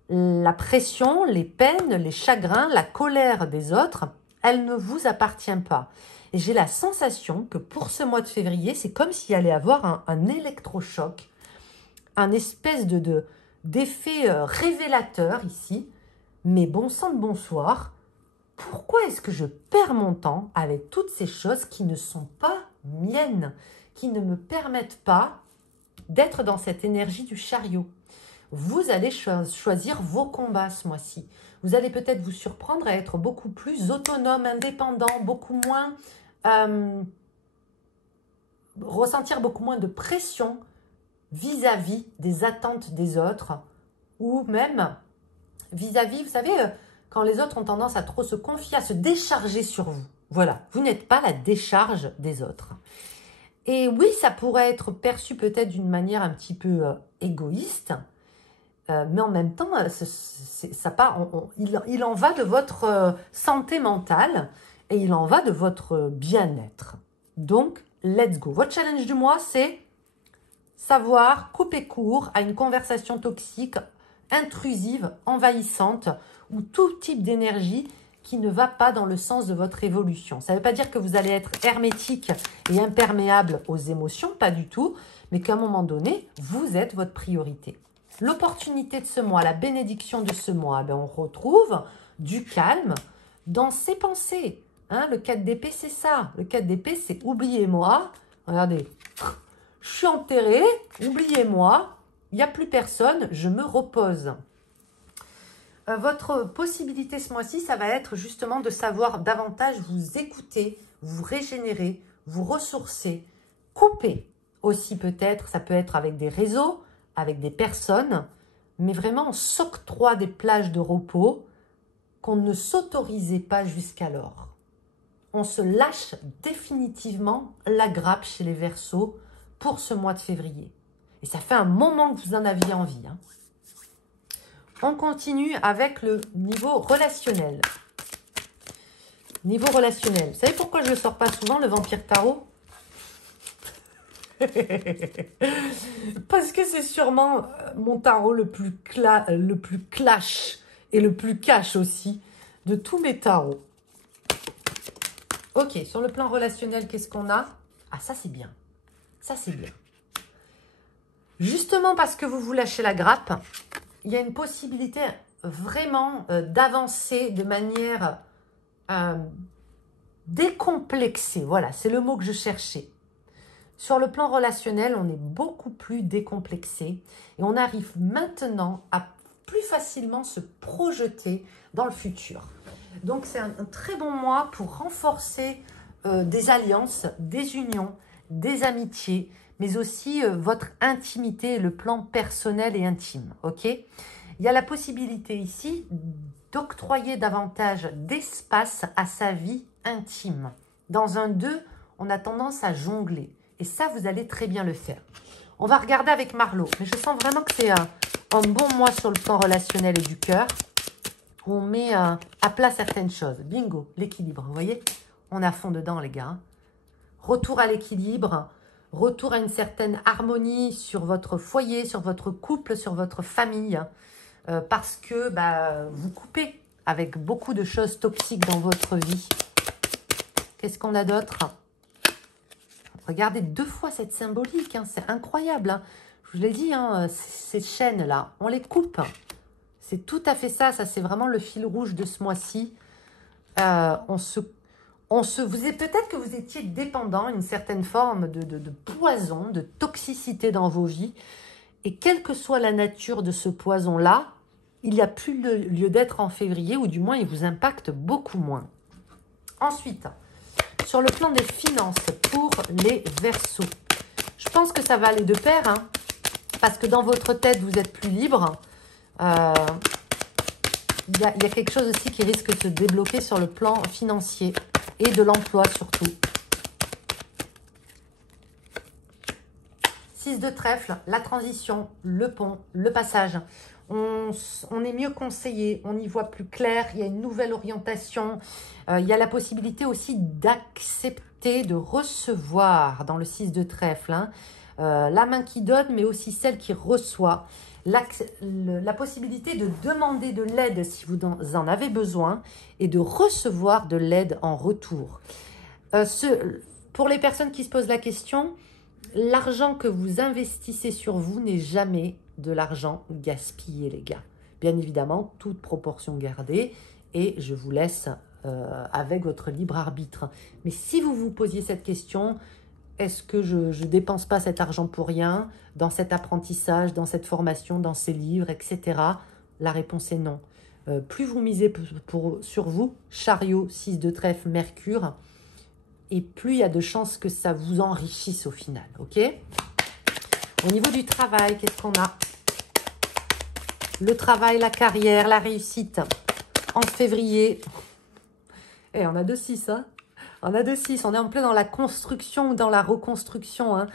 La pression, les peines, les chagrins, la colère des autres, elle ne vous appartient pas. Et j'ai la sensation que pour ce mois de février, c'est comme s'il allait avoir un électrochoc, un espèce d'effet révélateur ici. Mais bon sang de bonsoir, pourquoi est-ce que je perds mon temps avec toutes ces choses qui ne sont pas miennes, qui ne me permettent pas d'être dans cette énergie du chariot? Vous allez choisir vos combats ce mois-ci. Vous allez peut-être vous surprendre à être beaucoup plus autonome, indépendant, beaucoup moins... ressentir beaucoup moins de pression vis-à-vis des attentes des autres ou même vis-à-vis, vous savez, quand les autres ont tendance à trop se confier, à se décharger sur vous. Voilà, vous n'êtes pas la décharge des autres. Et oui, ça pourrait être perçu peut-être d'une manière un petit peu égoïste, mais en même temps, il en va de votre santé mentale et il en va de votre bien-être. Donc, let's go. Votre challenge du mois, c'est savoir couper court à une conversation toxique, intrusive, envahissante ou tout type d'énergie qui ne va pas dans le sens de votre évolution. Ça ne veut pas dire que vous allez être hermétique et imperméable aux émotions, pas du tout, mais qu'à un moment donné, vous êtes votre priorité. L'opportunité de ce mois, la bénédiction de ce mois, ben on retrouve du calme dans ses pensées. Hein, le 4 d'épée, c'est ça. Le 4 d'épée, c'est oubliez-moi. Regardez, je suis enterré, oubliez-moi, il n'y a plus personne, je me repose. Votre possibilité ce mois-ci, ça va être justement de savoir davantage vous écouter, vous régénérer, vous ressourcer, couper aussi peut-être, ça peut être avec des réseaux, avec des personnes, mais vraiment on s'octroie des plages de repos qu'on ne s'autorisait pas jusqu'alors. On se lâche définitivement la grappe chez les Verseaux pour ce mois de février. Et ça fait un moment que vous en aviez envie. Hein. On continue avec le niveau relationnel. Niveau relationnel. Vous savez pourquoi je ne sors pas souvent le Vampire Tarot? Parce que c'est sûrement mon tarot le plus clash et le plus cash aussi de tous mes tarots. Ok, sur le plan relationnel, qu'est-ce qu'on a? Ah, ça c'est bien. Ça c'est bien. Justement parce que vous vous lâchez la grappe, il y a une possibilité vraiment d'avancer de manière décomplexée. Voilà, c'est le mot que je cherchais. Sur le plan relationnel, on est beaucoup plus décomplexé et on arrive maintenant à plus facilement se projeter dans le futur. Donc, c'est un très bon mois pour renforcer des alliances, des unions, des amitiés, mais aussi votre intimité, le plan personnel et intime. Ok ? Il y a la possibilité ici d'octroyer davantage d'espace à sa vie intime. Dans un 2, on a tendance à jongler. Et ça, vous allez très bien le faire. On va regarder avec Marlo. Mais je sens vraiment que c'est un bon mois sur le plan relationnel et du cœur. On met à plat certaines choses. Bingo, l'équilibre. Vous voyez? On est à fond dedans, les gars. Retour à l'équilibre. Retour à une certaine harmonie sur votre foyer, sur votre couple, sur votre famille. Parce que vous coupez avec beaucoup de choses toxiques dans votre vie. Qu'est-ce qu'on a d'autre? Regardez 2 fois cette symbolique, hein, c'est incroyable. Hein. Je vous l'ai dit, hein, ces chaînes-là, on les coupe. C'est tout à fait ça, ça c'est vraiment le fil rouge de ce mois-ci. Peut-être que vous étiez dépendant, une certaine forme de poison, de toxicité dans vos vies. Et quelle que soit la nature de ce poison-là, il n'y a plus lieu d'être en février, ou du moins, il vous impacte beaucoup moins. Ensuite, sur le plan des finances pour les Verseaux, je pense que ça va aller de pair, hein, parce que dans votre tête, vous êtes plus libre. Il y a quelque chose aussi qui risque de se débloquer sur le plan financier et de l'emploi surtout. 6 de trèfle, la transition, le pont, le passage. On est mieux conseillé, on y voit plus clair, il y a une nouvelle orientation. Il y a la possibilité aussi d'accepter de recevoir dans le 6 de trèfle. Hein, la main qui donne, mais aussi celle qui reçoit. La possibilité de demander de l'aide si vous en avez besoin et de recevoir de l'aide en retour. Pour les personnes qui se posent la question, l'argent que vous investissez sur vous n'est jamais de l'argent gaspillé, les gars. Bien évidemment, toute proportion gardée, et je vous laisse avec votre libre arbitre. Mais si vous vous posiez cette question, est-ce que je ne dépense pas cet argent pour rien dans cet apprentissage, dans cette formation, dans ces livres, etc. La réponse est non. Plus vous misez sur vous, chariot, 6 de trèfle, Mercure, et plus il y a de chances que ça vous enrichisse au final, ok? Au niveau du travail, qu'est-ce qu'on a? Le travail, la carrière, la réussite. En février, et on a de 6, hein? On a de 6, on est en plein dans la construction ou dans la reconstruction. Hein.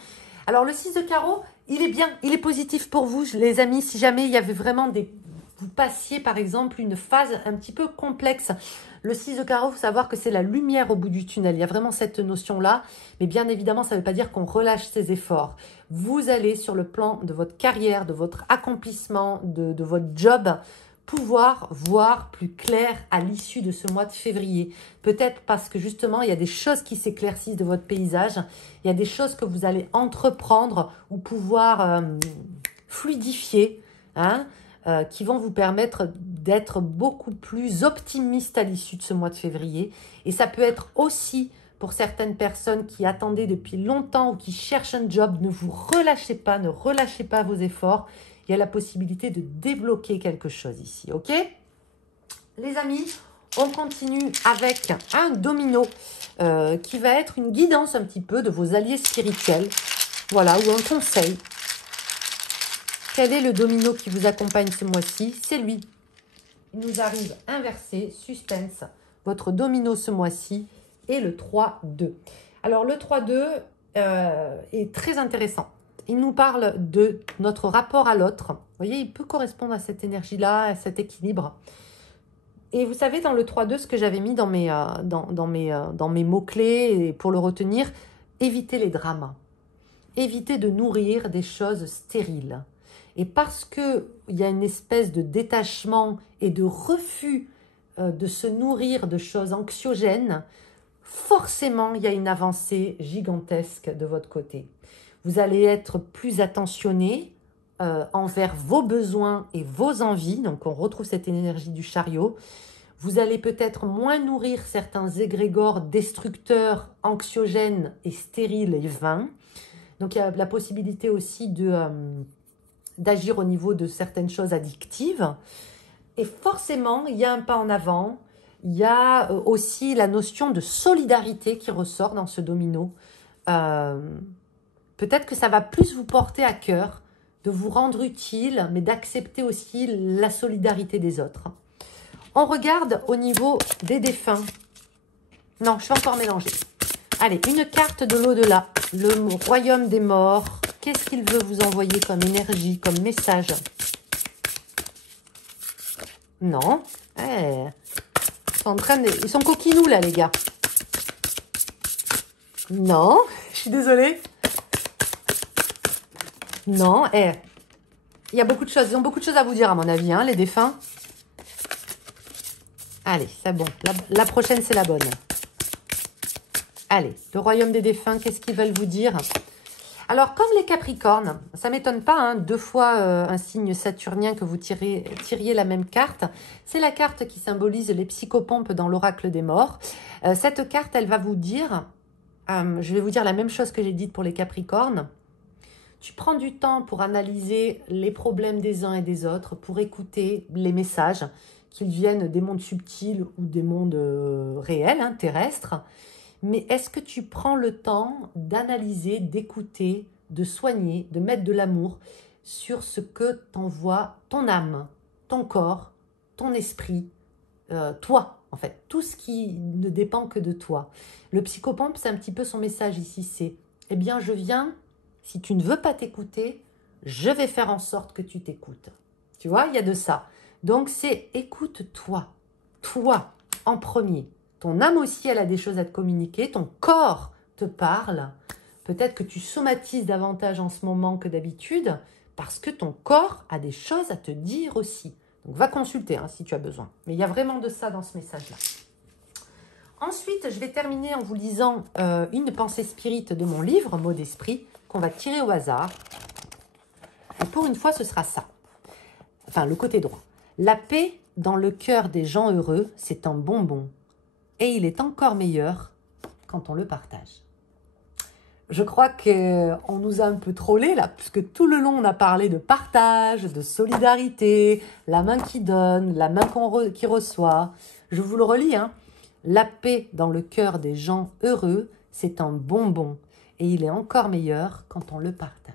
Alors, le 6 de carreau, il est bien, il est positif pour vous, les amis. Si jamais il y avait vraiment vous passiez, par exemple, une phase un petit peu complexe. Le 6 de carreau, il faut savoir que c'est la lumière au bout du tunnel. Il y a vraiment cette notion-là. Mais bien évidemment, ça ne veut pas dire qu'on relâche ses efforts. Vous allez sur le plan de votre carrière, de votre accomplissement, de votre job, pouvoir voir plus clair à l'issue de ce mois de février. Peut-être parce que justement, il y a des choses qui s'éclaircissent de votre paysage. Il y a des choses que vous allez entreprendre ou pouvoir fluidifier, hein, qui vont vous permettre d'être beaucoup plus optimiste à l'issue de ce mois de février. Et ça peut être aussi pour certaines personnes qui attendaient depuis longtemps ou qui cherchent un job. Ne vous relâchez pas, ne relâchez pas vos efforts. Il y a la possibilité de débloquer quelque chose ici, ok? Les amis, on continue avec un domino qui va être une guidance un petit peu de vos alliés spirituels, voilà, ou un conseil. Quel est le domino qui vous accompagne ce mois-ci? C'est lui. Il nous arrive inversé, suspense. Votre domino ce mois-ci est le 3-2. Alors, le 3-2 est très intéressant. Il nous parle de notre rapport à l'autre. Vous voyez, il peut correspondre à cette énergie-là, à cet équilibre. Et vous savez, dans le 3-2, ce que j'avais mis dans mes mots-clés pour le retenir, évitez les drames. Évitez de nourrir des choses stériles. Et parce qu'il y a une espèce de détachement et de refus de se nourrir de choses anxiogènes, forcément, il y a une avancée gigantesque de votre côté. Vous allez être plus attentionné envers vos besoins et vos envies. Donc, on retrouve cette énergie du chariot. Vous allez peut-être moins nourrir certains égrégores destructeurs, anxiogènes et stériles et vains. Donc, il y a la possibilité aussi d'agir au niveau de certaines choses addictives. Et forcément, il y a un pas en avant. Il y a aussi la notion de solidarité qui ressort dans ce domino. Peut-être que ça va plus vous porter à cœur de vous rendre utile, mais d'accepter aussi la solidarité des autres. On regarde au niveau des défunts. Non, je vais encore mélanger. Allez, une carte de l'au-delà. Le royaume des morts. Qu'est-ce qu'il veut vous envoyer comme énergie, comme message? Non. Ils sont coquinous là, les gars. Non, je suis désolée. Non, il y a beaucoup de choses. Ils ont beaucoup de choses à vous dire, à mon avis, hein, les défunts. Allez, c'est bon. La prochaine, c'est la bonne. Allez, le royaume des défunts, qu'est-ce qu'ils veulent vous dire? Alors, comme les Capricornes, ça ne m'étonne pas, hein, 2 fois un signe saturnien que vous tiriez la même carte. C'est la carte qui symbolise les psychopompes dans l'oracle des morts. Cette carte, elle va vous dire, je vais vous dire la même chose que j'ai dite pour les Capricornes. Tu prends du temps pour analyser les problèmes des uns et des autres, pour écouter les messages, qu'ils viennent des mondes subtils ou des mondes réels, hein, terrestres. Mais est-ce que tu prends le temps d'analyser, d'écouter, de soigner, de mettre de l'amour sur ce que t'envoie ton âme, ton corps, ton esprit, toi, en fait, tout ce qui ne dépend que de toi. Le psychopompe, c'est un petit peu son message ici, c'est « Eh bien, je viens, si tu ne veux pas t'écouter, je vais faire en sorte que tu t'écoutes. » Tu vois, il y a de ça. Donc, c'est « Écoute-toi, toi, en premier. » Ton âme aussi, elle a des choses à te communiquer. Ton corps te parle. Peut-être que tu somatises davantage en ce moment que d'habitude parce que ton corps a des choses à te dire aussi. Donc, va consulter hein, si tu as besoin. Mais il y a vraiment de ça dans ce message-là. Ensuite, je vais terminer en vous lisant une pensée spirit de mon livre, Mots d'esprit, qu'on va tirer au hasard. Et pour une fois, ce sera ça. Enfin, le côté droit. La paix dans le cœur des gens heureux, c'est un bonbon. Et il est encore meilleur quand on le partage. Je crois qu'on nous a un peu trollés là, puisque tout le long on a parlé de partage, de solidarité, la main qui donne, la main qui reçoit. Je vous le relis, hein. La paix dans le cœur des gens heureux, c'est un bonbon. Et il est encore meilleur quand on le partage.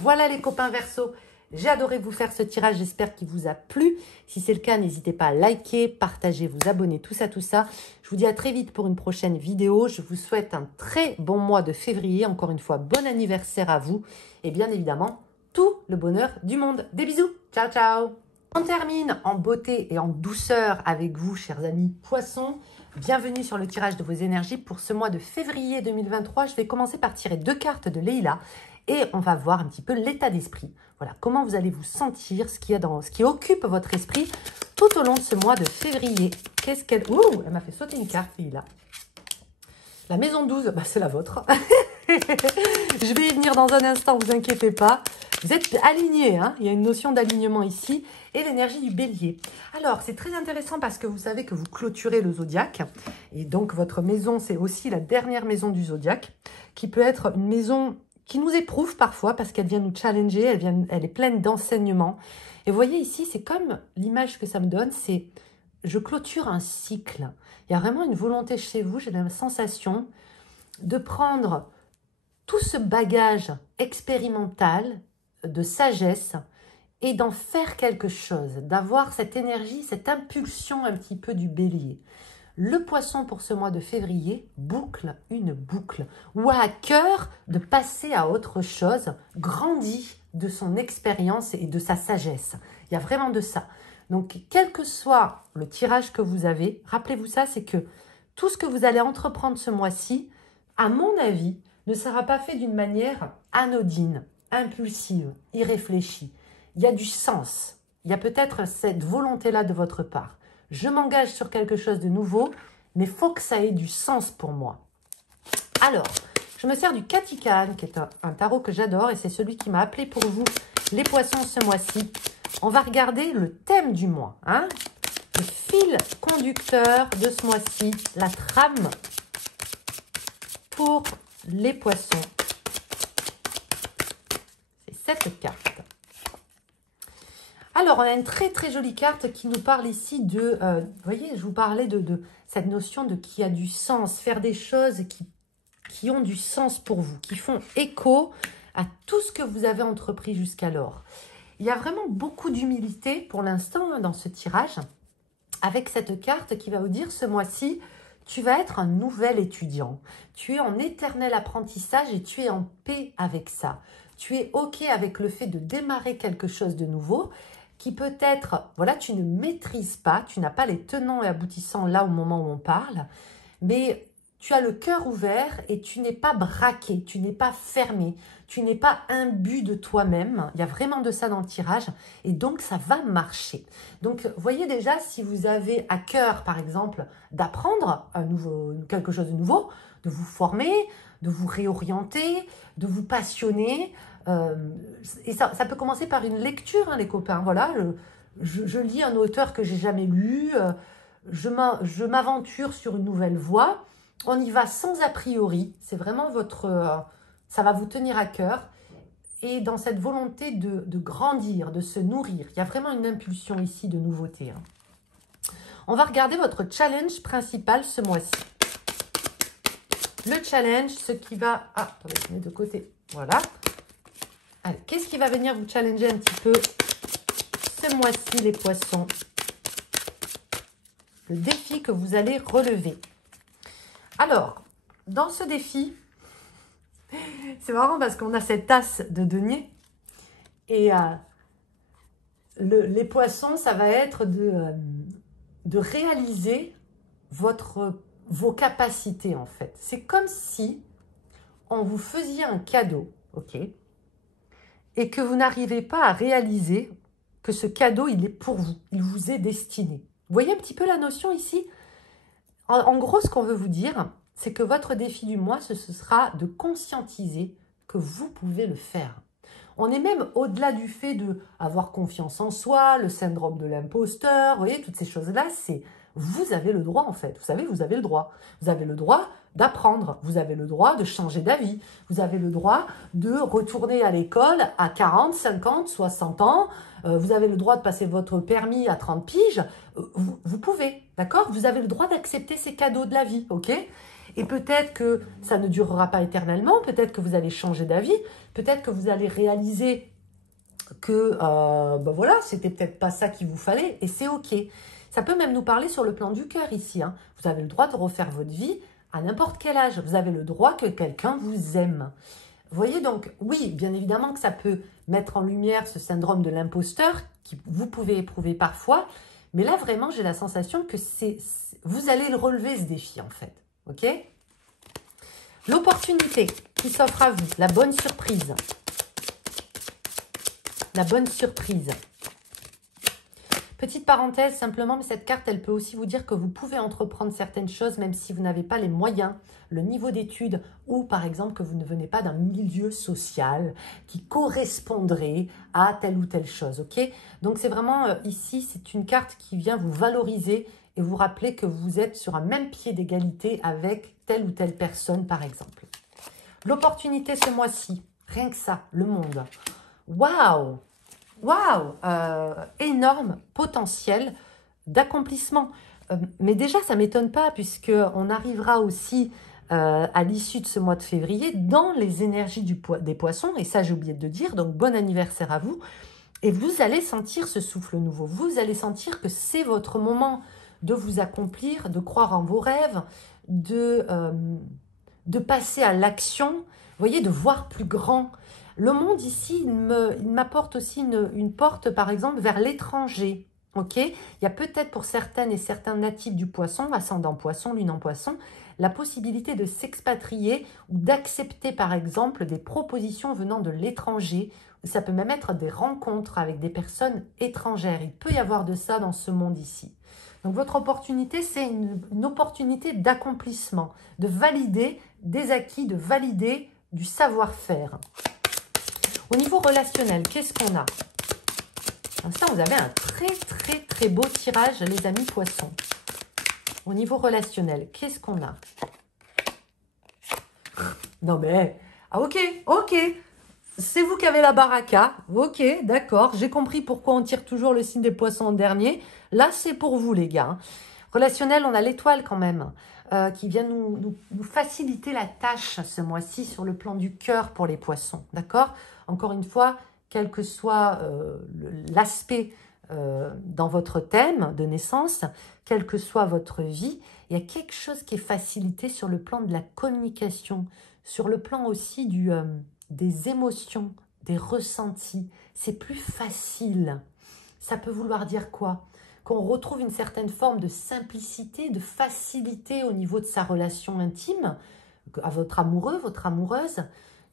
Voilà les copains Verseau. J'ai adoré vous faire ce tirage, j'espère qu'il vous a plu. Si c'est le cas, n'hésitez pas à liker, partager, vous abonner, tout ça, tout ça. Je vous dis à très vite pour une prochaine vidéo. Je vous souhaite un très bon mois de février. Encore une fois, bon anniversaire à vous. Et bien évidemment, tout le bonheur du monde. Des bisous, ciao, ciao. On termine en beauté et en douceur avec vous, chers amis poissons. Bienvenue sur le tirage de vos énergies pour ce mois de février 2023. Je vais commencer par tirer 2 cartes de Leïla et on va voir un petit peu l'état d'esprit. Voilà, comment vous allez vous sentir, ce qui occupe votre esprit tout au long de ce mois de février. Qu'est-ce qu'elle... Ouh, elle m'a fait sauter une carte, Leïla. La maison 12, bah, c'est la vôtre. Je vais y venir dans un instant, vous inquiétez pas. Vous êtes alignés, hein, il y a une notion d'alignement ici. Et l'énergie du bélier. Alors, c'est très intéressant parce que vous savez que vous clôturez le zodiaque. Et donc, votre maison, c'est aussi la dernière maison du zodiaque, qui peut être une maison qui nous éprouve parfois parce qu'elle vient nous challenger, elle est pleine d'enseignements. Et vous voyez ici, c'est comme l'image que ça me donne, c'est je clôture un cycle. Il y a vraiment une volonté chez vous, j'ai la sensation de prendre tout ce bagage expérimental de sagesse et d'en faire quelque chose, d'avoir cette énergie, cette impulsion un petit peu du bélier. Le poisson pour ce mois de février boucle une boucle ou a à cœur de passer à autre chose, grandit de son expérience et de sa sagesse. Il y a vraiment de ça. Donc, quel que soit le tirage que vous avez, rappelez-vous ça, c'est que tout ce que vous allez entreprendre ce mois-ci, à mon avis, ne sera pas fait d'une manière anodine, impulsive, irréfléchie. Il y a du sens. Il y a peut-être cette volonté-là de votre part. Je m'engage sur quelque chose de nouveau, mais il faut que ça ait du sens pour moi. Alors, je me sers du Katikan, qui est un tarot que j'adore, et c'est celui qui m'a appelé pour vous, les poissons, ce mois-ci. On va regarder le thème du mois, hein, le fil conducteur de ce mois-ci, la trame pour les poissons. C'est cette carte. Alors, on a une très très jolie carte qui nous parle ici de, vous voyez, je vous parlais de cette notion de qui a du sens, faire des choses qui ont du sens pour vous, qui font écho à tout ce que vous avez entrepris jusqu'alors. Il y a vraiment beaucoup d'humilité pour l'instant hein, dans ce tirage, avec cette carte qui va vous dire ce mois-ci, tu vas être un nouvel étudiant. Tu es en éternel apprentissage et tu es en paix avec ça. Tu es OK avec le fait de démarrer quelque chose de nouveau qui peut-être, voilà, tu ne maîtrises pas, tu n'as pas les tenants et aboutissants là au moment où on parle, mais tu as le cœur ouvert et tu n'es pas braqué, tu n'es pas fermé, tu n'es pas imbu de toi-même. Il y a vraiment de ça dans le tirage et donc ça va marcher. Donc, voyez déjà si vous avez à cœur, par exemple, d'apprendre quelque chose de nouveau, de vous former, de vous réorienter, de vous passionner. Et ça peut commencer par une lecture, hein, les copains. Voilà, je lis un auteur que j'ai jamais lu, je m'aventure sur une nouvelle voie. On y va sans a priori. C'est vraiment ça va vous tenir à cœur. et dans cette volonté de grandir, de se nourrir. Il y a vraiment une impulsion ici de nouveauté. Hein. On va regarder votre challenge principal ce mois-ci. Le challenge, ce qui va... Ah, attendez, je mets de côté. Voilà. Allez, qu'est-ce qui va venir vous challenger un petit peu ce mois-ci, les poissons? Le défi que vous allez relever. Alors, dans ce défi, c'est marrant parce qu'on a cette tasse de denier. Et les poissons, ça va être de réaliser vos capacités, en fait. C'est comme si on vous faisait un cadeau, ok, et que vous n'arrivez pas à réaliser que ce cadeau, il est pour vous, il vous est destiné. Vous voyez un petit peu la notion ici? En gros, ce qu'on veut vous dire, c'est que votre défi du mois, ce sera de conscientiser que vous pouvez le faire. On est même au-delà du fait d'avoir confiance en soi, le syndrome de l'imposteur, vous voyez, toutes ces choses-là, c'est vous avez le droit en fait. Vous savez, vous avez le droit. Vous avez le droit d'apprendre, vous avez le droit de changer d'avis, vous avez le droit de retourner à l'école à 40, 50, 60 ans, vous avez le droit de passer votre permis à 30 piges, vous pouvez, d'accord? Vous avez le droit d'accepter ces cadeaux de la vie, ok? Et peut-être que ça ne durera pas éternellement, peut-être que vous allez changer d'avis, peut-être que vous allez réaliser que, ben voilà, c'était peut-être pas ça qu'il vous fallait, et c'est ok. Ça peut même nous parler sur le plan du cœur ici, hein. Vous avez le droit de refaire votre vie à n'importe quel âge. Vous avez le droit que quelqu'un vous aime. Vous voyez donc, oui, bien évidemment que ça peut mettre en lumière ce syndrome de l'imposteur que vous pouvez éprouver parfois, mais là vraiment j'ai la sensation que vous allez le relever ce défi en fait, ok? L'opportunité qui s'offre à vous, la bonne surprise. La bonne surprise. Petite parenthèse simplement, mais cette carte, elle peut aussi vous dire que vous pouvez entreprendre certaines choses même si vous n'avez pas les moyens, le niveau d'études ou par exemple que vous ne venez pas d'un milieu social qui correspondrait à telle ou telle chose, ok? Donc c'est vraiment ici, c'est une carte qui vient vous valoriser et vous rappeler que vous êtes sur un même pied d'égalité avec telle ou telle personne par exemple. L'opportunité ce mois-ci, rien que ça, le monde. Waouh! Waouh, énorme potentiel d'accomplissement. Mais déjà, ça ne m'étonne pas puisqu'on arrivera aussi à l'issue de ce mois de février dans les énergies des poissons. Et ça, j'ai oublié de le dire. Donc, bon anniversaire à vous. Et vous allez sentir ce souffle nouveau. Vous allez sentir que c'est votre moment de vous accomplir, de croire en vos rêves, de passer à l'action. Vous voyez, de voir plus grand. Le monde ici, il m'apporte aussi une porte, par exemple, vers l'étranger. Ok, il y a peut-être pour certaines et certains natifs du poisson, ascendant poisson, lune en poisson, la possibilité de s'expatrier ou d'accepter, par exemple, des propositions venant de l'étranger. Ça peut même être des rencontres avec des personnes étrangères. Il peut y avoir de ça dans ce monde ici. Donc, votre opportunité, c'est une opportunité d'accomplissement, de valider des acquis, de valider du savoir-faire. Au niveau relationnel, qu'est-ce qu'on a? Ça, vous avez un très beau tirage, les amis poissons. Au niveau relationnel, qu'est-ce qu'on a? Non mais, ah ok, c'est vous qui avez la baraka. Ok, d'accord, j'ai compris pourquoi on tire toujours le signe des poissons en dernier. Là, c'est pour vous les gars. Relationnel, on a l'étoile quand même, qui vient nous faciliter la tâche ce mois-ci sur le plan du cœur pour les poissons, d'accord? Encore une fois, quel que soit l'aspect dans votre thème de naissance, quelle que soit votre vie, il y a quelque chose qui est facilité sur le plan de la communication, sur le plan aussi des émotions, des ressentis. C'est plus facile. Ça peut vouloir dire quoi? Qu'on retrouve une certaine forme de simplicité, de facilité au niveau de sa relation intime, à votre amoureux, votre amoureuse,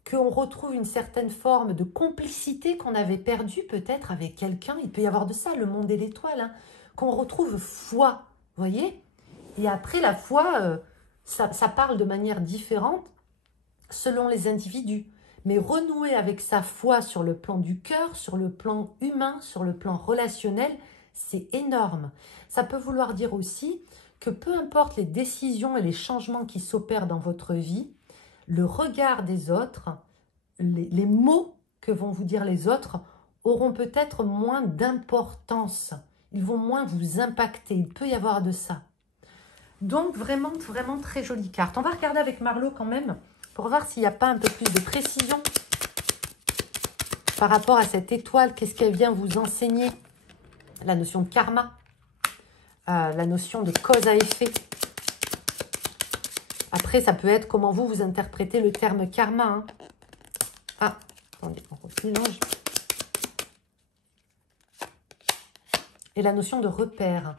qu'on retrouve une certaine forme de complicité qu'on avait perdue peut-être avec quelqu'un. Il peut y avoir de ça, le monde et l'étoile, hein, qu'on retrouve foi, vous voyez? Et après, la foi, ça parle de manière différente selon les individus. Mais renouer avec sa foi sur le plan du cœur, sur le plan humain, sur le plan relationnel, c'est énorme. Ça peut vouloir dire aussi que peu importe les décisions et les changements qui s'opèrent dans votre vie, le regard des autres, les mots que vont vous dire les autres auront peut-être moins d'importance. Ils vont moins vous impacter. Il peut y avoir de ça. Donc, vraiment, vraiment très jolie carte. On va regarder avec Marlo quand même pour voir s'il n'y a pas un peu plus de précision par rapport à cette étoile. Qu'est-ce qu'elle vient vous enseigner? La notion de karma, la notion de cause à effet. Après, ça peut être comment vous interprétez le terme karma. Hein. Ah, attendez, on se mélange. Et la notion de repère.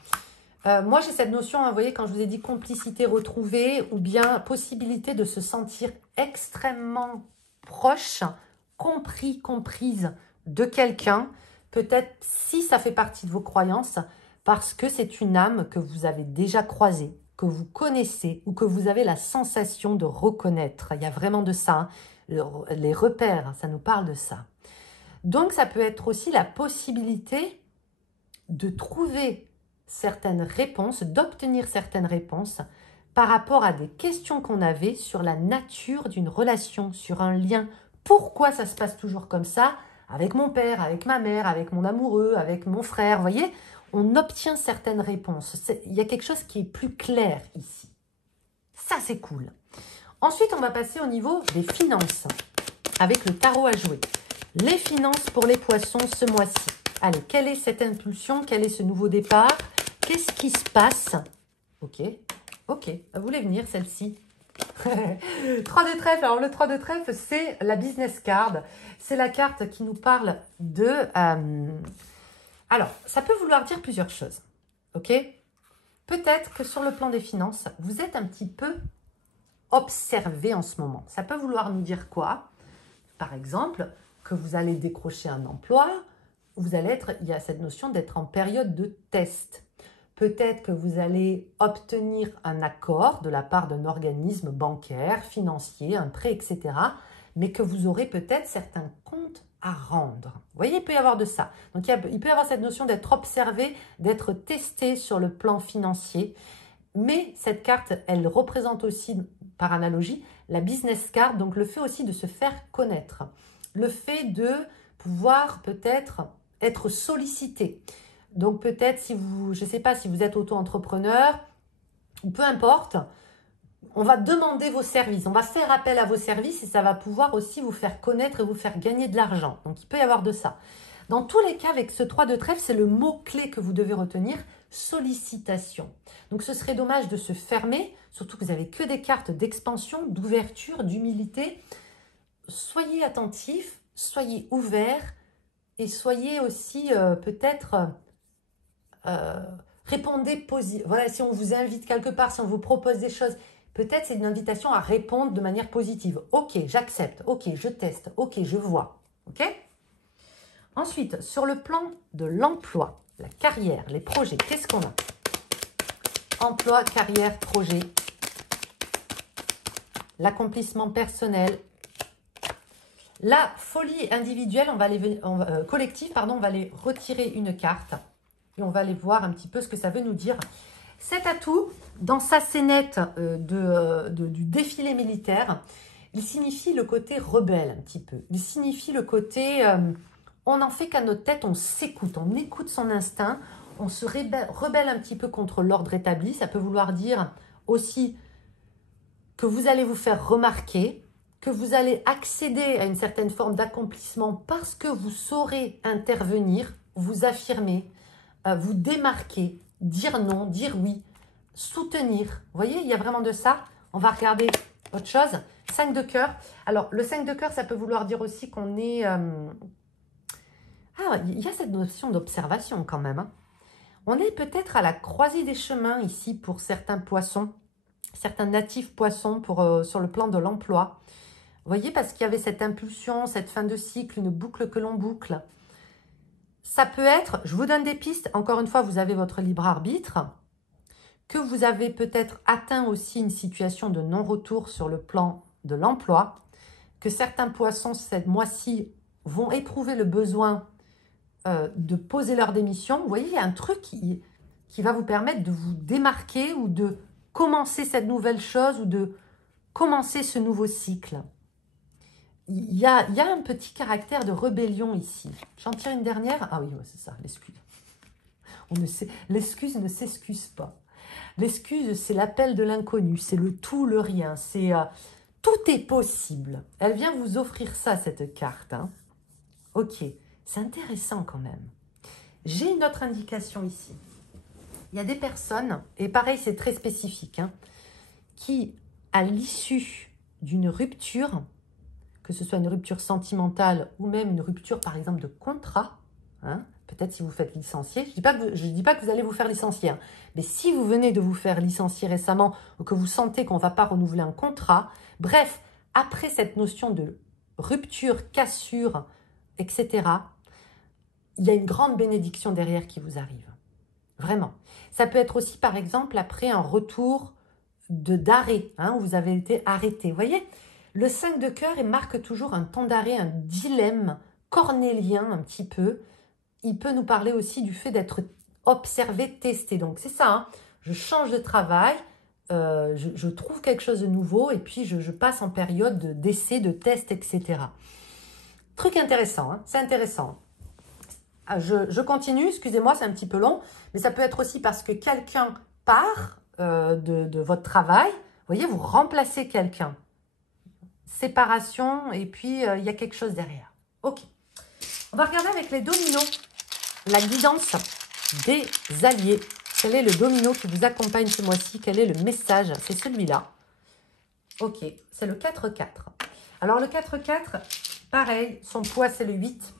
Moi, j'ai cette notion, hein, vous voyez, quand je vous ai dit complicité retrouvée ou bien possibilité de se sentir extrêmement proche, compris, comprise de quelqu'un, peut-être si ça fait partie de vos croyances, parce que c'est une âme que vous avez déjà croisée, que vous connaissez ou que vous avez la sensation de reconnaître. Il y a vraiment de ça, hein. Les repères, ça nous parle de ça. Donc, ça peut être aussi la possibilité de trouver certaines réponses, d'obtenir certaines réponses par rapport à des questions qu'on avait sur la nature d'une relation, sur un lien. Pourquoi ça se passe toujours comme ça avec mon père, avec ma mère, avec mon amoureux, avec mon frère, vous voyez? On obtient certaines réponses. Il y a quelque chose qui est plus clair ici. Ça, c'est cool. Ensuite, on va passer au niveau des finances avec le tarot à jouer. Les finances pour les poissons ce mois-ci. Allez, quelle est cette impulsion? Quel est ce nouveau départ? Qu'est-ce qui se passe? Ok, elle voulait venir celle-ci. 3 de trèfle. Alors, le 3 de trèfle, c'est la business card. C'est la carte qui nous parle de... Alors, ça peut vouloir dire plusieurs choses. Ok? Peut-être que sur le plan des finances, vous êtes un petit peu observé en ce moment. Ça peut vouloir nous dire quoi? Par exemple, que vous allez décrocher un emploi. Il y a cette notion d'être en période de test. Peut-être que vous allez obtenir un accord de la part d'un organisme bancaire, financier, un prêt, etc. Mais que vous aurez peut-être certains comptes à rendre. Vous voyez, il peut y avoir de ça. Donc, il peut y avoir cette notion d'être observé, d'être testé sur le plan financier. Mais cette carte, elle représente aussi, par analogie, la business card. Donc, le fait aussi de se faire connaître. Le fait de pouvoir peut-être être sollicité. Donc peut-être si vous, je ne sais pas, si vous êtes auto-entrepreneur, ou peu importe, on va demander vos services, on va faire appel à vos services et ça va pouvoir aussi vous faire connaître et vous faire gagner de l'argent. Donc il peut y avoir de ça. Dans tous les cas, avec ce 3 de trèfle, c'est le mot-clé que vous devez retenir, sollicitation. Donc ce serait dommage de se fermer, surtout que vous n'avez que des cartes d'expansion, d'ouverture, d'humilité. Soyez attentifs, soyez ouverts et soyez aussi peut-être... répondez positivement. Voilà, si on vous invite quelque part, si on vous propose des choses, peut-être c'est une invitation à répondre de manière positive. Ok, j'accepte. Ok, je teste. Ok, je vois. Ok? Ensuite, sur le plan de l'emploi, la carrière, les projets, qu'est-ce qu'on a? Emploi, carrière, projet. L'accomplissement personnel. La folie individuelle, collective, pardon, on va aller retirer une carte. Et on va aller voir un petit peu ce que ça veut nous dire. Cet atout, dans sa scénette du défilé militaire, il signifie le côté rebelle un petit peu. Il signifie le côté, on n'en fait qu'à notre tête, on s'écoute, on écoute son instinct, on se rebelle un petit peu contre l'ordre établi. Ça peut vouloir dire aussi que vous allez vous faire remarquer, que vous allez accéder à une certaine forme d'accomplissement parce que vous saurez intervenir, vous affirmer, vous démarquer, dire non, dire oui, soutenir. Vous voyez, il y a vraiment de ça. On va regarder autre chose. 5 de cœur. Alors, le 5 de cœur, ça peut vouloir dire aussi qu'on est... Ah, il y a cette notion d'observation quand même. Hein. On est peut-être à la croisée des chemins ici pour certains poissons, certains natifs poissons sur le plan de l'emploi. Vous voyez, parce qu'il y avait cette impulsion, cette fin de cycle, une boucle que l'on boucle. Ça peut être, je vous donne des pistes, encore une fois, vous avez votre libre arbitre, que vous avez peut-être atteint aussi une situation de non-retour sur le plan de l'emploi, que certains poissons, cette mois-ci, vont éprouver le besoin de poser leur démission. Vous voyez, il y a un truc qui va vous permettre de vous démarquer ou de commencer cette nouvelle chose ou de commencer ce nouveau cycle. il y a un petit caractère de rébellion ici. J'en tire une dernière. Ah oui, ouais, c'est ça, l'excuse. L'excuse ne s'excuse pas. L'excuse, c'est l'appel de l'inconnu, c'est le tout, le rien, c'est tout est possible. Elle vient vous offrir ça, cette carte. Hein. Ok, c'est intéressant quand même. J'ai une autre indication ici. Il y a des personnes, et pareil, c'est très spécifique, hein, qui, à l'issue d'une rupture, que ce soit une rupture sentimentale ou même une rupture, par exemple, de contrat, hein, peut-être si vous faites licencier, je ne dis pas que vous allez vous faire licencier, hein, mais si vous venez de vous faire licencier récemment ou que vous sentez qu'on ne va pas renouveler un contrat, bref, après cette notion de rupture, cassure, etc., il y a une grande bénédiction derrière qui vous arrive. Vraiment. Ça peut être aussi, par exemple, après un retour d'arrêt, hein, où vous avez été arrêté. Vous voyez, le 5 de cœur, il marque toujours un temps d'arrêt, un dilemme cornélien un petit peu. Il peut nous parler aussi du fait d'être observé, testé. Donc, c'est ça, hein. Je change de travail, je trouve quelque chose de nouveau et puis je passe en période d'essai, de test, etc. Truc intéressant, hein, c'est intéressant. Je continue, excusez-moi, c'est un petit peu long, mais ça peut être aussi parce que quelqu'un part de votre travail. Vous voyez, vous remplacez quelqu'un. Séparation, et puis il y a quelque chose derrière. Ok. On va regarder avec les dominos la guidance des alliés. Quel est le domino qui vous accompagne ce mois-ci? Quel est le message? C'est celui-là. Ok, c'est le 4-4. Alors le 4-4, pareil, son poids c'est le 8.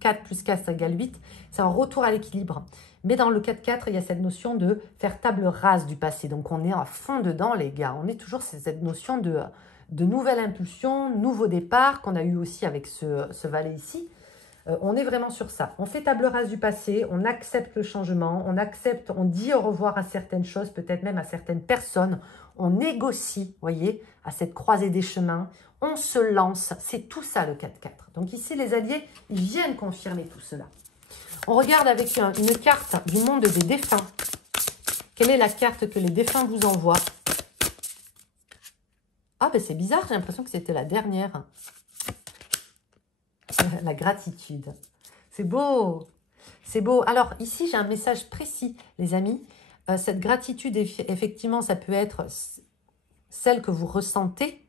4 plus 4 égale 8. C'est un retour à l'équilibre. Mais dans le 4-4, il y a cette notion de faire table rase du passé. Donc on est à fond dedans, les gars. On est toujours cette notion de nouvelle impulsion, nouveau départ qu'on a eu aussi avec ce valet ici. On est vraiment sur ça. On fait table rase du passé, on accepte le changement, on accepte, on dit au revoir à certaines choses, peut-être même à certaines personnes. On négocie, voyez, à cette croisée des chemins. On se lance. C'est tout ça le 4-4. Donc ici, les alliés, ils viennent confirmer tout cela. On regarde avec une carte du monde des défunts. Quelle est la carte que les défunts vous envoient? Ah, ben c'est bizarre, j'ai l'impression que c'était la dernière. La gratitude. C'est beau. C'est beau. Alors, ici, j'ai un message précis, les amis. Cette gratitude, effectivement, ça peut être celle que vous ressentez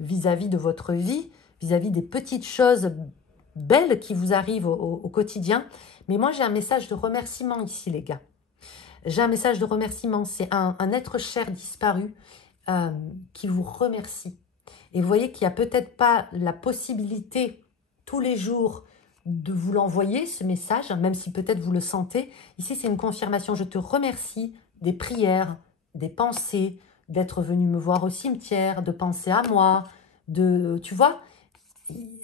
vis-à-vis de votre vie, vis-à-vis des petites choses belles qui vous arrivent au quotidien. Mais moi, j'ai un message de remerciement ici, les gars. J'ai un message de remerciement. C'est un être cher disparu qui vous remercie. Et vous voyez qu'il n'y a peut-être pas la possibilité tous les jours de vous l'envoyer, ce message, même si peut-être vous le sentez. Ici, c'est une confirmation. Je te remercie des prières, des pensées, d'être venu me voir au cimetière, de penser à moi, tu vois,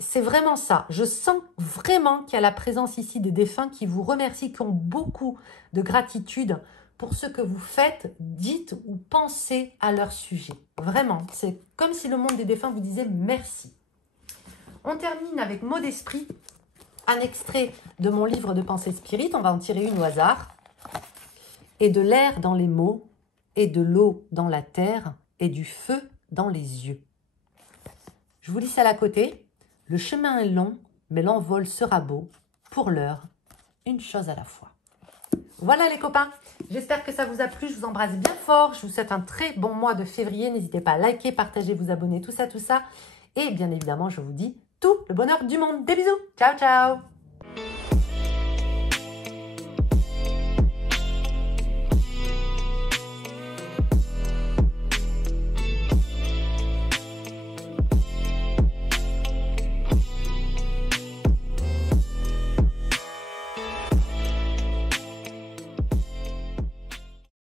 c'est vraiment ça. Je sens vraiment qu'il y a la présence ici des défunts qui vous remercient, qui ont beaucoup de gratitude pour ce que vous faites, dites ou pensez à leur sujet. Vraiment, c'est comme si le monde des défunts vous disait merci. On termine avec mot d'esprit, un extrait de mon livre de pensée spirit. On va en tirer une au hasard. Et de l'air dans les mots, et de l'eau dans la terre, et du feu dans les yeux. Je vous lis ça à côté. Le chemin est long, mais l'envol sera beau. Pour l'heure, une chose à la fois. Voilà les copains, j'espère que ça vous a plu. Je vous embrasse bien fort. Je vous souhaite un très bon mois de février. N'hésitez pas à liker, partager, vous abonner, tout ça, tout ça. Et bien évidemment, je vous dis tout le bonheur du monde. Des bisous. Ciao, ciao.